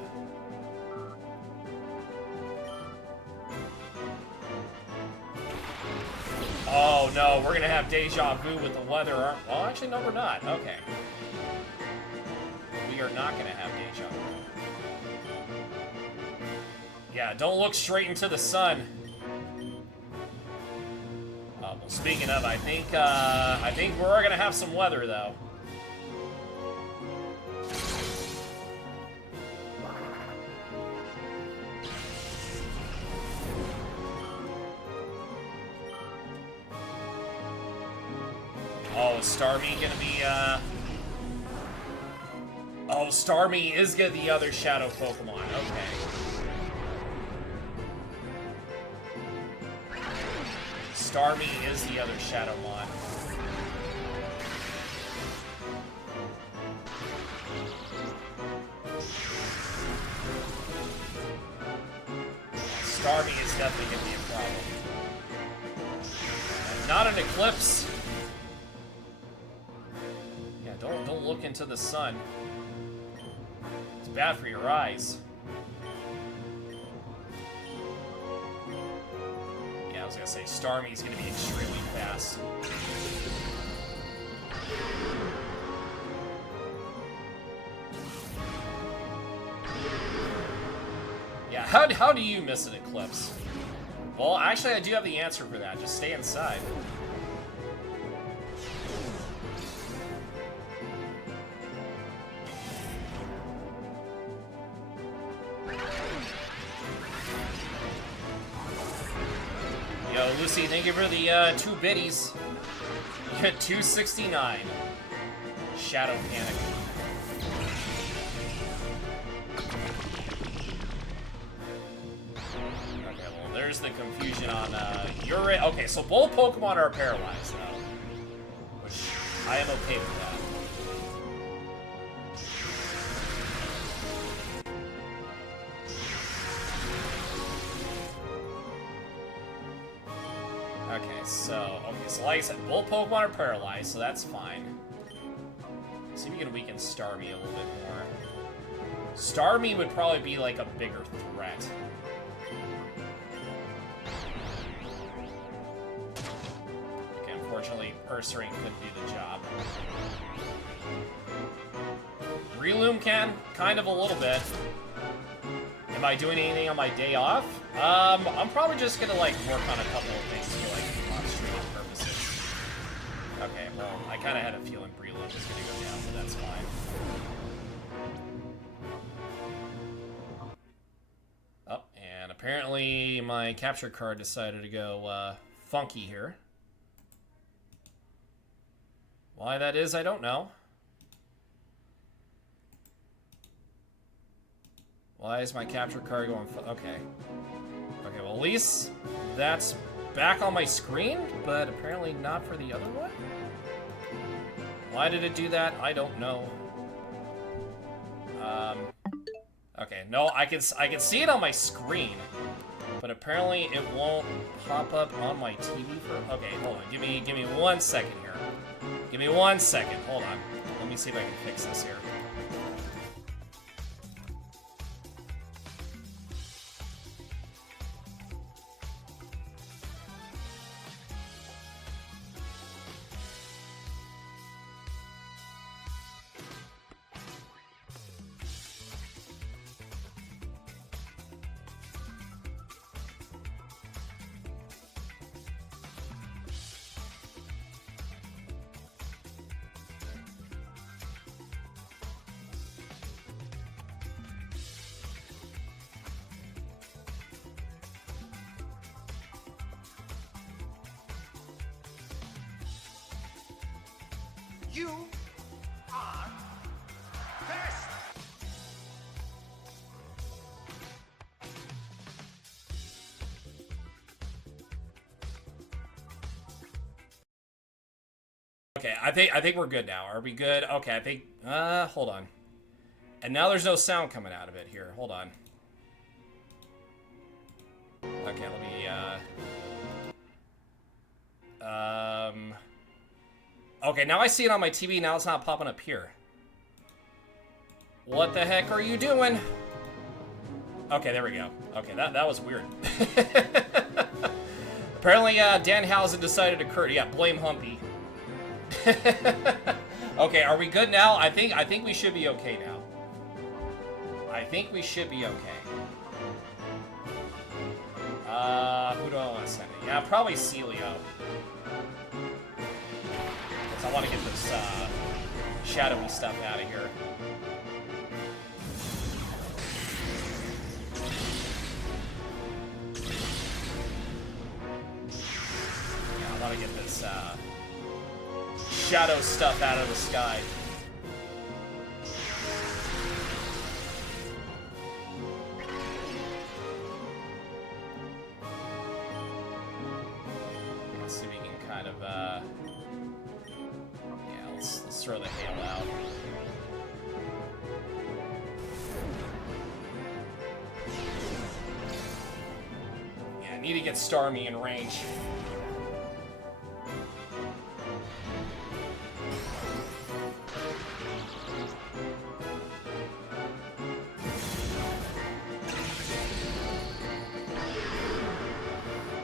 Oh no, we're gonna have deja vu with the weather. Well, actually, no, we're not. Okay. We are not gonna have deja vu. Yeah, don't look straight into the sun. Well, speaking of, I think we're gonna have some weather though. Oh, is Starmie gonna be, Oh, Starmie is gonna be the other Shadow Pokemon. Okay. Starmie is the other Shadowmon. Starmie is definitely gonna be a problem. Not an Eclipse. Yeah, don't look into the sun. It's bad for your eyes. Yeah, I was gonna say Starmie's gonna be extremely fast. Yeah, how do you miss an Eclipse? Well, actually, I do have the answer for that. Just stay inside. Yo, Lucy, thank you for the 2 biddies. You get 269. Shadow Panic. Okay, well, there's the confusion on, okay, so both Pokemon are paralyzed, though. Which, I am okay with that. So like I said, both Pokemon are paralyzed, so that's fine. Let's see if we can weaken Starmie a little bit more. Starmie would probably be like a bigger threat. Okay, unfortunately, Ursaring couldn't do the job. Breloom can, kind of a little bit. Am I doing anything on my day off? I'm probably just gonna like work on a couple of things for like on-streaming purposes. Okay, well, I kind of had a feeling Breloom was gonna go down, but that's fine. Oh, and apparently my capture card decided to go funky here. Why that is, I don't know. Why is my capture card going? Okay. Okay, well, at least that's back on my screen, but apparently not for the other one. Why did it do that? I don't know. Okay, no, I can see it on my screen, but apparently it won't pop up on my TV for. Okay, hold on. Give me 1 second here. Give me 1 second. Hold on. Let me see if I can fix this here. You are best. Okay, I think we're good now. Are we good? Okay, I think hold on. And now there's no sound coming out of it here. Hold on. Okay, let me okay, now I see it on my TV, now it's not popping up here. What the heck are you doing? Okay, there we go. Okay, that was weird. Apparently, Danhausen decided to curse. Yeah, blame Humpy. Okay, are we good now? I think we should be okay now. I think we should be okay. Who do I want to send it? Yeah, probably Celio. Because I want to get this, shadowy stuff out of here. Yeah, I want to get this, shadow stuff out of the sky. Let's see if we can kind of, yeah, let's throw the hail out. Yeah, I need to get Starmie in range.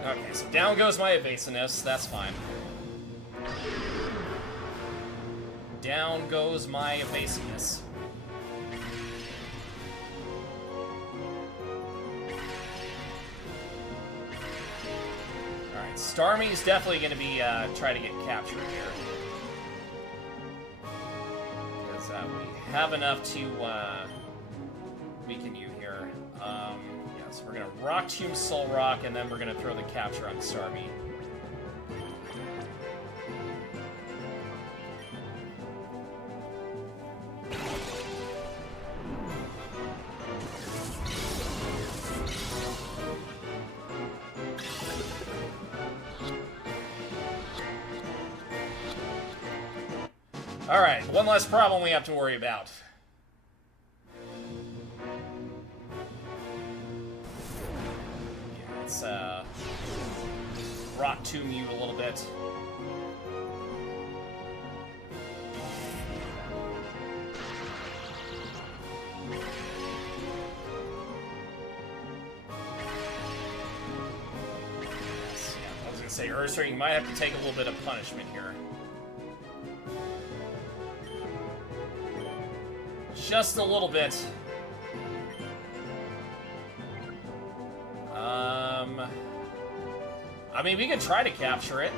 Okay, so down goes my evasiveness. That's fine. Down goes my evasiveness. Alright, Starmie's definitely going to be trying to get captured here. Because we have enough to weaken you here. So we're going to Rock Tomb Soul Rock, and then we're going to throw the capture on Starmie. Alright, one less problem we have to worry about. Let's Rock Tomb you a little bit. Yes, yeah, I was gonna say, Ursula, you might have to take a little bit of punishment here. Just a little bit. I mean, we could try to capture it.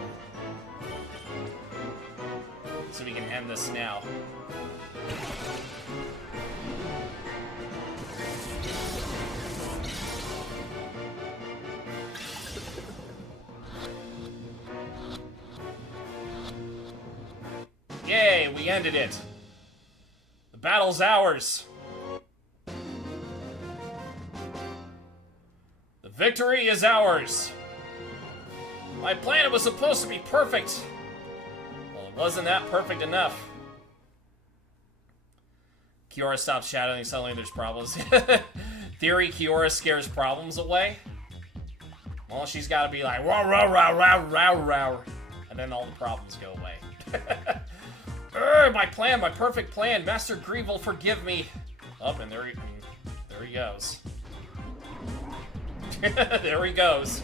So we can end this now. Yay, we ended it. The battle's ours. The victory is ours. My planet was supposed to be perfect. Well, it wasn't that perfect enough. Kiora stops shadowing, suddenly there's problems. Theory, Kiora scares problems away. Well, she's got to be like, row, row, row, row, row, row. And then all the problems go away. My plan, my perfect plan. Master Grieve will forgive me. Oh, and there he goes. There he goes.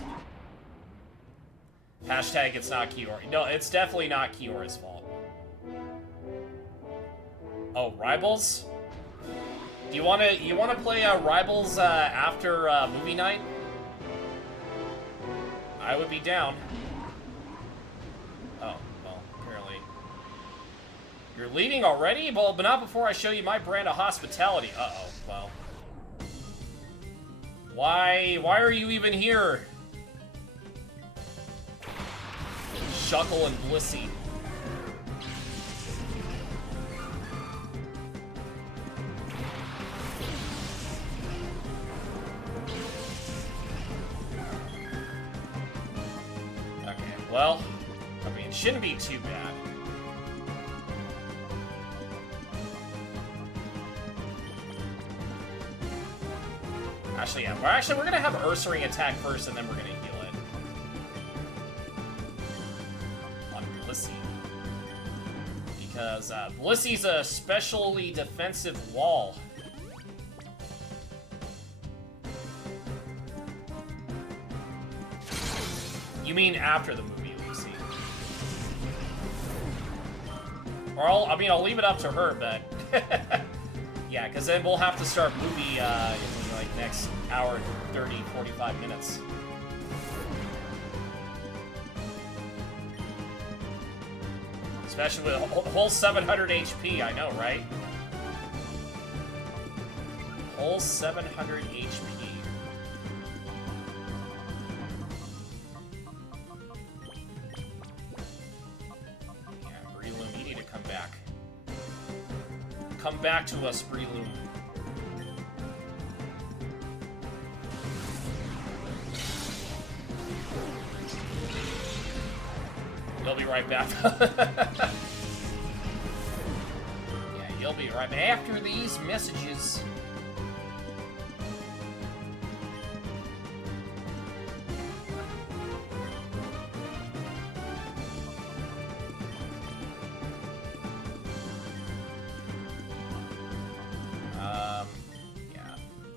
Hashtag it's not Kiora. No, it's definitely not Kiora's fault. Oh, Rivals? Do you wanna play Rivals after movie night? I would be down. Oh, well, apparently. You're leaving already? Well, but not before I show you my brand of hospitality. Uh-oh, well. Why are you even here? Shuckle and Blissey. Okay, well, I mean, it shouldn't be too bad. Actually, yeah. We're gonna have Ursaring attack first, and then we're gonna heal it. On Blissey. Because Blissey's a specially defensive wall. You mean after the movie, Lucy? Or I'll leave it up to her, but yeah, because then we'll have to start movie in like next hour, 30, 45 minutes. Especially with a whole 700 HP, I know, right? Whole 700 HP. Come back to us, Breloom. You'll be right back. Yeah, you'll be right back after these messages.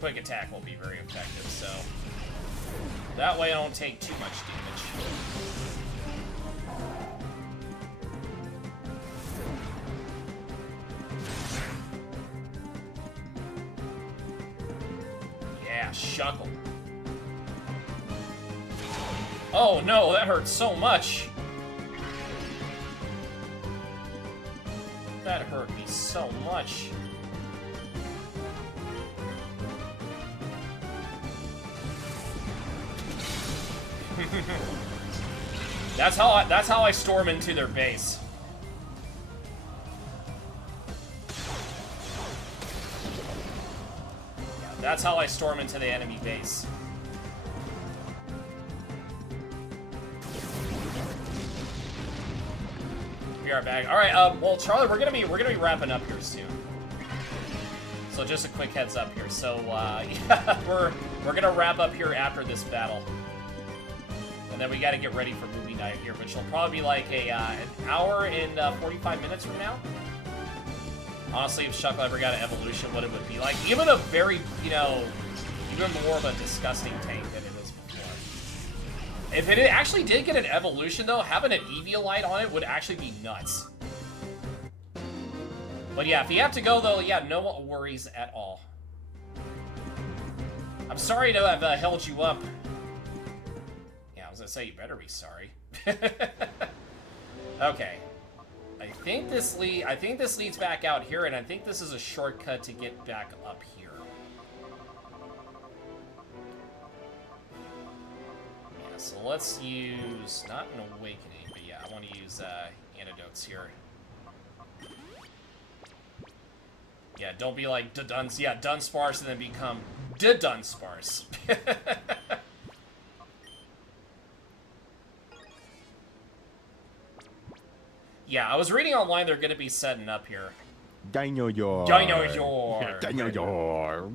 Quick attack will be very effective, so that way I don't take too much damage. Yeah, Shuckle. Oh no, that hurt so much. That hurt me so much. That's how I storm into their base. Yeah, that's how I storm into the enemy base. We are back. All right. Well, Charlie, we're gonna be wrapping up here soon. So just a quick heads up here. So yeah, we're gonna wrap up here after this battle. And then we got to get ready for movie night here, which will probably be like an hour and 45 minutes from now. Honestly, if Shuckle ever got an evolution, what it would be like. Even a very, even more of a disgusting tank than it is before. If it actually did get an evolution, though, having an Eviolite on it would actually be nuts. But yeah, if you have to go, though, yeah, no worries at all. I'm sorry to have held you up. I was gonna say, you better be sorry. Okay. I think this leads back out here, and I think this is a shortcut to get back up here. Yeah, so let's use, not an awakening, but yeah, I want to use antidotes here. Yeah, don't be like Dunsparce and then become Dunsparce. Yeah, I was reading online they're going to be setting up here. Dinosaur. Dinosaur. Dinosaur.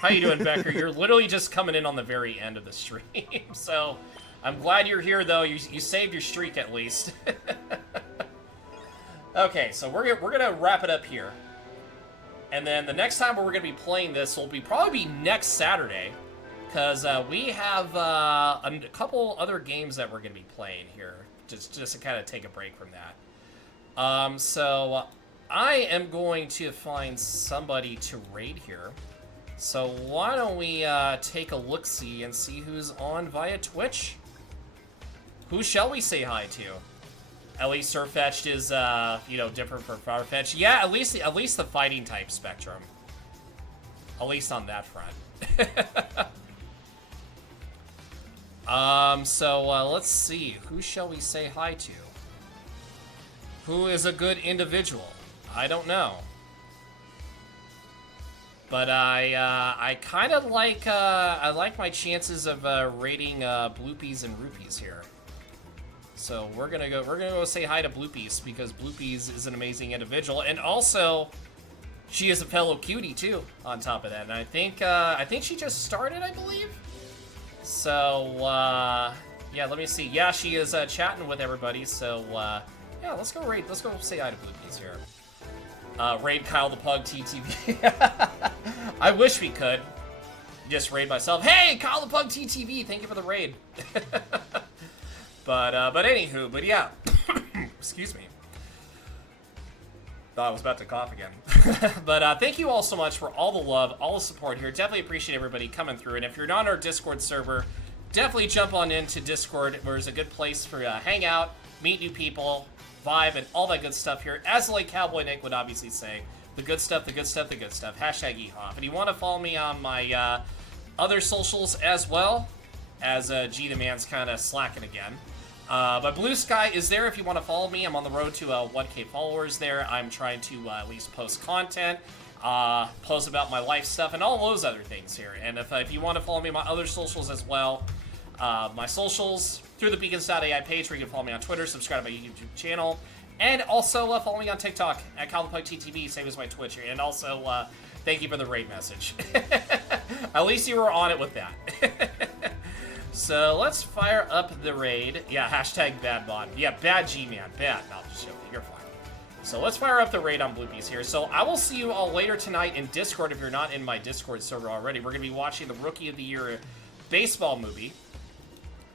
How you doing, Becker? You're literally just coming in on the very end of the stream, so I'm glad you're here, though. You saved your streak, at least. Okay, so we're gonna wrap it up here. And then the next time we're going to be playing this will probably be next Saturday. Because we have a couple other games that we're going to be playing here, just to kind of take a break from that. So I am going to find somebody to raid here. So why don't we take a look-see and see who's on via Twitch? Who shall we say hi to? At least Sirfetch'd is, different from Farfetch'd. Yeah, at least the fighting type spectrum. At least on that front. Let's see. Who shall we say hi to? Who is a good individual? I don't know. But I kind of like, I like my chances of raiding Bloopies and Rupees here. So we're gonna go say hi to Bloopies, because Bloopies is an amazing individual, and also she is a fellow cutie too, on top of that. And I think she just started, I believe. So, yeah, let me see. Yeah, she is chatting with everybody, so, yeah, let's go say hi to Bloopies here. Raid KyleThePugTTV. I wish we could just raid myself. Hey, KyleThePugTTV, thank you for the raid. but anywho, but yeah. Excuse me. Thought I was about to cough again. But thank you all so much for all the love, all the support here. Definitely appreciate everybody coming through. And if you're not on our Discord server, definitely jump on into Discord, where it's a good place for hang out, meet new people, vibe, and all that good stuff here. As like Cowboy Nick would obviously say, the good stuff, the good stuff, the good stuff. Hashtag EHOF. And you want to follow me on my other socials as well, as G the Man's kind of slacking again. But Blue Sky is there if you want to follow me. I'm on the road to 1K followers there. I'm trying to at least post content, post about my life stuff, and all those other things here. And if you want to follow me on my other socials as well, my socials through the Beacons.ai page, where you can follow me on Twitter, subscribe to my YouTube channel, and also follow me on TikTok at KyleThePugTTV, same as my Twitch here. And also, thank you for the raid message. At least you were on it with that. So let's fire up the raid. Yeah, hashtag bad mod. Yeah, bad G-Man. Bad. No, just joking. You're fine. So let's fire up the raid on Blue Piece here. So I will see you all later tonight in Discord if you're not in my Discord server already. We're going to be watching the Rookie of the Year baseball movie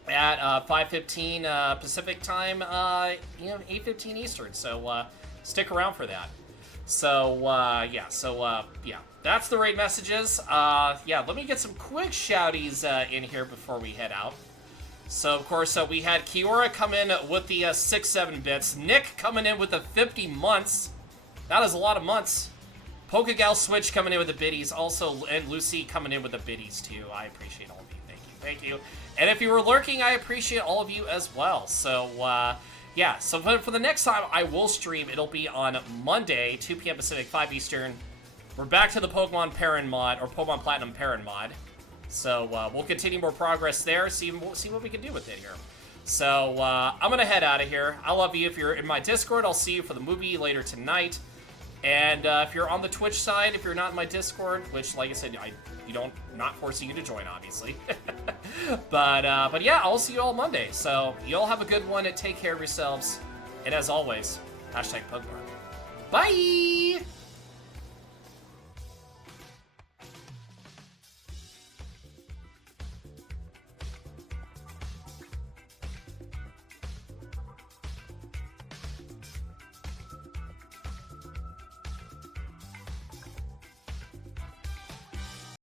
at 5:15 Pacific time, 8:15 Eastern. So stick around for that. So, yeah. That's the raid messages. Yeah, let me get some quick shouties in here before we head out. So, of course, we had Kiora come in with the 6-7 bits. Nick coming in with the 50 months. That is a lot of months. Pokegal Switch coming in with the biddies. Also, and Lucy coming in with the biddies, too. I appreciate all of you. Thank you. Thank you. And if you were lurking, I appreciate all of you as well. So, yeah, so for the next time I will stream, it'll be on Monday, 2 p.m. Pacific, 5 Eastern. We're back to the Pokemon Parent mod, or Pokemon Platinum Parent mod. So we'll continue more progress there, see what we can do with it here. So I'm going to head out of here. I love you. If you're in my Discord, I'll see you for the movie later tonight. And if you're on the Twitch side, if you're not in my Discord, which, like I said, not forcing you to join, obviously. But yeah, I'll see you all Monday. So you all have a good one, and take care of yourselves. And as always, hashtag Pugmark. Bye!